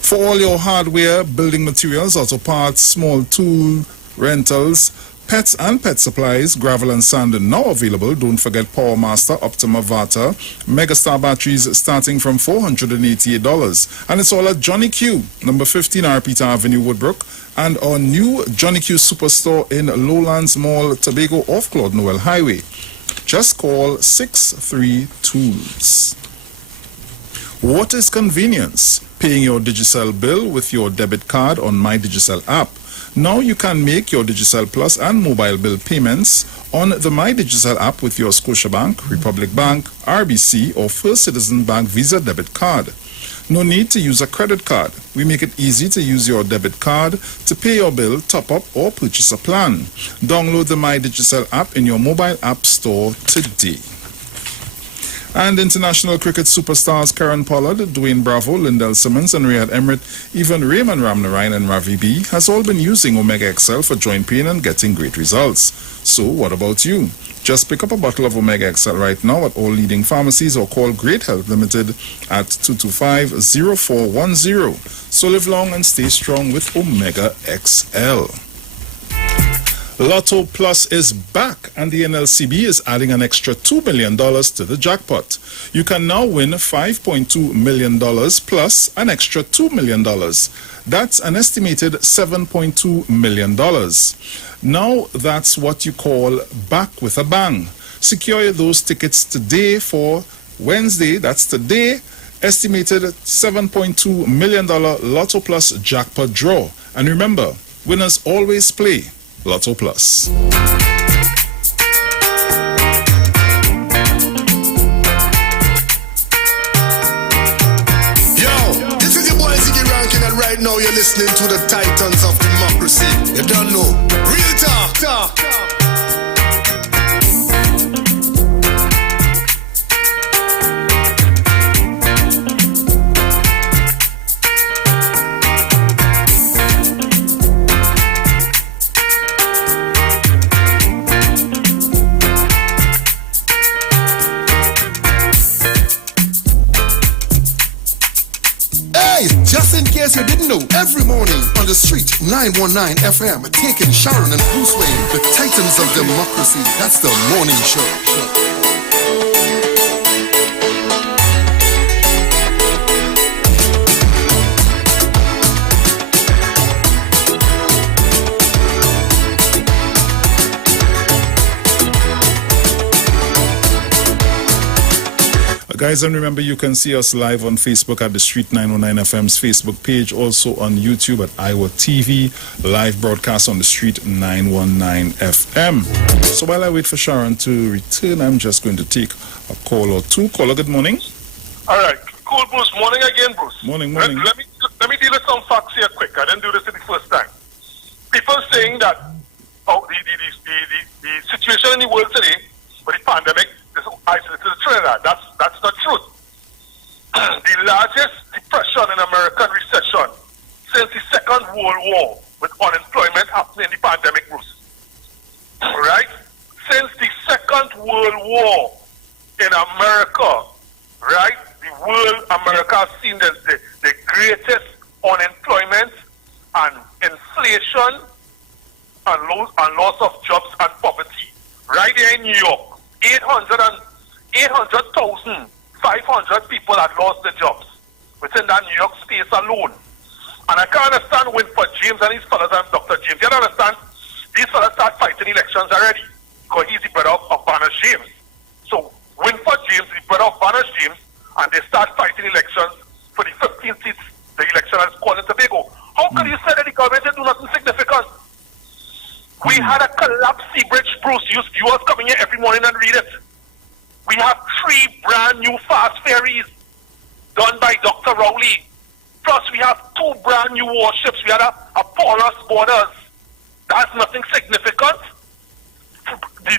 For all your hardware, building materials, auto parts, small tool rentals, pets and pet supplies, gravel and sand are now available. Don't forget PowerMaster, Optima Vata, Megastar batteries starting from $488. And it's all at Johnny Q, number 15 Arpita Avenue, Woodbrook, and our new Johnny Q Superstore in Lowlands Mall, Tobago, off Claude Noel Highway. Just call 63 Tools. What is convenience? Paying your Digicel bill with your debit card on My Digicel app. Now you can make your Digicel Plus and mobile bill payments on the My Digicel app with your Scotiabank, Republic Bank, RBC, or First Citizen Bank Visa debit card. No need to use a credit card. We make it easy to use your debit card to pay your bill, top up, or purchase a plan. Download the My Digicel app in your mobile app store today. And international cricket superstars Karen Pollard, Dwayne Bravo, Lindell Simmons, and Riyad Emrit, even Raymond Ramnarine and Ravi B has all been using Omega XL for joint pain and getting great results. So what about you? Just pick up a bottle of Omega XL right now at all leading pharmacies or call Great Health Limited at 225-0410. So live long and stay strong with Omega XL. Lotto Plus is back, and the NLCB is adding an extra $2 million to the jackpot. You can now win $5.2 million plus an extra $2 million. That's an estimated $7.2 million. Now that's what you call back with a bang. Secure those tickets today for Wednesday, that's today, estimated $7.2 million Lotto Plus jackpot draw. And remember, winners always play Lotto Plus. Yo, this is your boy Ziggy Rankin, and right now you're listening to the Titans of Democracy. You don't know. Real talk. Just in case you didn't know, every morning on the Street 919 FM, taking Sharon and Bruce Wayne, the Titans of Democracy. That's the morning show. Guys, and remember, you can see us live on Facebook at the Street 909 FM's Facebook page, also on YouTube at Iwer TV, live broadcast on the Street 919 FM. So while I wait for Sharon to return, I'm just going to take a call or two. Caller, good morning. All right. Cool, Bruce. Morning again, Bruce. Morning. Let me deal with some facts here quick. I didn't do this the first time. People saying that the situation in the world today with the pandemic is isolated to Trinidad. That's not truth. The largest depression in American recession since the Second World War, with unemployment happening in the pandemic, Bruce. Right? Since the Second World War in America, right? America has seen the greatest unemployment and inflation and loss of jobs and poverty. Right here in New York, 800,500 people had lost their jobs within that New York space alone. And I can't understand Winford James and his fellas and Dr. James. You don't understand? These fellas start fighting elections already because he's the brother of Barnes James. So Winford James is the brother of Barnes James, and they start fighting elections for the 15 seats the election has called in Tobago. How can you say that the government did do nothing significant? We had a collapsed sea bridge, Bruce. You was coming here every morning and read it. We have 3 brand new fast ferries done by Dr. Rowley. Plus, we have 2 brand new warships. We had a porous borders. That's nothing significant. We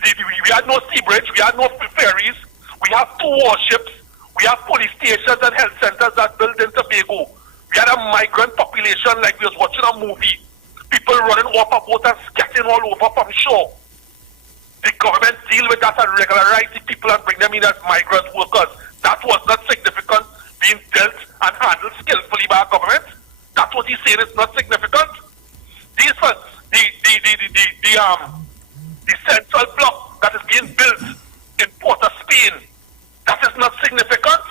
had no sea bridge. We had no ferries. We have 2 warships. We have police stations and health centers that built in Tobago. We had a migrant population like we was watching a movie. People running off a boat and scatting all over from shore. The government deal with that and regularize the people and bring them in as migrant workers. That was not significant, being dealt and handled skillfully by our government. That's what he's saying is not significant. These the central block that is being built in Port of Spain, that is not significant.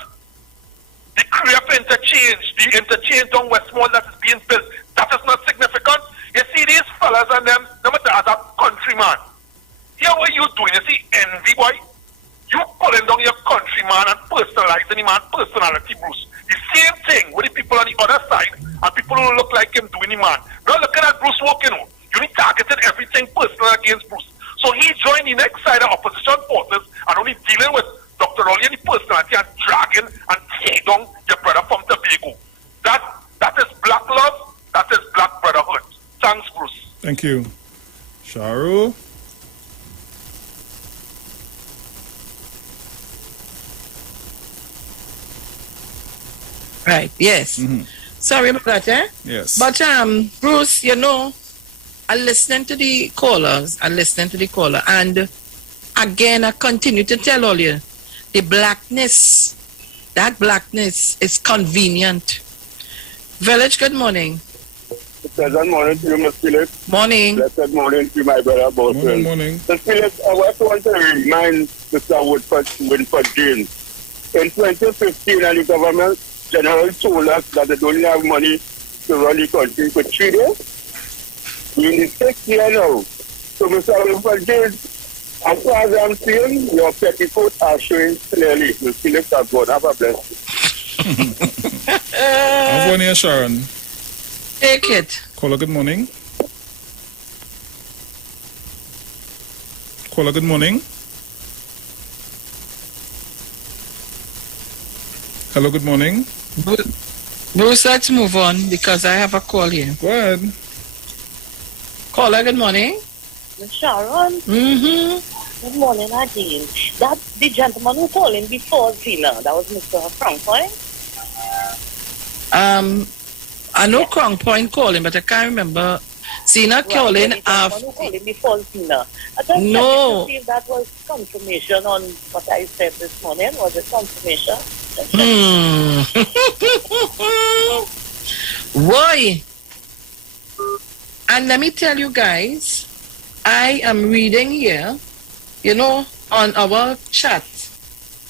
The Creep interchange, the interchange on Westmore that is being built, that is not significant. You see these fellas and them, no matter as a countryman. Here what you doing, you see envy, boy. You pulling down your countryman and personalizing the man's personality, Bruce. The same thing with the people on the other side and people who look like him doing the man. Now looking at Bruce walking on. You need targeting everything personal against Bruce. So he joined the next side of opposition forces and only dealing with Dr. Rowley and the personality and dragging and tearing down your brother from Tobago. That is black love, that is black brotherhood. Thanks, Bruce. Thank you. Sharu? Right, yes. Mm-hmm. Sorry about that, eh? Yes. But, Bruce, you know, I listening to the callers, and again, I continue to tell all you, the blackness, that blackness is convenient. Village, good morning. Pleasant morning to you, Ms. Phillips. Morning. Blessed morning to my brother, Boston. Morning. Ms. Phillips, I want to remind Mr. Winford James. In 2015, and the government generally told us that they don't have money to run the country for 3 days. We're in the 6th year now. So, Mr. Winford James, as far as I'm seeing, your petticoats are showing clearly. Ms. Phillips, have God. Have a blessing. Have one here, Sharon. Take it. Caller, good morning. Caller, good morning. Hello, good morning. Bruce, let's move on because I have a call here. Go ahead. Caller, good morning. Sharon. Mm-hmm. Good morning, again. That's the gentleman who called in before Zena. That was Mr. Francois. I know Crown Point calling, but I can't remember. Zena calling after. Who called in before Zena? I just no. To see if that was confirmation on what I said this morning. Was it confirmation? Why? And let me tell you guys, I am reading here, you know, on our chat,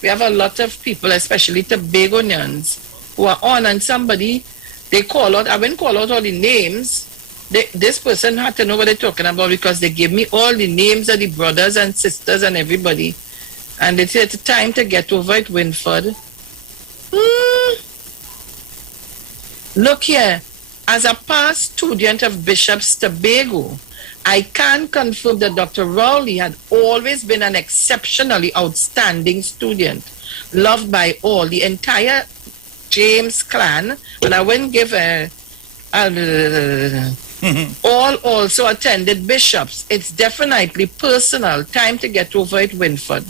we have a lot of people, especially Tobagonians, who are on, and somebody, they call out, I wouldn't call out all the names. This person had to know what they're talking about because they gave me all the names of the brothers and sisters and everybody. And they said it's time to get over it, Winford. Look here, as a past student of Bishop's Tobago, I can confirm that Dr. Rowley had always been an exceptionally outstanding student, loved by all, the entire James clan, and I wouldn't give all also attended Bishops. It's definitely personal. Time to get over it, Winford.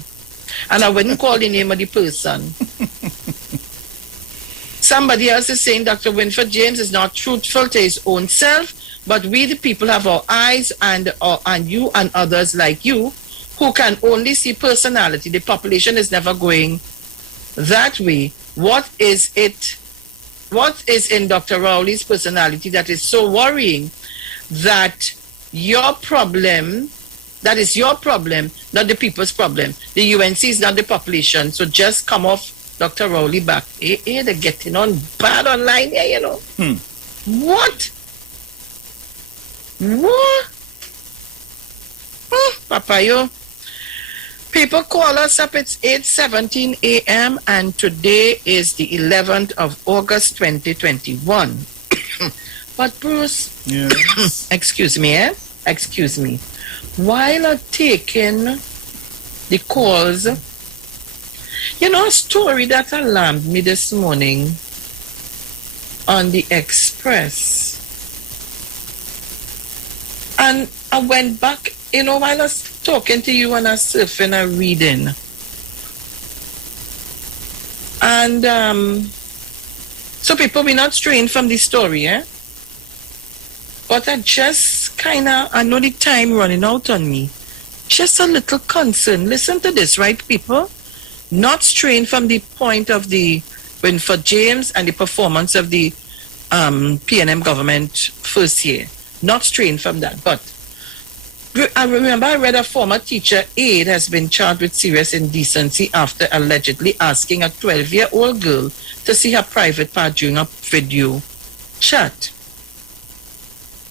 And I wouldn't call the name of the person. Somebody else is saying Dr. Winford James is not truthful to his own self, but we the people have our eyes, and you and others like you who can only see personality. The population is never going that way. What is in Dr. Rowley's personality that is so worrying that your problem, that is your problem, not the people's problem? The UNC is not the population, so just come off Dr. Rowley back. They're getting on bad online here, you know. What? Papa, yo. People call us up. It's 8:17 a.m. and today is the 11th of August 2021. But Bruce, yes. Excuse me. While taking the calls, you know, a story that alarmed me this morning on the Express. And I went back, you know, while I was talking to you and I was surfing and reading. And so people be not straying from the story, eh? But I just I know the time running out on me. Just a little concern. Listen to this, right, people? Not straying from the point of the Winford James and the performance of the PNM government first year. Not straying from that. But I remember I read a former teacher aide has been charged with serious indecency after allegedly asking a 12-year-old girl to see her private part during a video chat.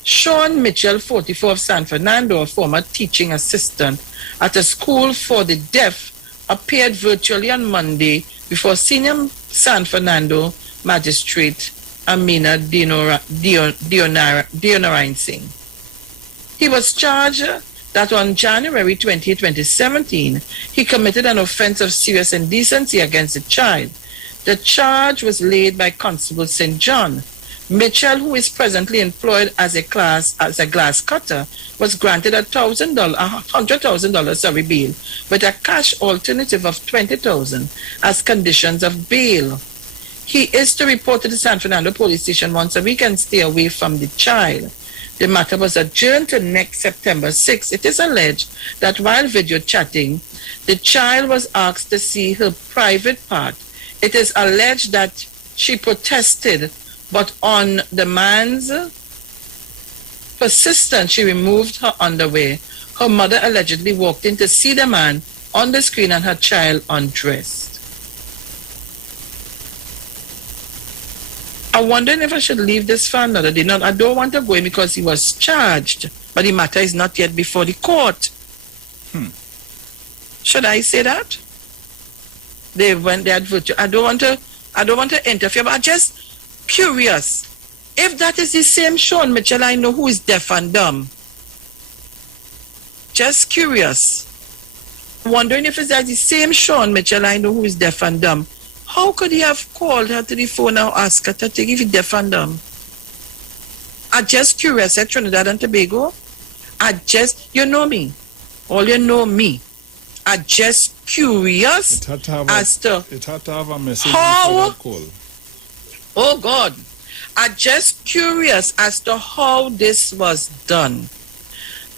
Sean Mitchell, 44 of San Fernando, a former teaching assistant at a school for the deaf, appeared virtually on Monday before senior San Fernando magistrate Amina Dionarine Singh. He was charged that on January 20, 2017, he committed an offense of serious indecency against a child. The charge was laid by Constable St. John. Mitchell, who is presently employed as a glass cutter, was granted $100,000 bail, with a cash alternative of $20,000 as conditions of bail. He is to report to the San Fernando police station once a week and stay away from the child. The matter was adjourned to next September 6. It is alleged that while video chatting, the child was asked to see her private part. It is alleged that she protested, but on the man's persistence, she removed her underwear. Her mother allegedly walked in to see the man on the screen and her child undressed. I'm wondering if I should leave this for another day. I don't want to go in because he was charged, but the matter is not yet before the court. Should I say that? They had virtue. I don't want to interfere, but I'm just curious. If that is the same Sean Mitchell I know who is deaf and dumb. Just curious. Wondering if it's that the same Sean Mitchell I know who is deaf and dumb. How could he have called her to the phone and asked her to take if he deaf and dumb? I'm just curious at Trinidad and Tobago. You know me. All you know me. I'm just curious as to it had to have a message how. Call. Oh God. I'm just curious as to how this was done.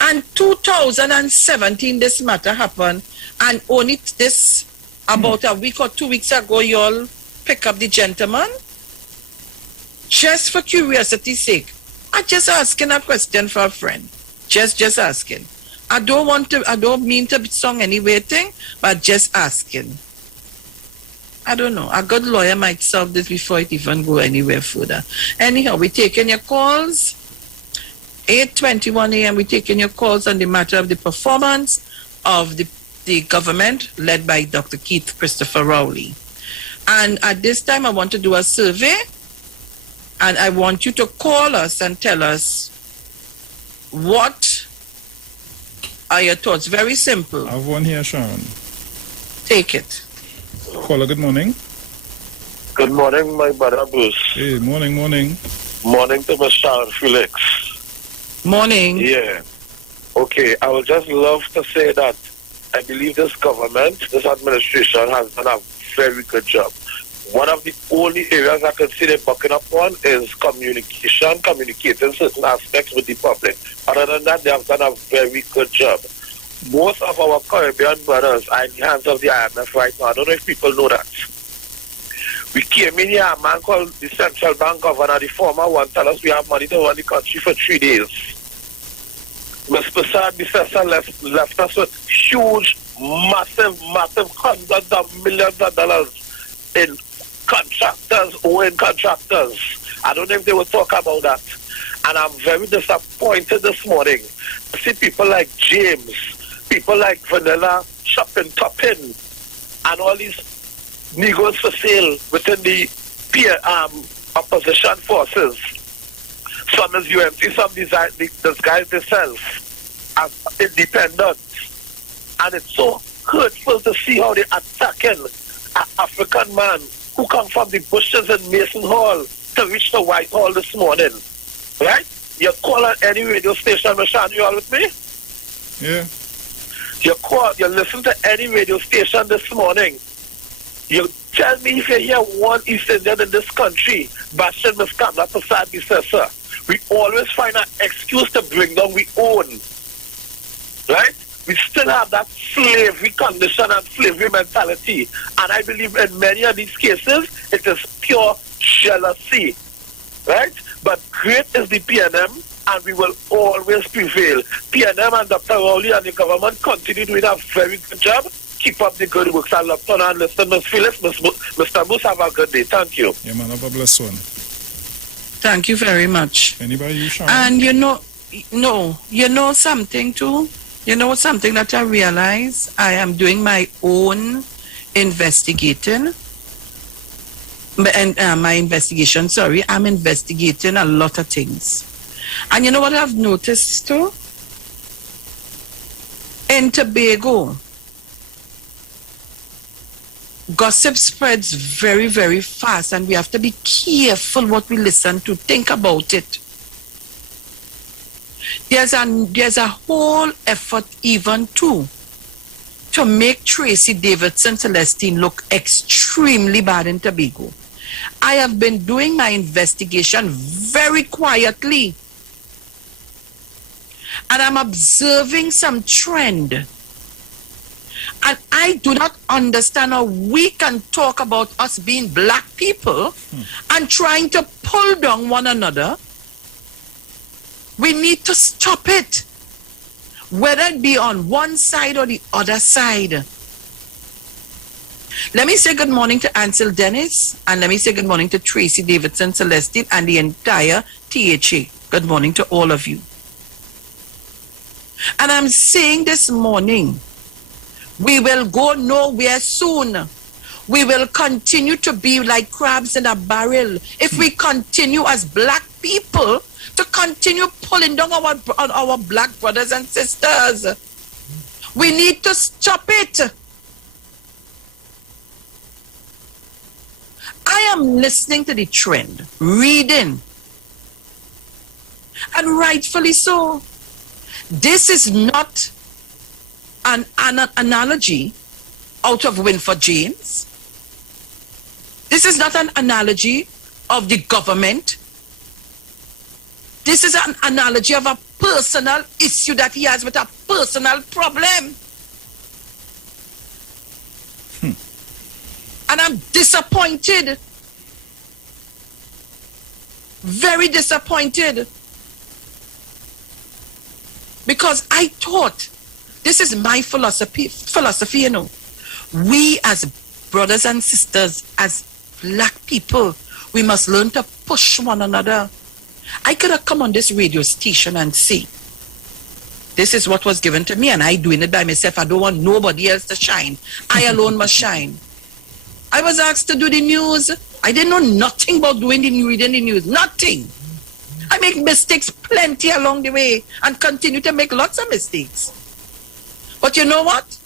And 2017 this matter happened, and only this about a week or 2 weeks ago, y'all pick up the gentleman? Just for curiosity's sake. I'm just asking a question for a friend. Just asking. I don't mean to song anyway thing, but just asking. I don't know. A good lawyer might solve this before it even go anywhere further. Anyhow, we're taking your calls. 8:21 a.m. we're taking your calls on the matter of the performance of the government led by Dr. Keith Christopher Rowley. And at this time, I want to do a survey, and I want you to call us and tell us what are your thoughts. Very simple. I have one here, Sharon. Take it. Caller, good morning. Good morning, my brother Bruce. Hey, morning. Morning to Mr. Sharon Felix. Morning. Yeah. Okay, I would just love to say that I believe this government, this administration has done a very good job. One of the only areas I can see they're bucking up on is communicating certain aspects with the public. Other than that, they have done a very good job. Most of our Caribbean brothers are in the hands of the IMF right now. I don't know if people know that. We came in here, a man called the Central Bank Governor, the former one, tell us we have money to run the country for 3 days. Mr. Sadbisesa left us with huge, massive hundreds of millions of dollars in owing contractors. I don't know if they will talk about that. And I'm very disappointed this morning to see people like James, people like Vanilla Toppin, and all these Negroes for sale within the opposition forces. Some is UMC, some disguise themselves as independent. And it's so hurtful to see how they're attacking an African man who come from the bushes in Mason Hall to reach the White Hall this morning. Right? You call on any radio station, Rashan, you all with me? Yeah. You listen to any radio station this morning. You tell me if you hear one East Indian in this country bashing Ms. Kamla Sadbisesa. We always find an excuse to bring down we own. Right? We still have that slavery condition and slavery mentality. And I believe in many of these cases, it is pure jealousy. Right? But great is the PNM, and we will always prevail. PNM and Dr. Rowley and the government continue doing a very good job. Keep up the good work. I love to and listen, Ms. Phyllis, Mr. Moose, have a good day. Thank you. Yeah, man, have a blessed one. Thank you very much. Anybody you, Sharon? And you know something too? You know something that I realize? I am doing my own investigating. I'm investigating a lot of things. And you know what I've noticed too? In Tobago, gossip spreads very, very fast, and we have to be careful what we listen to. Think about it. There's a whole effort even too to make Tracy Davidson Celestine look extremely bad in Tobago. I have been doing my investigation very quietly, and I'm observing some trend. And I do not understand how we can talk about us being black people and trying to pull down one another. We need to stop it, whether it be on one side or the other side. Let me say good morning to Ansel Dennis, and let me say good morning to Tracy Davidson Celestine and the entire THA. Good morning to all of you. And I'm saying this morning, we will go nowhere soon. We will continue to be like crabs in a barrel if we continue as black people to continue pulling down our black brothers and sisters. We need to stop it. I am listening to the trend, reading, and rightfully so. This is not an analogy out of Winford James. This is not an analogy of the government. This is an analogy of a personal issue that he has with a personal problem. And I'm disappointed. Very disappointed. Because I thought, this is my philosophy, you know. We as brothers and sisters, as black people, we must learn to push one another. I could have come on this radio station and say, this is what was given to me and I doing it by myself. I don't want nobody else to shine. I alone must shine. I was asked to do the news. I didn't know nothing about reading the news. Nothing. I make mistakes plenty along the way and continue to make lots of mistakes. But you know what?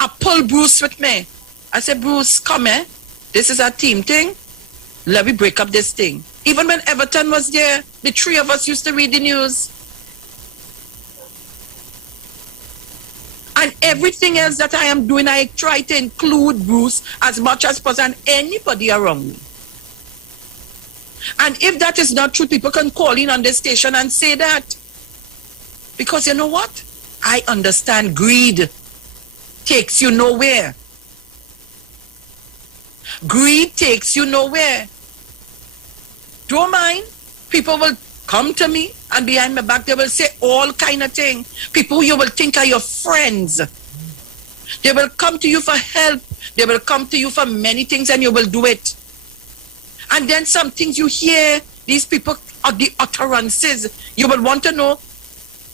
I pulled Bruce with me. I said, Bruce, come here. This is our team thing. Let me break up this thing. Even when Everton was there, the three of us used to read the news. And everything else that I am doing, I try to include Bruce as much as possible and anybody around me. And if that is not true, people can call in on the station and say that. Because you know what? I understand greed takes you nowhere. Greed takes you nowhere. Don't mind. People will come to me and behind my back they will say all kind of things. People you will think are your friends. They will come to you for help. They will come to you for many things and you will do it. And then some things you hear, these people are the utterances. You will want to know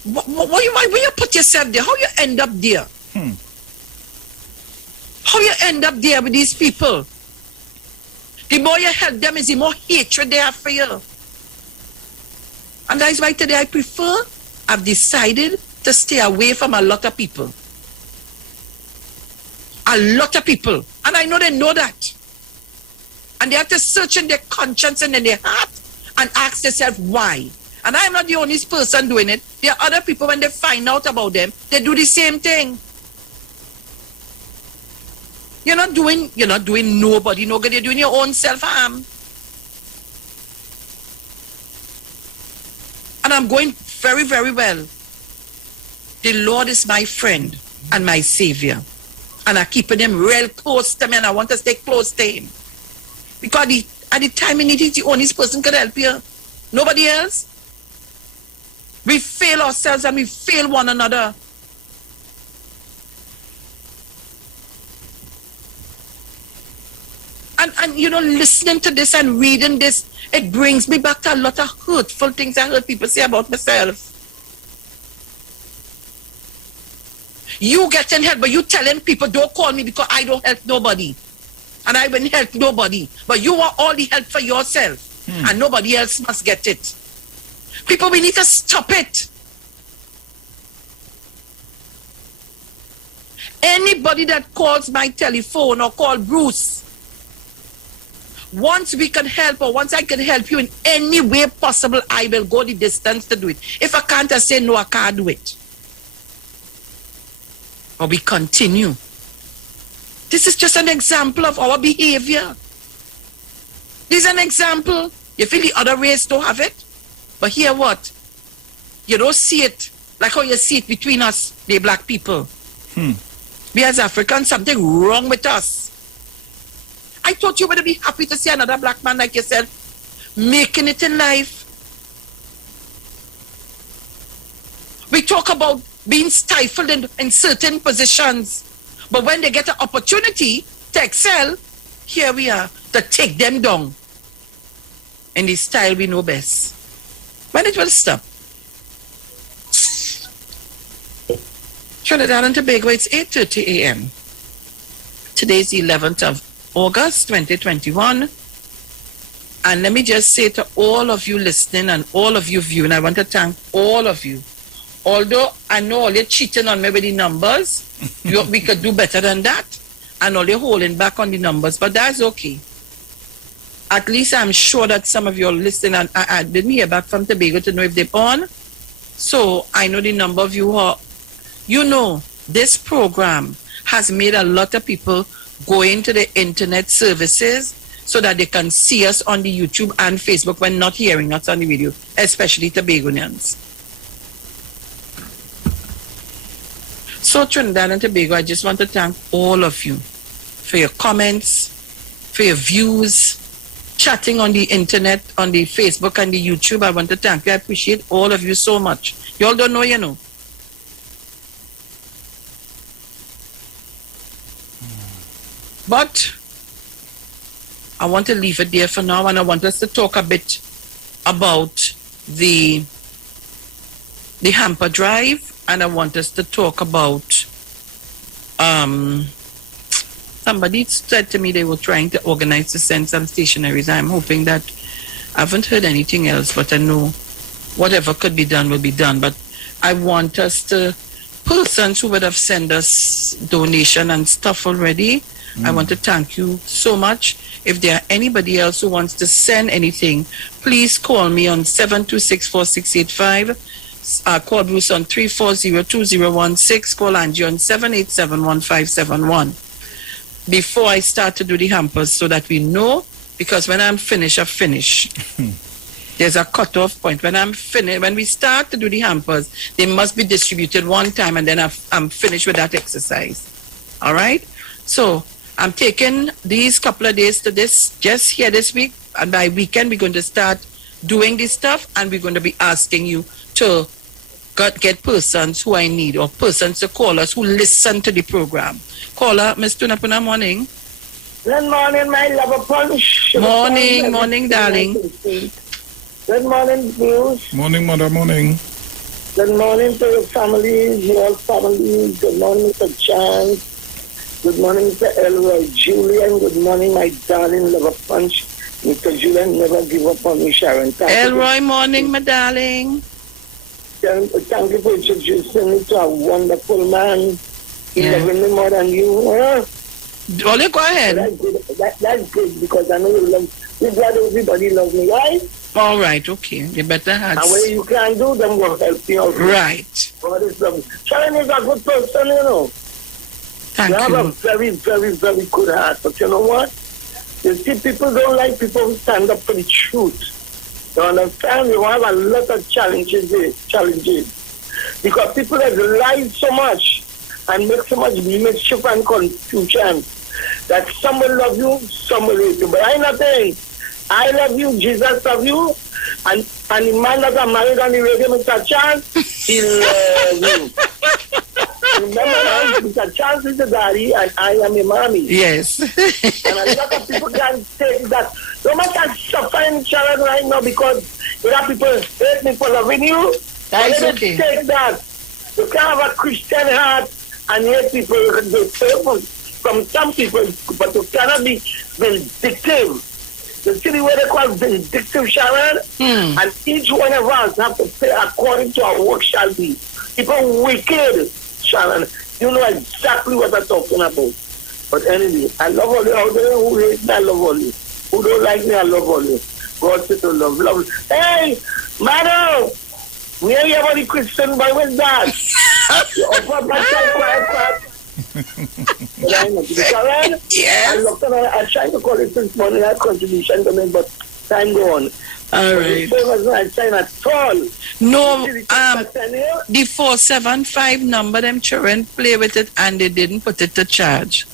why you put yourself there, how you end up there. How you end up there with these people. The more you help them is the more hatred they have for you. And that is why today I've decided to stay away from a lot of people. A lot of people. And I know they know that. And they have to search in their conscience and in their heart and ask themselves why. And I'm not the only person doing it. There are other people, when they find out about them, they do the same thing. You're not doing nobody no good. You're doing your own self-harm. And I'm going very, very well. The Lord is my friend and my Savior. And I'm keeping him real close to me, and I want to stay close to him. Because at the time you need, he's the only person can help you. Nobody else. We fail ourselves and we fail one another. And listening to this and reading this, it brings me back to a lot of hurtful things I heard people say about myself. You getting help, but you telling people don't call me because I don't help nobody. And I wouldn't help nobody. But you want all the help for yourself. And nobody else must get it. People, we need to stop it. Anybody that calls my telephone or call Bruce, once we can help or once I can help you in any way possible, I will go the distance to do it. If I can't, I say no, I can't do it. Or we continue. This is just an example of our behavior. This is an example. You feel the other race don't have it? But here what? You don't see it like how you see it between us, the black people. We as Africans, something wrong with us. I thought you would be happy to see another black man like yourself making it in life. We talk about being stifled in certain positions. But when they get an opportunity to excel, here we are, to take them down. In the style we know best. When it will stop. Trinidad and Tobago, it's 8:30 a.m. Today's the 11th of August, 2021. And let me just say to all of you listening and all of you viewing, I want to thank all of you. Although I know all you're cheating on me with the numbers, we could do better than that. And all you're holding back on the numbers, but that's okay. At least I'm sure that some of you are listening, and I didn't hear back from Tobago to know if they're on. So I know the number of you are, this program has made a lot of people go into the internet services so that they can see us on the YouTube and Facebook when not hearing us on the video, especially Tobagonians. So Trinidad and Tobago, I just want to thank all of you for your comments, for your views, chatting on the internet, on the Facebook and the YouTube. I want to thank you. I appreciate all of you so much. You all don't know, you know. But I want to leave it there for now, and I want us to talk a bit about the hamper drive, and I want us to talk about somebody said to me they were trying to organize to send some stationaries. I'm hoping that I haven't heard anything else, but I know whatever could be done will be done. But I want us to, persons who would have sent us donation and stuff already, I want to thank you so much. If there are anybody else who wants to send anything, please call me on 7264685. Call Bruce on 3402016. Call Angie on 7871571. Before I start to do the hampers, so that we know, because when I'm finished, I finish. There's a cutoff point. When I'm finished, when we start to do the hampers, they must be distributed one time, and then I'm finished with that exercise. All right? So I'm taking these couple of days to this, just here this week, and by weekend we're going to start doing this stuff, and we're going to be asking you to get persons who I need, or persons to call us who listen to the program. Caller, Ms. Tunapuna, morning. Good morning, my lover punch. Morning, darling. Good morning, Bruce. Morning, mother, morning. Good morning to your families, your families. Good morning, Mr. Chance. Good morning, Mr. Elroy. Julian, good morning, my darling lover punch. Mr. Julian, never give up on me, Sharon. Elroy, morning, my darling. Thank you for introducing me to a wonderful man. He loves me more than you. Only go ahead. That's good, because I know you love me. Everybody loves me, right? All right, okay. You better have. And when you can't do them, will help you out. Right. God is lovely. Sharon is a good person, you know. Thank you. You have a very, very, very good heart. But you know what? You see, people don't like people who stand up for the truth. You understand? You have a lot of challenges. Because people have lied so much and make so much mischief and confusion that some will love you, some will hate you. But I nothing. I love you, Jesus love you, and the man that I'm married on the radio, Mr. Chance, he loves you. Remember, Mr. Chance is the daddy and I am a mommy. Yes. And a lot of people can't take that. No matter suffering Sharon right now because there are people hate me for loving you. That's okay. Take that. You can't have a Christian heart and hate people. They pay from some people, but you cannot be vindictive. The city where they call vindictive, Sharon, and each one of us have to pay according to our work shall be. People wicked, Sharon. You know exactly what I'm talking about. But anyway, I love all you out there who hate me, I love all you. Who don't like me, I love all you. God said to love. Hey, Mano, we hear about the Christian boy with that. You offer my quiet. Yes. I tried to call it this morning, I had contribution to me, but time go on. All right. At all. No, the 475 number, them children play with it and they didn't put it to charge.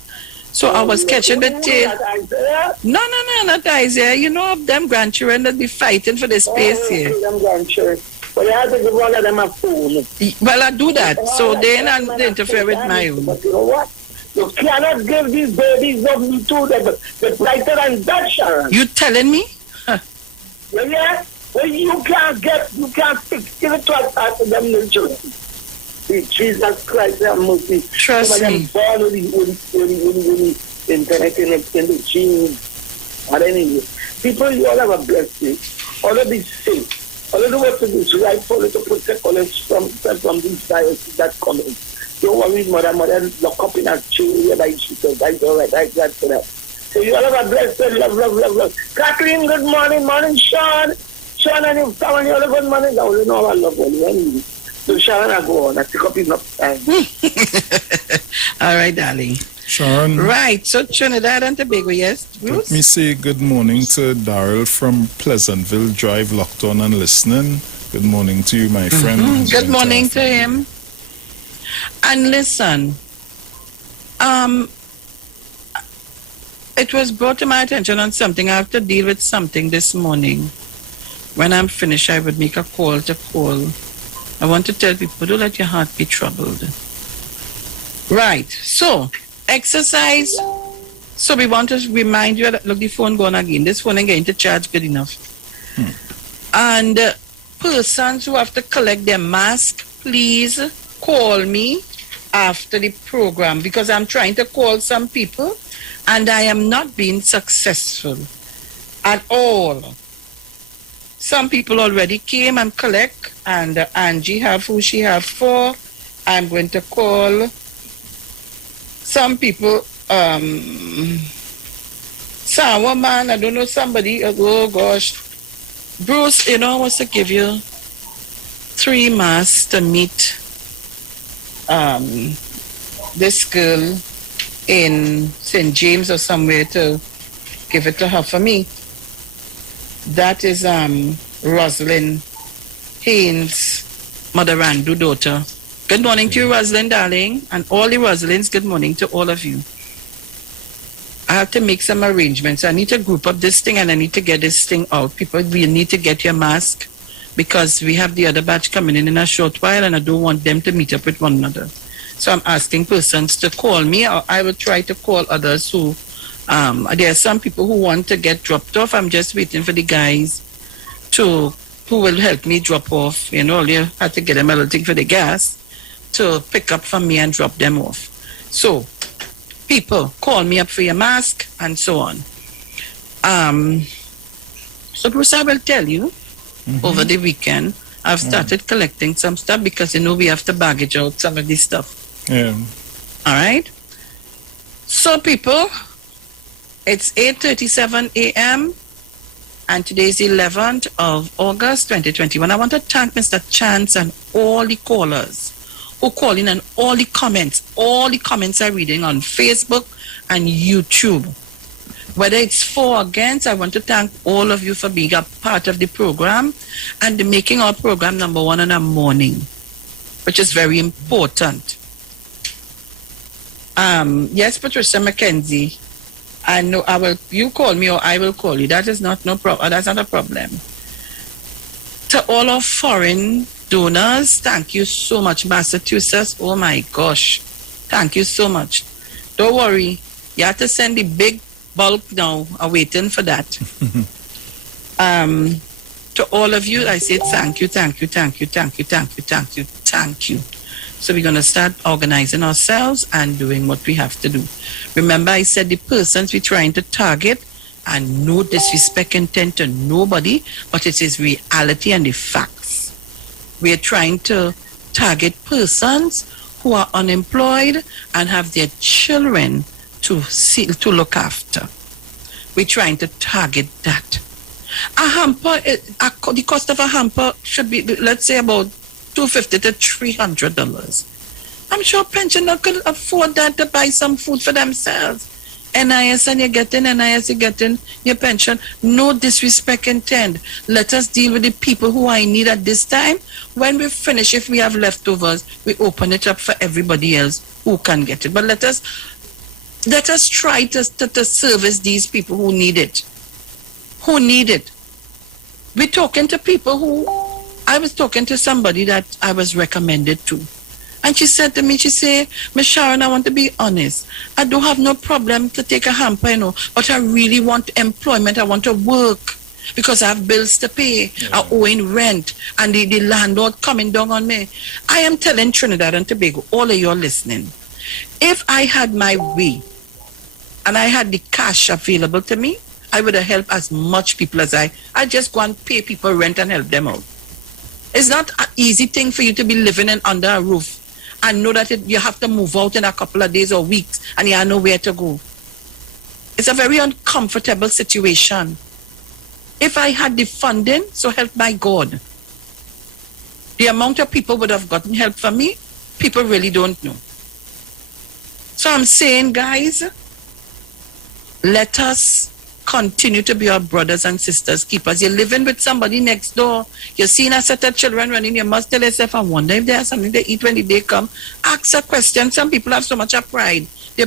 So I was catching the tail. No, not Isaiah. You know, them grandchildren that be fighting for the space here. Them grandchildren. But you have to give all of them a phone. Well, I do that, so they don't interfere with my own. But you know what? You cannot give these babies of me too. They're brighter than that, Sharon. You telling me? Huh. Yeah? Well, you can't fix. Give it to us them little children. Jesus Christ, have mercy. Trust me. Born with the internet in the genes. But anyway, people, you all have a blessed day. All of be safe. All of the work to do is right for you to protect all from these viruses that come in. Don't worry, mother, lock up in a chair by Jesus. That's all right. I'm glad for that. So you all have a blessed day. Love. Kathleen, good morning. Morning, Sean. Sean and your family, all good morning. I only know I love you anyway. So Sharon, I go on. I pick up enough time. All right, darling. Sharon. Right. So Trinidad and Tobago, yes, Bruce? Let me say good morning to Daryl from Pleasantville Drive, locked on and listening. Good morning to you, my friend. Good morning to him. And listen, it was brought to my attention on something. I have to deal with something this morning. When I'm finished, I would make a call to call. I want to tell people, don't let your heart be troubled. Right. So, exercise. So we want to remind you that, look, the phone going again. This phone ain't getting to charge good enough. And persons who have to collect their mask, please call me after the program, because I'm trying to call some people And I am not being successful at all. Some people already came and collect, and Angie have who she have for. I'm going to call some people, sour man, I don't know, somebody, oh gosh. Bruce, you know, wants to give you 3 masks to meet this girl in St. James or somewhere to give it to her for me. That is Rosalind Haynes, Mother Randu daughter. Good morning to you, Rosalind, darling, and all the Rosalinds, good morning to all of you. I have to make some arrangements. I need to group up this thing and I need to get this thing out. People, we need to get your mask because we have the other batch coming in a short while and I don't want them to meet up with one another. So I'm asking persons to call me, or I will try to call others who, there are some people who want to get dropped off. I'm just waiting for the guys who will help me drop off. You know, you have to get them a little thing for the gas to pick up from me and drop them off. So, people, call me up for your mask and so on. So Bruce, I will tell you, over the weekend, I've started collecting some stuff because, you know, we have to baggage out some of this stuff. Yeah. All right? So, people, it's 8:37 a.m. and today is 11th of August, 2021. I want to thank Mr. Chance and all the callers who call in and all the comments are reading on Facebook and YouTube. Whether it's for or against, I want to thank all of you for being a part of the program and making our program number one in the morning, which is very important. Yes, Patricia McKenzie, I know you call me or I will call you. That is not that's not a problem. To all our foreign donors, thank you so much. Massachusetts, oh my gosh, thank you so much. Don't worry, you have to send the big bulk now. I'm waiting for that. To all of you, I say thank you. So we're going to start organizing ourselves and doing what we have to do. Remember, I said the persons we're trying to target, and no disrespect intent to nobody, but it is reality and the facts. We are trying to target persons who are unemployed and have their children to look after. We're trying to target that. A hamper, the cost of a hamper should be, let's say, about $250 to $300. I'm sure pensioners could afford that to buy some food for themselves. NIS and you're getting your pension. No disrespect intent. Let us deal with the people who are in need at this time. When we finish, if we have leftovers, we open it up for everybody else who can get it. But let us try to service these people who need it. We're talking to people I was talking to somebody that I was recommended to. And she said to me, Miss Sharon, I want to be honest. I don't have no problem to take a hamper, but I really want employment. I want to work because I have bills to pay. Yeah. I owe in rent and the landlord coming down on me. I am telling Trinidad and Tobago, all of you are listening. If I had my way and I had the cash available to me, I would have helped as much people as I just go and pay people rent and help them out. It's not an easy thing for you to be living under a roof and know that you have to move out in a couple of days or weeks and you have nowhere to go. It's a very uncomfortable situation. If I had the funding, so help my God, the amount of people would have gotten help from me, people really don't know. So I'm saying, guys, let us continue to be our brothers and sisters keepers. You're living with somebody next door. You're seeing a set of children running. You must tell yourself, I wonder if there's something they eat when the day come. Ask a question. Some people have so much of pride. They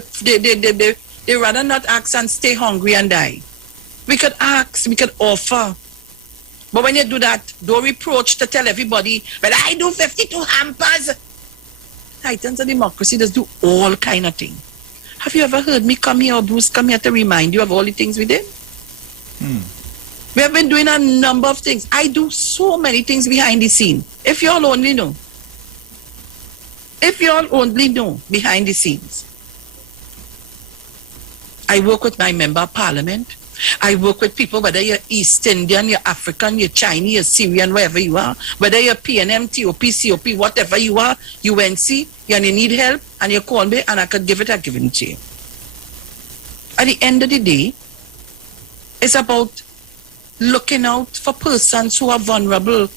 rather not ask and stay hungry and die. We could ask. We could offer. But when you do that, don't reproach to tell everybody, but I do 52 hampers. Titans of democracy does do all kind of things. Have you ever heard me come here or Bruce come here to remind you of all the things we did? We have been doing a number of things. I do so many things behind the scene. If you all only know. If you all only know behind the scenes. I work with my member of parliament. I work with people, whether you're East Indian, you're African, you're Chinese, you're Syrian, wherever you are, whether you're PNM, TOP, COP, whatever you are, UNC, and you need help, and you call me, and I could give it to you. At the end of the day, it's about looking out for persons who are vulnerable.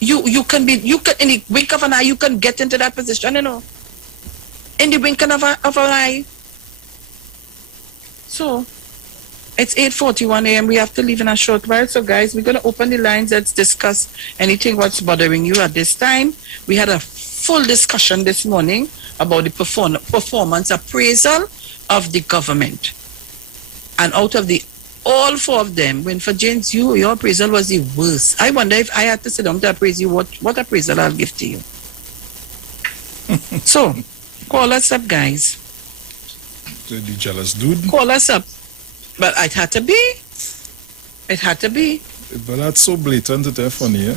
You can in the wink of an eye, you can get into that position, In the wink of an eye. So, it's 8:41 a.m. We have to leave in a short while. So, guys, we're going to open the lines. Let's discuss anything what's bothering you at this time. We had a full discussion this morning about the performance appraisal of the government. And out of all four of them, when for James, your appraisal was the worst. I wonder if I had to sit down to appraise you, what appraisal I'll give to you. So, call us up, guys. The jealous dude? Call us up. But it had to be. It had to be. But that's so blatant that they're funny, yeah?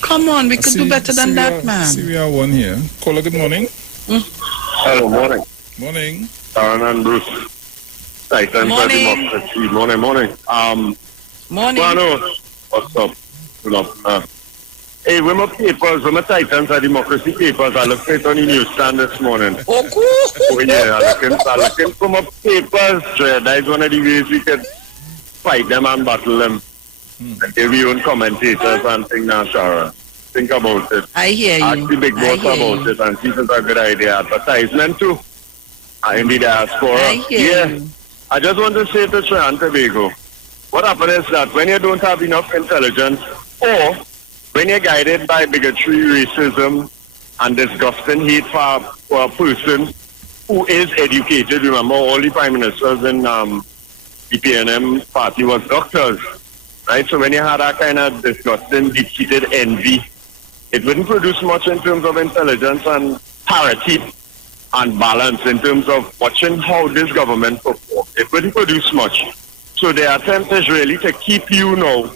Come on, we could do better than that, man. See, we are one here. Caller, good morning. Hello, morning. Morning. Aaron and Bruce. Titans of Democracy. Morning. Morning. Bueno, what's up? Hey, when my papers, when my Titans of Democracy papers, I looked at on the newsstand this morning. Oh, yeah, I looking for my papers. That is one of the ways we can fight them and battle them. And give you own commentators and things now, Sharon. Think about it. I hear you. Ask the big boss about it and see if it's a good idea. Advertisement too. In the diaspora. I hear you. I just want to say to Trinidad and Tobago, what happens is that when you don't have enough intelligence, or when you're guided by bigotry, racism, and disgusting hate for a person who is educated, remember all the prime ministers in the PNM party was doctors, right? So when you had that kind of disgusting, deep-seated envy, it wouldn't produce much in terms of intelligence and parity and balance in terms of watching how this government performs. It wouldn't produce much. So the attempt is really to keep you now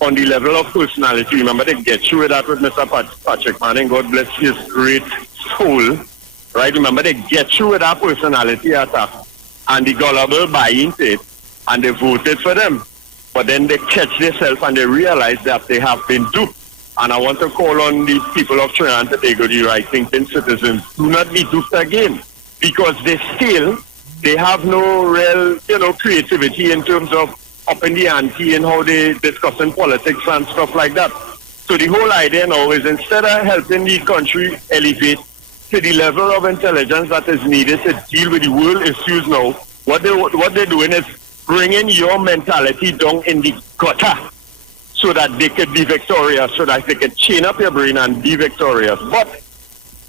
on the level of personality. Remember, they get you with that with Mr. Patrick Manning, God bless his great soul, right? Remember, they get you with that personality attack, and the gullible buy into it, and they voted for them. But then they catch themselves and they realize that they have been duped. And I want to call on the people of Trinidad and Tobago, the right-thinking citizens, do not be duped again, because they have no real, creativity in terms of upping the ante and how they discussing politics and stuff like that. So the whole idea now is, instead of helping the country elevate to the level of intelligence that is needed to deal with the world issues now, what they're doing is bringing your mentality down in the gutter so that they could be victorious, so that they could chain up your brain and be victorious. But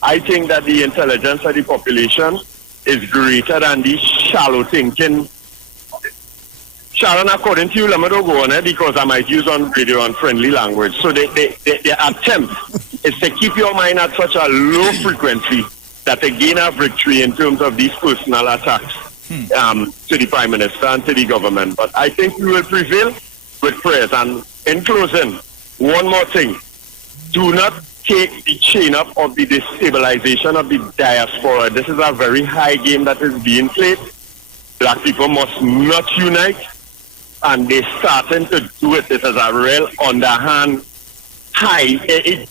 I think that the intelligence of the population is greater than the shallow thinking. Sharon, according to you, let me not go on it because I might use on radio unfriendly language. So their attempt is to keep your mind at such a low frequency that they gain a victory in terms of these personal attacks to the Prime Minister and to the government. But I think we will prevail with prayers. And in closing, one more thing. Do not take the chain up of the destabilization of the diaspora. This is a very high game that is being played. Black people must not unite, and they're starting to do it. This is a real underhand high.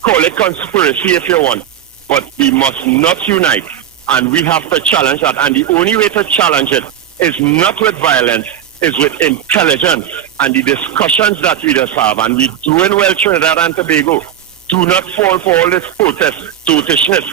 Call it conspiracy if you want, but we must not unite, and we have to challenge that. And the only way to challenge it is not with violence, is with intelligence and the discussions that we just have. And we're doing well, Trinidad and Tobago. Do not fall for all this protest, totishness.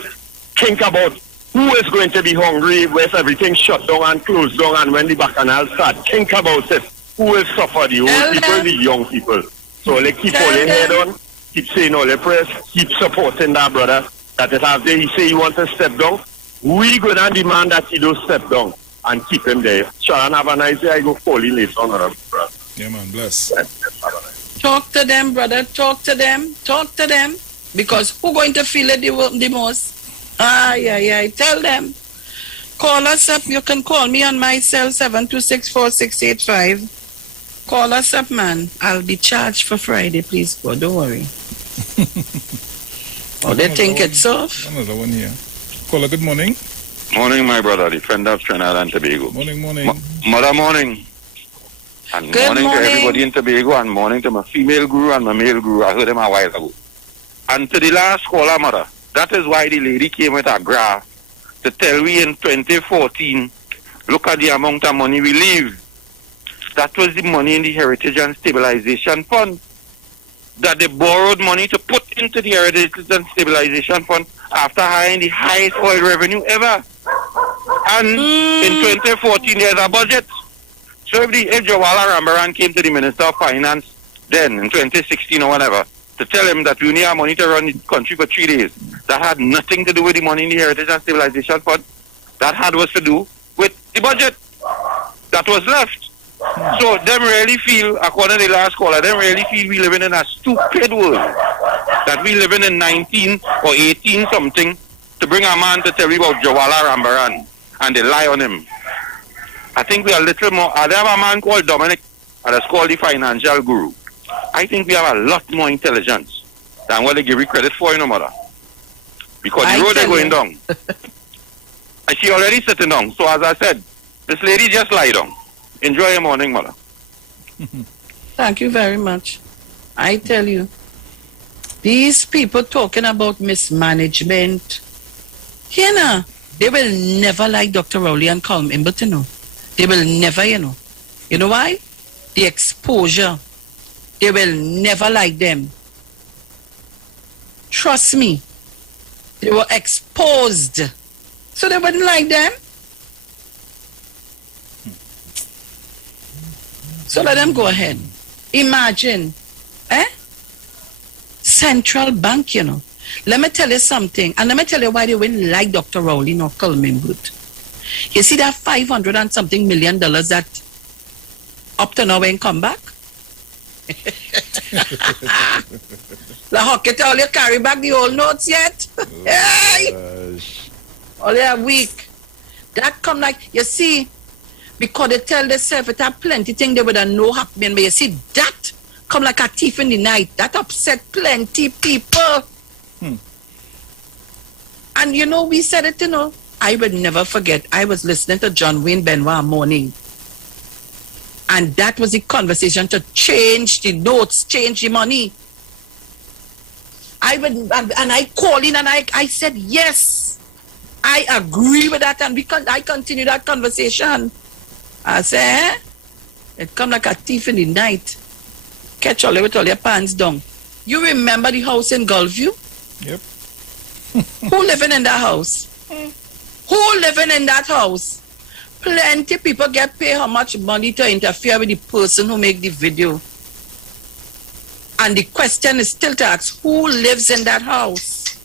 Think about who is going to be hungry with everything shut down and closed down, and when the bacchanal start. Think about it. Who will suffer? The old people, the young people. So let's keep all your head on, keep saying all your prayers, keep supporting that brother. That is after he say he wants to step down, we go and demand that he don't step down and keep him there. Sharon, have a nice day. I go call you later on. Yeah, man, bless. Talk to them, brother. Talk to them. Talk to them. Because who going to feel it the most? Tell them. Call us up. You can call me on my cell 7264685. Call us up, man. I'll be charged for Friday. Please go. Don't worry. They think it's off. Another one here. Caller, good morning. Morning, my brother, the friend of Trinidad and Tobago. Morning. Mother morning. And morning to everybody in Tobago, and morning to my female guru and my male guru. I heard him a while ago. And to the last caller, mother, that is why the lady came with a graph to tell me in 2014, look at the amount of money we leave. That was the money in the Heritage and Stabilization Fund. That they borrowed money to put into the Heritage and Stabilization Fund after hiring the highest oil revenue ever. And in 2014, there's a budget. So if Jawala Rambaran came to the Minister of Finance then in 2016 or whatever to tell him that we need our money to run the country for 3 days, that had nothing to do with the money in the Heritage and Stabilization Fund. That had was to do with the budget that was left. So them really feel, according to the last caller, them really feel we living in a stupid world. That we living in 19 or 18 something to bring a man to tell you about Jawala Rambaran and they lie on him. I think we are a little more. They have a man called Dominic that's called the financial guru. I think we have a lot more intelligence than what they give you credit for, you know, mother. Because the road is going down. And she already sitting down. So as I said, this lady just lie down. Enjoy your morning, mother. Thank you very much. I tell you, these people talking about mismanagement, you know, they will never like Dr. Rowley and Colm Imbert, you know. They will never, you know. You know why? The exposure. They will never like them. Trust me. They were exposed. So they wouldn't like them. So let them go ahead. Imagine, Central Bank, you know. Let me tell you something, and let me tell you why they wouldn't like Dr. Rowley nor Colm Imbert. You see that $500 and something million that up to now ain't come back? The hocket all you carry back the old notes yet? Hey! Only a week. That come like, you see, because they tell themselves it have plenty things they would have know happening, but you see, that come like a thief in the night. That upset plenty people. And you know, we said it, you know, I would never forget. I was listening to John Wayne Benoit morning. And that was the conversation to change the notes, change the money. I would, and I called in and I said, yes, I agree with that. And I continued that conversation. I said, it come like a thief in the night. Catch all with all your pants down. You remember the house in Gulfview? Yep. Who living in that house? Who living in that house? Plenty people get paid how much money to interfere with the person who make the video. And the question is still to ask, who lives in that house?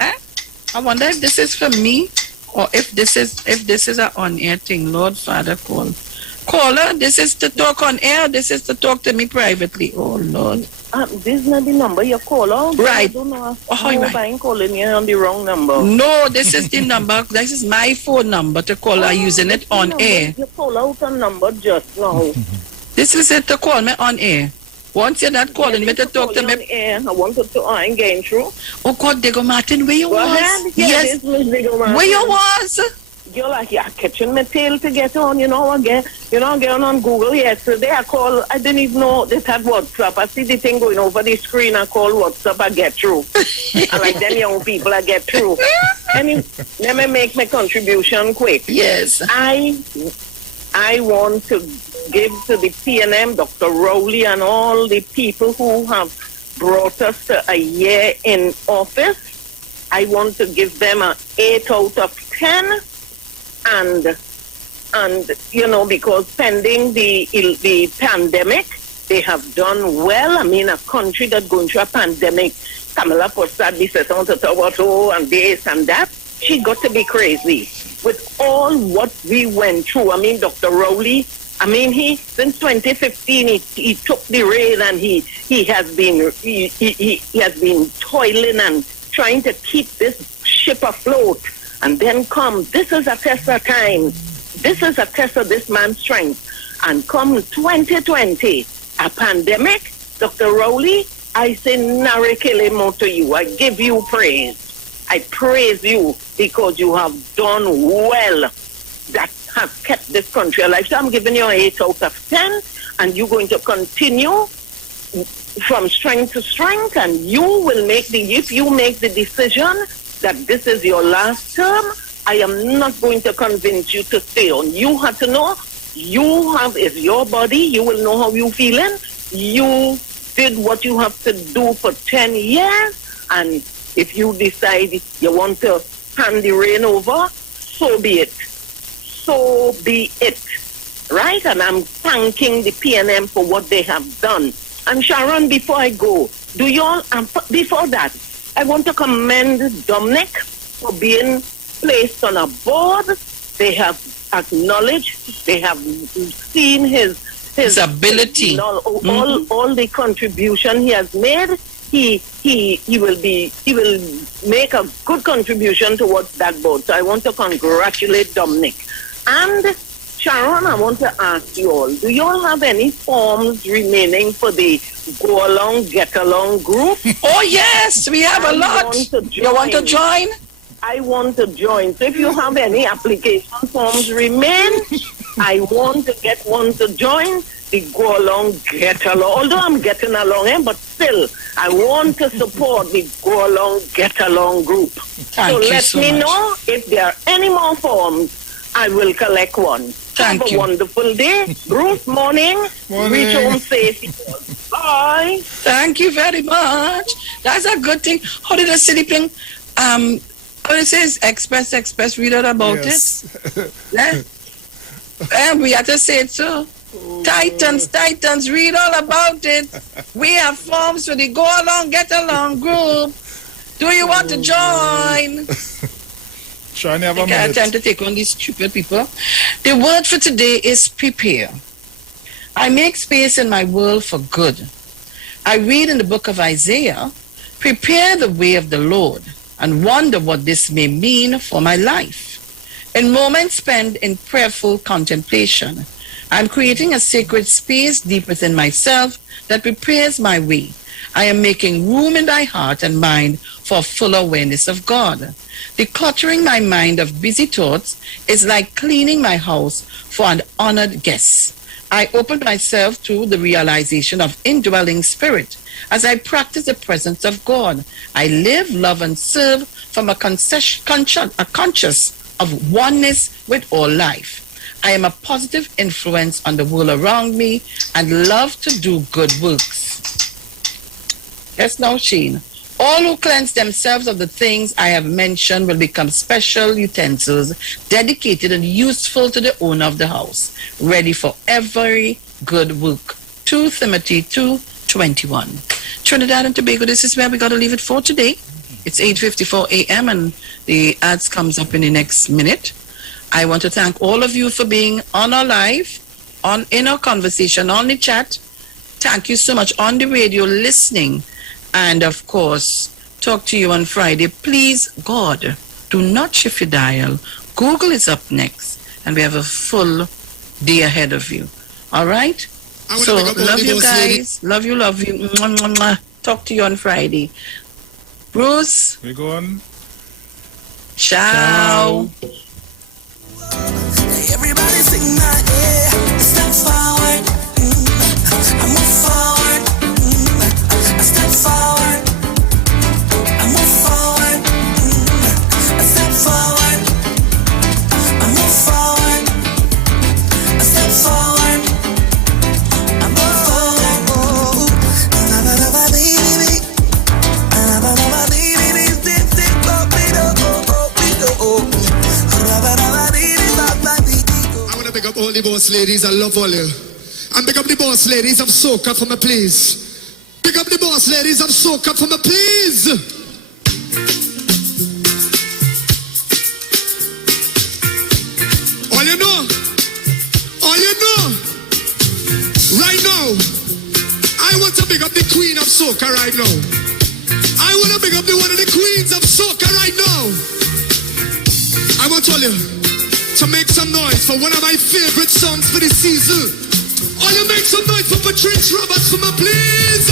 I wonder if this is for me or if this is an on-air thing. Lord Father, caller, this is to talk on air, this is to talk to me privately. Oh Lord. This is not the number you call out. Right. I don't know right. I'm calling you on the wrong number. No, this is the number. This is my phone number to call. I'm using it on air. You call out a number just now. This is it to call me on air. Once you're not calling me to talk to me. On air. I wanted to engage through. Oh God, Diego Martin, where you was? Yes, where you was? You're like, yeah, catching my tail to get on, you know, again. You know, getting on Google yesterday. I didn't even know they had WhatsApp. I see the thing going over the screen. I call WhatsApp, I get through. I like them young people, I get through. Anyway, let me make my contribution quick. Yes. I want to give to the PNM, Dr. Rowley, and all the people who have brought us to a year in office. I want to give them an 8 out of 10. And you know, because pending the pandemic, they have done well. I mean, a country that's going through a pandemic, Kamala Postad, and this and that, she got to be crazy. With all what we went through, I mean, Dr. Rowley, I mean, since 2015, he took the rein and he has been toiling and trying to keep this ship afloat. And then this is a test of time. This is a test of this man's strength. And come 2020, a pandemic, Dr. Rowley, I say, Narikele to you. I give you praise. I praise you because you have done well. That has kept this country alive. So I'm giving you an 8 out of 10, and you're going to continue from strength to strength, and you will make if you make the decision that this is your last term, I am not going to convince you to stay on. You have to know, it's your body, you will know how you're feeling. You did what you have to do for 10 years, and if you decide you want to hand the rein over, so be it. So be it. Right? And I'm thanking the PNM for what they have done. And Sharon, before I go, before that, I want to commend Dominic for being placed on a board. They have acknowledged, they have seen his ability, all the contribution he has made. He will make a good contribution towards that board. So I want to congratulate Dominic. And Sharon, I want to ask you all, do you all have any forms remaining for the Go Along, Get Along group? Oh, yes, we have a lot. You want to join? I want to join. So if you have any application forms remain, I want to get one to join the Go Along, Get Along. Although I'm getting along, but still, I want to support the Go Along, Get Along group. Thank you let so me much. know if there are any more forms. I will collect one. Thank Have you. a wonderful day. Bruce, morning. Reach home safe. Bye. Thank you very much. That's a good thing. How did I say the thing? How it says express, read out about it. Yeah. And we have to say it too. Titans, read all about it. We have forms for the Go Along, Get Along group. Do you want to join? Sure, I never I have time to take on these stupid people. The word for today is prepare. I make space in my world for good. I read in the book of Isaiah, prepare the way of the Lord, and wonder what this may mean for my life. In moments spent in prayerful contemplation, I'm creating a sacred space deep within myself that prepares my way. I am making room in my heart and mind for full awareness of God. Decluttering my mind of busy thoughts is like cleaning my house for an honored guest. I open myself to the realization of indwelling spirit. As I practice the presence of God, I live, love, and serve from a conscious of oneness with all life. I am a positive influence on the world around me and love to do good works. Yes, now, Shane. All who cleanse themselves of the things I have mentioned will become special utensils dedicated and useful to the owner of the house, ready for every good work. 2 Timothy 2:21. Trinidad and Tobago, this is where we got to leave it for today. It's 8:54 a.m. and the ads comes up in the next minute. I want to thank all of you for being on our live, in our conversation, on the chat. Thank you so much on the radio listening. And of course, talk to you on Friday. Please, God, do not shift your dial. Google is up next, and we have a full day ahead of you. All right? So, love you guys. Love you. Mwah, mwah, mwah. Talk to you on Friday. Bruce? We go on. Ciao. Everybody sing my ear. Step forward. I move forward. I step forward. I move forward. I step forward. I move forward. I step forward. I move forward. I want to pick up all the boss ladies. I love all you. And pick up the boss ladies of Soca for me, please. Pick up the boss ladies of Soca for me, please. All you know, right now, I want to pick up the queen of Soca right now. I want to pick up one of the queens of Soca right now. I want all you to make some noise for one of my favorite songs for the season. All you make some noise for Patrice Roberts for me, please.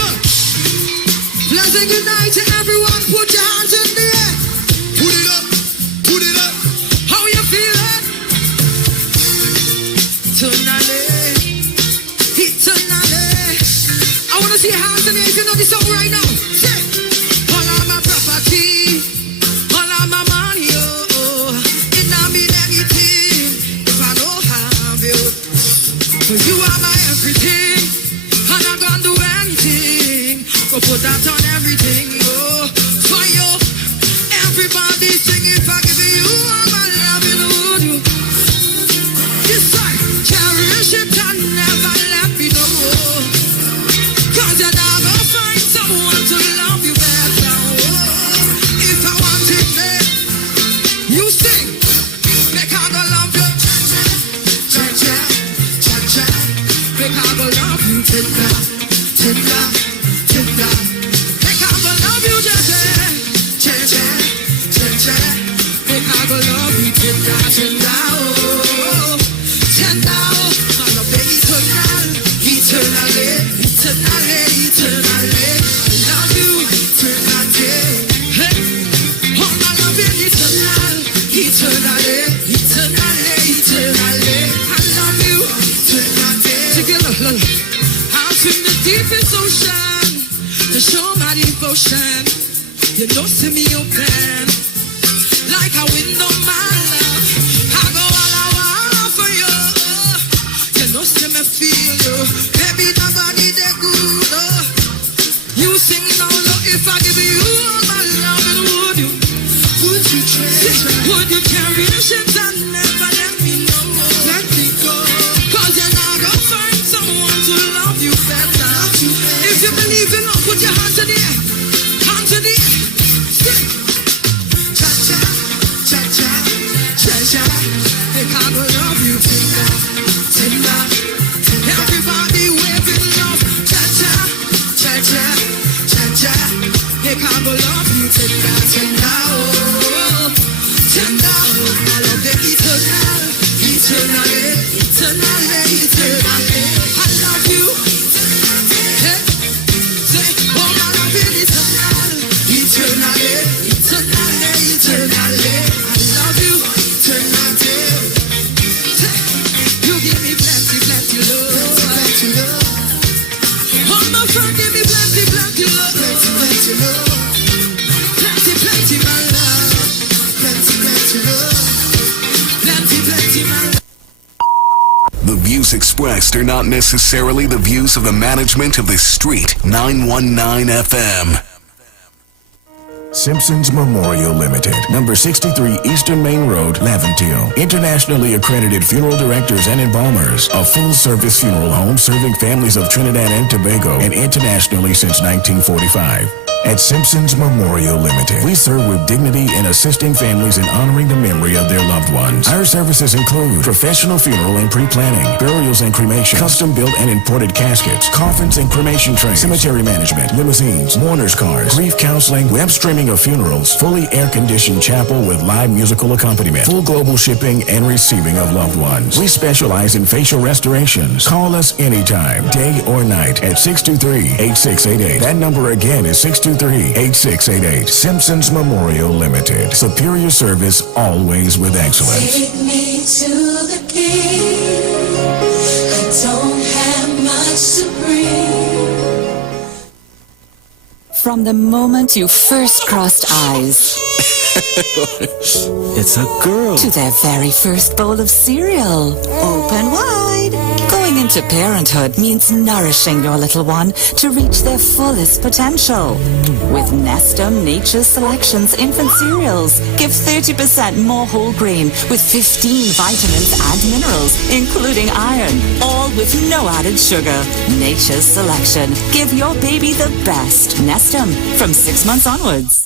Pleasant good night to everyone. Put your hands in the air. me see your hands in the air if you know this song right now. Say, all of my property, all of my money, it not mean anything if I don't have you. But you are my everything, and I'm gonna do anything. Go put that on everything, for you. Everybody sing if I give you all my love, you know you. This time, cherish it and never let me know. Cause you're never find someone to love you better. If I want it, you sing. Make I go love you. Cha-cha, cha-cha. Make I go love you. Tinda, tinda, tinda. Make I go love you, cha-cha. Cha-cha, cha-cha. Make I go love you. Tinda, tinda, oh. Tinda, oh. I love the eternal, eternally, eternally, eternally. I love you, eternally. Hey, oh, I love you, eternal, eternally, eternally, eternally. I love you, eternally. Together, out in the deepest ocean, to show my devotion. You know, see me open like a window, my love. I go all I want for you. You know, see me feel you. Baby, nobody that good. You sing now, look, if I give you all my love, and would you treasure? Would you cherish it and never let me know? Let me go. Cause you're not gonna find someone to love you better. If you believe in love, put your hands in the air. Hands in the air. Sing. Cha-cha, cha-cha, cha-cha. Think I will love you, tinda, tinda. Everybody waving love. Cha-cha, cha-cha, cha-cha. Think I will love you, tinda, tinda, oh. Tinda, I love the eternal, eternally, eternally, eternally. I love you. Hey, say, oh, I love you, eternal, eternally, eternally, eternally. I love you, eternally. Say, you give me plenty, plenty love, plenty love. Oh, my friend, give me plenty, plenty love, plenty, plenty love. Plenty, plenty, my love. Plenty, plenty love. Plenty, plenty, my love. The views expressed are not necessarily the views of the management of the Street 919 FM. Simpsons Memorial Limited, number 63 Eastern Main Road, Laventille. Internationally accredited funeral directors and embalmers. A full-service funeral home serving families of Trinidad and Tobago and internationally since 1945. At Simpsons Memorial Limited, we serve with dignity in assisting families in honoring the memory of their loved ones. Our services include professional funeral and pre-planning, burials and cremation, custom-built and imported caskets, coffins and cremation trays, cemetery management, limousines, mourners cars, grief counseling, web streaming of funerals, fully air-conditioned chapel with live musical accompaniment, full global shipping and receiving of loved ones. We specialize in facial restorations. Call us anytime, day or night, at 623-8688. That number again is 623-8688. Simpsons Memorial Limited. Superior service, always with excellence. Take me to the king. I don't have much to bring. From the moment you first crossed eyes, It's a girl. to their very first bowl of cereal, open wide. Going into parenthood means nourishing your little one to reach their fullest potential. With Nestum Nature's Selections infant cereals, give 30% more whole grain with 15 vitamins and minerals, including iron, all with no added sugar. Nature's Selection. Give your baby the best. Nestum, from 6 months onwards.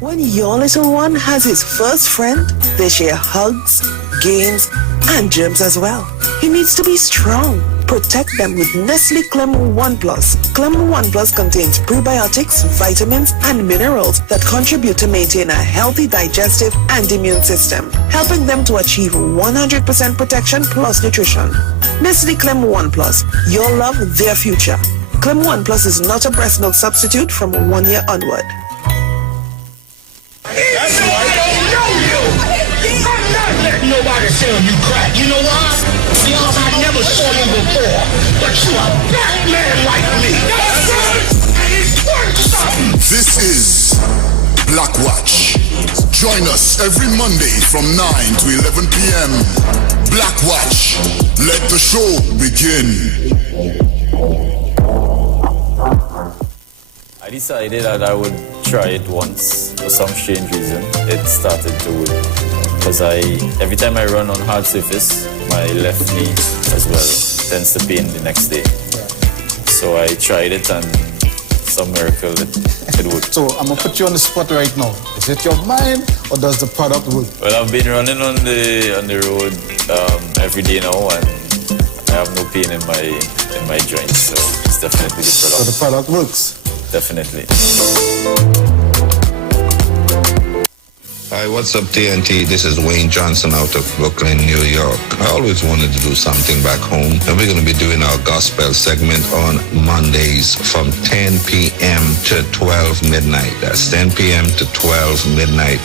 When your little one has his first friend, they share hugs, games, and germs as well. He needs to be strong. Protect them with Nestle Clem 1 Plus. Clem 1 Plus contains prebiotics, vitamins, and minerals that contribute to maintain a healthy digestive and immune system, helping them to achieve 100% protection plus nutrition. Nestle Clem 1 Plus. Your love, their future. Clem 1 Plus is not a breast milk substitute from 1 year onward. That's why I don't know you. I'm not letting nobody selling you crack. You know why? Because I never saw you before. But you a black man like me. That's right. And it's worth something. This is Black Watch. Join us every Monday from 9 to 11 p.m. Black Watch. Let the show begin. I decided that I would try it once. For some strange reason, it started to work. Because every time I run on hard surface, my left knee as well tends to pain the next day. So I tried it and some miracle it worked. So I'm gonna put you on the spot right now. Is it your mind or does the product work? Well, I've been running on the road every day now, and I have no pain in my joints. So it's definitely the product. So the product works. Definitely. Hi, what's up, TNT? This is Wayne Johnson out of Brooklyn, New York. I always wanted to do something back home, and we're going to be doing our gospel segment on Mondays from 10 p.m. to 12 midnight. That's 10 p.m. to 12 midnight